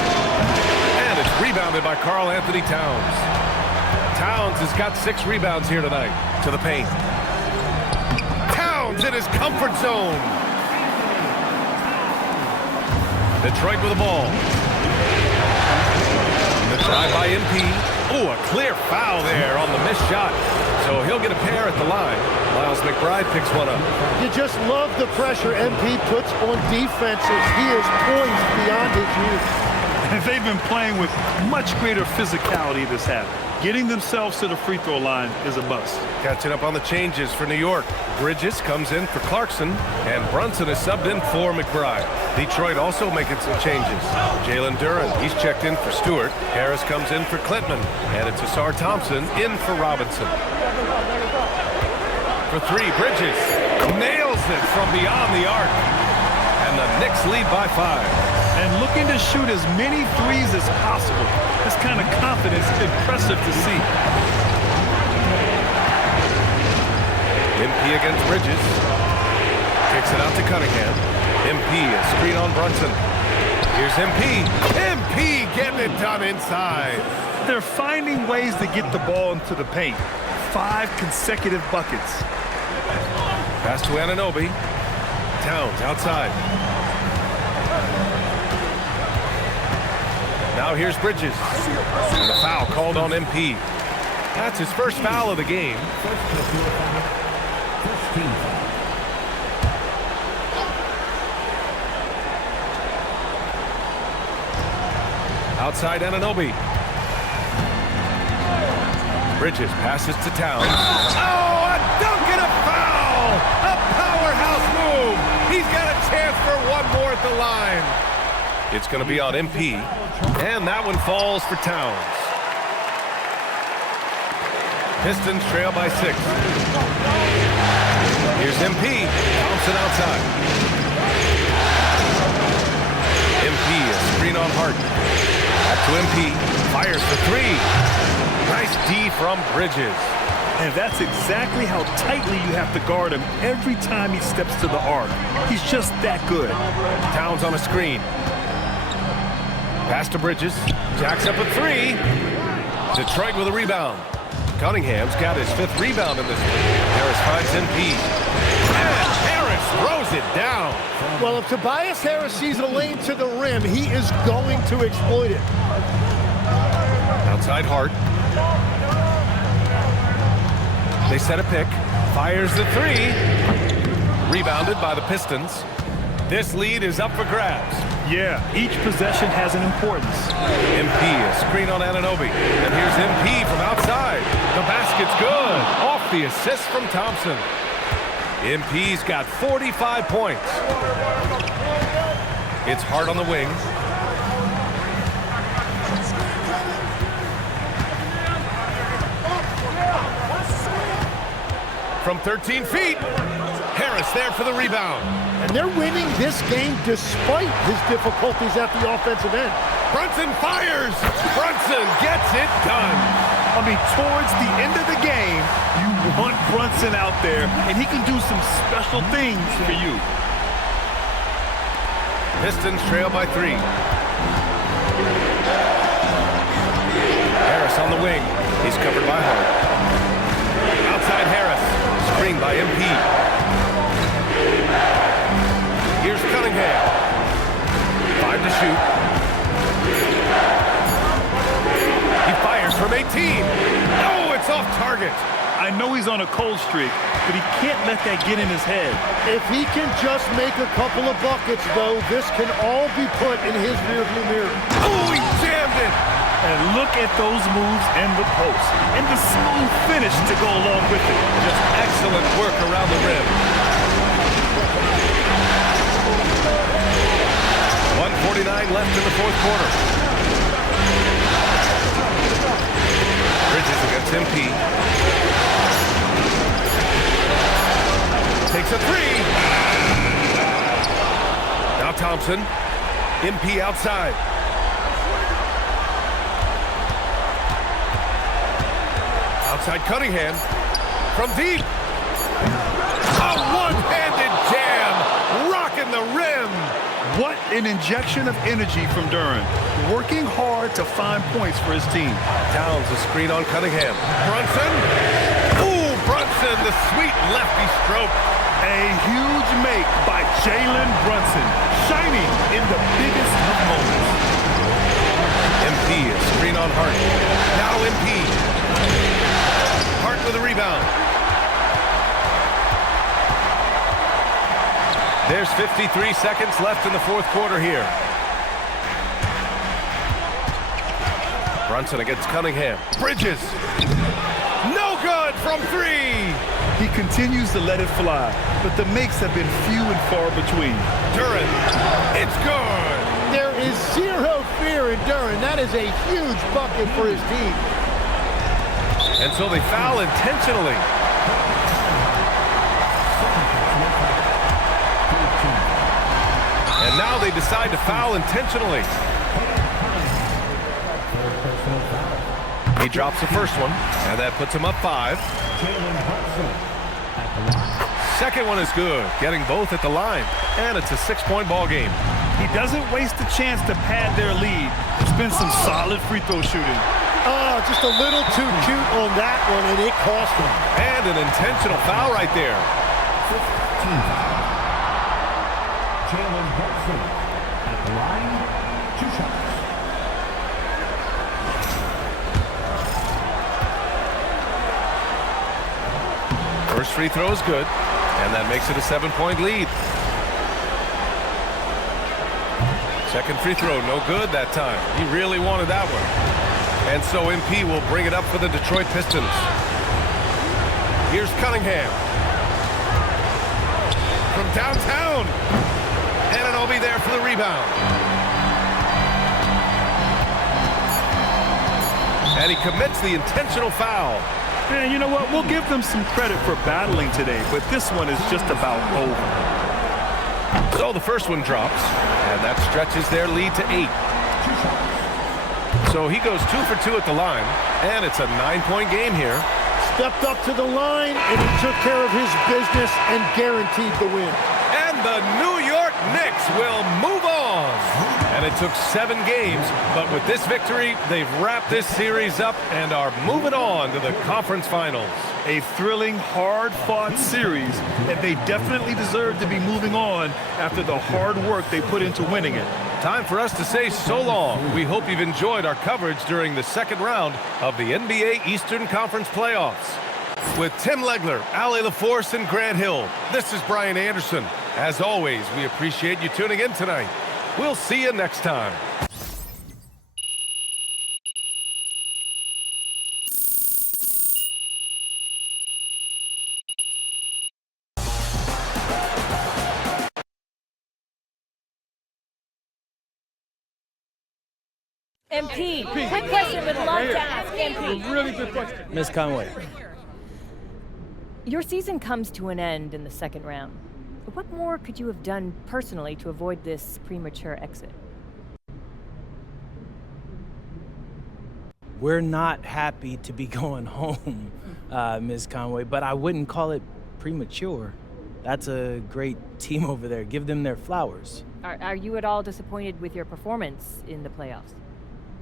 And it's rebounded by Karl Anthony Towns. Towns has got 6 rebounds here tonight. To the paint. Towns in his comfort zone. Detroit with the ball. The drive by MP. Oh, a clear foul there on the missed shot. So he'll get a pair at the line. Miles McBride picks one up. You just love the pressure MP puts on defenses. He is poised beyond his youth. They've been playing with much greater physicality this half. Getting themselves to the free throw line is a must. Catching up on the changes for New York. Bridges comes in for Clarkson, and Brunson is subbed in for McBride. Detroit also making some changes. Jalen Duren, he's checked in for Stewart. Harris comes in for Klintman, and it's Asar Thompson in for Robinson. For 3, Bridges nails it from beyond the arc, and the Knicks lead by 5. And looking to shoot as many threes as possible. This kind of confidence is impressive to see. MP against Bridges. Kicks it out to Cunningham. MP, a screen on Brunson. Here's MP. MP getting it done inside. They're finding ways to get the ball into the paint. 5 consecutive buckets. Pass to Anunoby. Towns outside. Now here's Bridges. And the foul called on MP. That's his first foul of the game. Outside Anunoby. Bridges passes to Towns. Oh, a dunk and a foul! A powerhouse move! He's got a chance for one more at the line. It's going to be on MP, and that one falls for Towns. Pistons trail by 6. Here's MP. Thompson outside. MP, a screen on Hart. Back to MP. Fires for 3. Nice D from Bridges. And that's exactly how tightly you have to guard him every time he steps to the arc. He's just that good. Towns on a screen. Pass to Bridges. Jacks up a 3. Detroit with a rebound. Cunningham's got his 5th rebound in this one. Harris finds MP. And Harris throws it down. Well, if Tobias Harris sees a lane to the rim, he is going to exploit it. Outside Hart. They set a pick. Fires the 3. Rebounded by the Pistons. This lead is up for grabs. Yeah, each possession has an importance. MP, a screen on Anunoby. And here's MP from outside. The basket's good. Off the assist from Thompson. MP's got 45 points. It's Hart on the wing. From 13 feet. Harris there for the rebound. And they're winning this game despite his difficulties at the offensive end. Brunson fires. Brunson gets it done. I mean, towards the end of the game, you want Brunson out there, and he can do some special things for you. Pistons trail by 3. Harris on the wing. He's covered by Hart. Outside Harris. Screen by MP. Here's Cunningham. 5 to shoot. He fires from 18. No, it's off target. I know he's on a cold streak, but he can't let that get in his head. If he can just make a couple of buckets, though, this can all be put in his rearview mirror. Oh, he jammed it. And look at those moves and the post. And the smooth finish to go along with it. Just excellent work around the rim. 1:49 left in the 4th quarter. Bridges against MP. Takes a 3. Now Thompson. MP outside. Outside Cunningham. From deep. A one-handed jam. Rocking the rim. What an injection of energy from Duren. Working hard to find points for his team. Towns a screen on Cunningham. Brunson. Ooh, Brunson, the sweet lefty stroke. A huge make by Jalen Brunson. Shining in the biggest of moments. MP, a screen on Hart. Now MP. Hart with a rebound. There's 53 seconds left in the 4th quarter here. Brunson against Cunningham. Bridges. No good from 3. He continues to let it fly, but the makes have been few and far between. Duren. It's good. There is zero fear in Duren. That is a huge bucket for his team. And so they foul intentionally. And now they decide to foul intentionally. He drops the first one, and that puts him up 5. Second one is good, getting both at the line. And it's a 6-point ball game. He doesn't waste a chance to pad their lead. There's been some solid free throw shooting. Oh, just a little too cute on that one, and it cost him. And an intentional foul right there. Jalen Brunson at the line, 2 shots. First free throw is good, and that makes it a 7-point lead. Second free throw, no good that time. He really wanted that one. And so MP will bring it up for the Detroit Pistons. Here's Cunningham. From downtown. Anunoby there for the rebound. And he commits the intentional foul. And you know what? We'll give them some credit for battling today, but this one is just about over. So the first one drops, and that stretches their lead to 8. So he goes 2 for 2 at the line, and it's a 9-point game here. Stepped up to the line, and he took care of his business and guaranteed the win. And the New York Knicks will move on. And it took 7 games, but with this victory, they've wrapped this series up and are moving on to the conference finals. A thrilling, hard-fought series, and they definitely deserve to be moving on after the hard work they put into winning it. Time for us to say so long. We hope you've enjoyed our coverage during the second round of the NBA Eastern Conference playoffs. With Tim Legler, Ali LaForce, and Grant Hill, this is Brian Anderson. As always, we appreciate you tuning in tonight. We'll see you next time. MP, quick question would love to ask MP. Really good question. Ms. Conway. Your season comes to an end in the second round. What more could you have done personally to avoid this premature exit? We're not happy to be going home, Ms. Conway, but I wouldn't call it premature. That's a great team over there. Give them their flowers. Are you at all disappointed with your performance in the playoffs?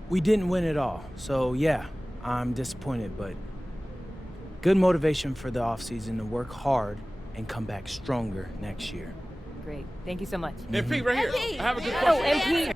We didn't win it all, so yeah, I'm disappointed, but good motivation for the offseason to work hard and come back stronger next year. Great. Thank you so much. MP, right here. MP. I have a good Oh, question. MP.